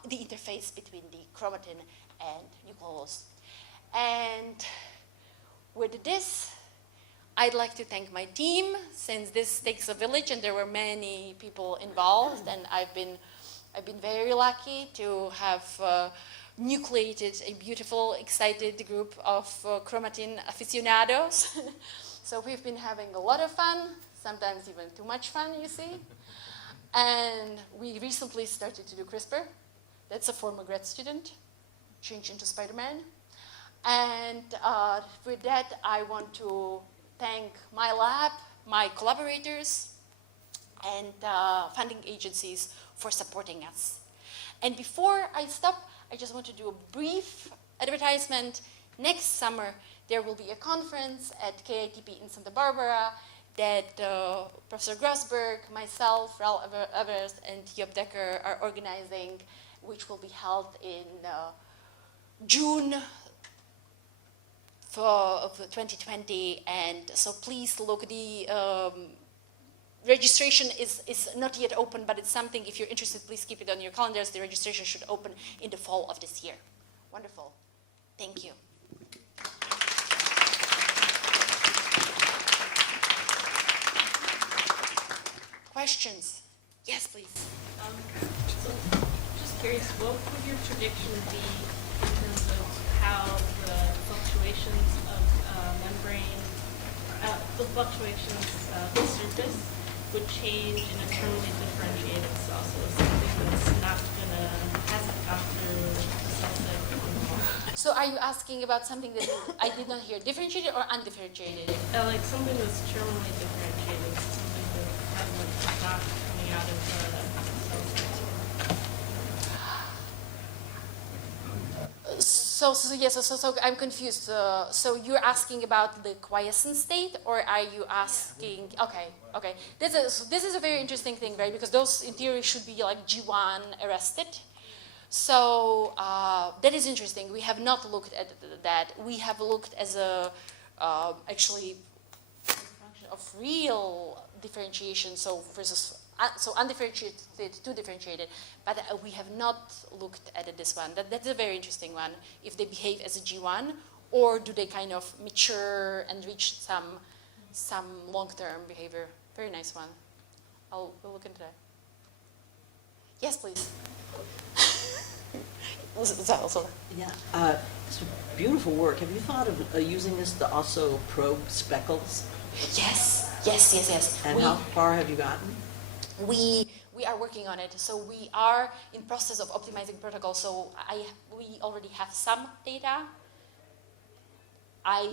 the interface between the chromatin and nucleolus. And with this, I'd like to thank my team, since this takes a village and there were many people involved, and I've been very lucky to have nucleated a beautiful, excited group of chromatin aficionados. So we've been having a lot of fun, sometimes even too much fun, you see. And we recently started to do CRISPR. That's a former grad student, changed into Spider-Man. And with that, I want to thank my lab, my collaborators, and funding agencies for supporting us. And before I stop, I just want to do a brief advertisement. Next summer, there will be a conference at KITP in Santa Barbara that Professor Grossberg, myself, Raul Everest, and Job Decker are organizing, which will be held in June of 2020. And so please look, the registration is not yet open, but it's something, if you're interested, please keep it on your calendars. The registration should open in the fall of this year. Wonderful. Thank you. Questions? Yes, please. So, just curious, what would your prediction be in terms of how the fluctuations of membrane, the fluctuations of the surface would change in a terminally differentiated cell? So something that's not gonna, hasn't gone through the cell cycle. So are you asking about something that I did not hear, differentiated or undifferentiated? Like something that's terminally differentiated, something that hasn't not coming out of the cell cycle. So I'm confused. So you're asking about the quiescent state, or are you asking? Okay. This is a very interesting thing, right? Because those, in theory, should be like G1 arrested. So that is interesting. We have not looked at that. We have looked as a actually function of real differentiation. So versus so undifferentiated to differentiated, but we have not looked at this one. That's a very interesting one. If they behave as a G1, or do they kind of mature and reach some long-term behavior? Very nice one. We'll look into that. Yes, please. also. Yeah, it's beautiful work. Have you thought of using this to also probe speckles? Yes, yes, yes, yes. And how far have you gotten? We are working on it. So we are in process of optimizing protocol. So we already have some data. I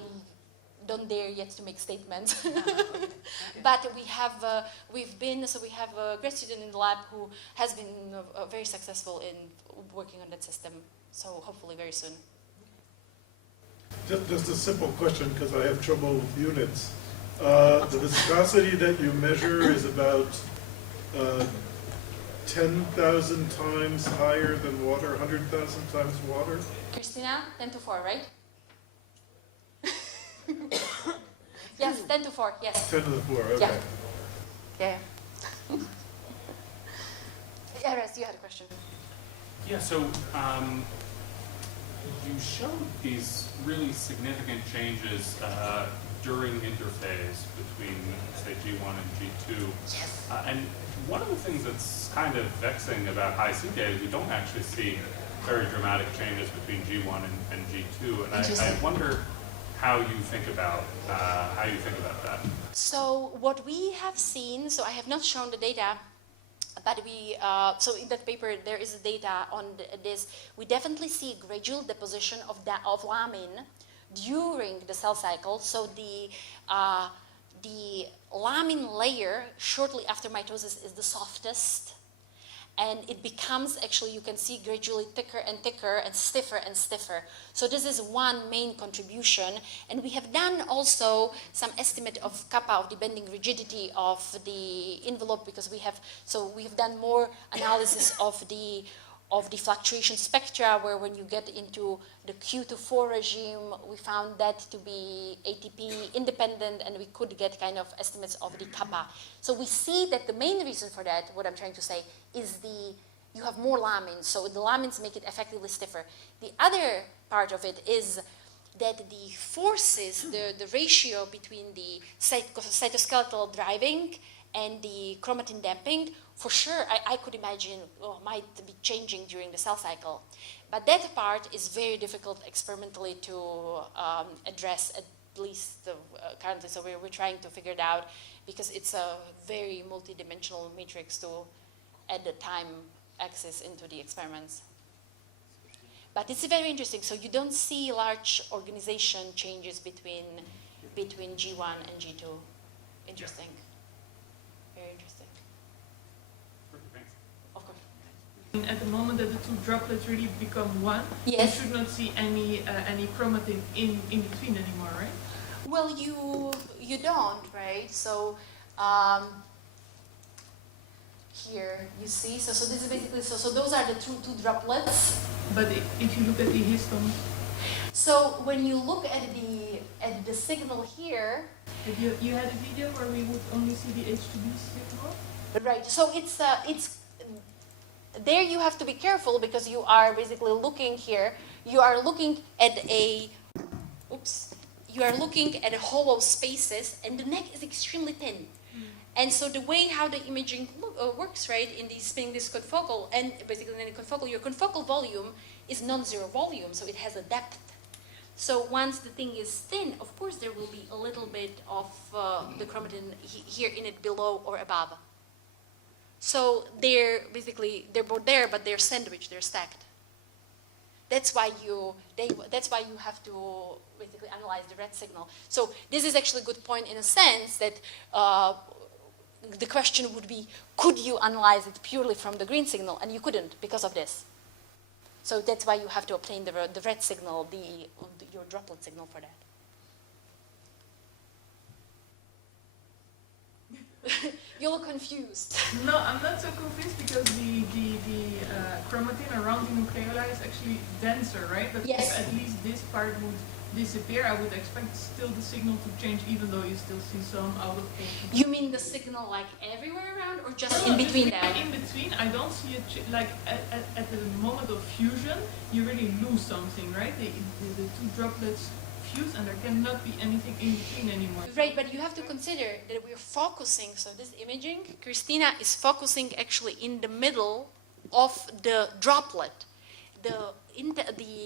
don't dare yet to make statements, but we have we have a grad student in the lab who has been very successful in working on that system. So hopefully very soon. Just a simple question, because I have trouble with units. The viscosity that you measure is about 10,000 times higher than water, 100,000 times water? Christina, 10 to 4, right? Yes, 10 to 4, yes. 10 to the 4, okay. Yeah. Yeah. Yeah, Rez, you had a question. Yeah, so you showed these really significant changes during interphase between, say, G1 and G2. Yes. And one of the things that's kind of vexing about high-C data is we don't actually see very dramatic changes between G1 and G2. And I wonder how you think about that. So what we have seen, so I have not shown the data, but so in that paper there is data on this. We definitely see gradual deposition of lamine during the cell cycle. So the lamine layer shortly after mitosis is the softest, and it becomes, actually you can see, gradually thicker and thicker and stiffer. So this is one main contribution, and we have done also some estimate of kappa, of the bending rigidity of the envelope, because we have done more analysis of the fluctuation spectra, where when you get into the Q2-4 regime, we found that to be ATP independent, and we could get kind of estimates of the kappa. So we see that the main reason for that, what I'm trying to say, is you have more lamines, so the lamines make it effectively stiffer. The other part of it is that the forces, the ratio between the cytoskeletal driving and the chromatin damping, for sure, I could imagine might be changing during the cell cycle. But that part is very difficult experimentally to address, at least currently. So we're trying to figure it out, because it's a very multi-dimensional matrix to add the time axis into the experiments. But it's very interesting. So you don't see large organization changes between G1 and G2. Interesting. Very interesting. Perfect, thanks. Of course. At the moment that the two droplets really become one, Yes. you should not see any chromatin in between anymore, right? Well, you don't, right? So here you see. So this is basically so those are the two droplets. But if you look at the histone, So when you look at the signal here, if you had a video where we would only see the H2B signal. right? So it's there you have to be careful, because you are basically looking here. You are looking at you are looking at hollow spaces, and the neck is extremely thin. And so the way how the imaging works, right, in the spinning disc confocal, and basically in any confocal, your confocal volume is non-zero volume, so it has a depth. So once the thing is thin, of course there will be a little bit of the chromatin here in it, below or above. So they're both there, but they're sandwiched, they're stacked. That's why you have to basically analyze the red signal. So this is actually a good point in a sense that the question would be, could you analyze it purely from the green signal? And you couldn't, because of this. So that's why you have to obtain the red signal, your droplet signal for that. You look confused. No, I'm not so confused, because the chromatin around the nucleoli is actually denser, right? But Yes. if at least this part would disappear, I would expect still the signal to change, even though you still see some out of focus. You mean the signal like everywhere around, or just No, in between just that? In between, I don't see it like at the moment of fusion, you really lose something, right? The two droplets fuse, and there cannot be anything in between anymore. Right, but you have to consider that we're focusing, so this imaging, Christina is focusing actually in the middle of the droplet. the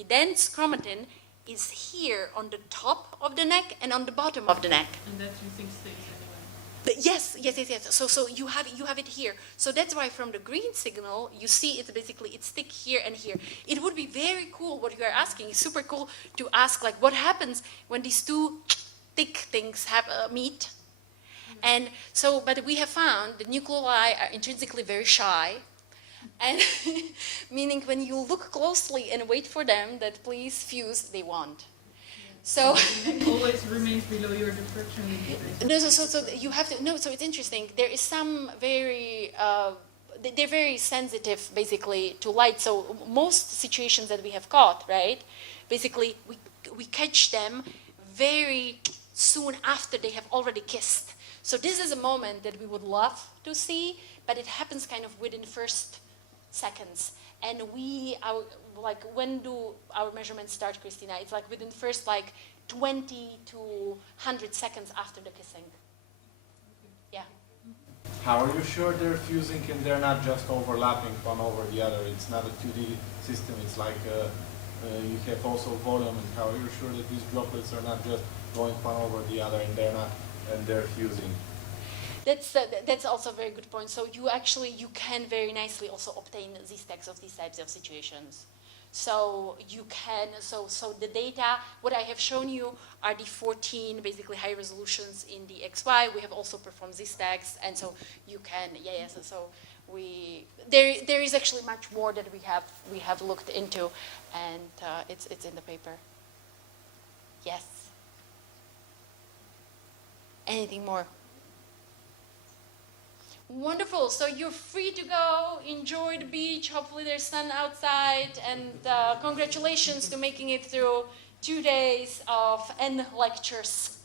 dense chromatin is here on the top of the neck and on the bottom of the neck. And that you think stays anyway. Yes. So you have it here. So that's why from the green signal, you see it's basically, it's thick here and here. It would be very cool what you are asking. It's super cool to ask, like, what happens when these two thick things meet? And so, but we have found the nucleoli are intrinsically very shy. And meaning when you look closely and wait for them that please fuse, they won't. So It always remains below your diffraction limit. no, so you have to no. So it's interesting. There is some very they're very sensitive basically to light. So most situations that we have caught, right? Basically, we catch them very soon after they have already kissed. So this is a moment that we would love to see, but it happens kind of within the first seconds. And like, when do our measurements start, Christina? It's like within the first, like, 20 to 100 seconds after the kissing. Yeah. How are you sure they're fusing and they're not just overlapping one over the other? It's not a 2D system, it's like you have also volume, and how are you sure that these droplets are not just going one over the other and they're fusing? That's also a very good point. So you can very nicely also obtain these types of situations. So you can, so the data, what I have shown you are the 14 basically high resolutions in the XY. We have also performed these tags, and so you can, so there is actually much more that we have looked into, and it's in the paper. Yes. Anything more? Wonderful. So you're free to go, enjoy the beach. Hopefully there's sun outside, and congratulations to making it through 2 days of N lectures.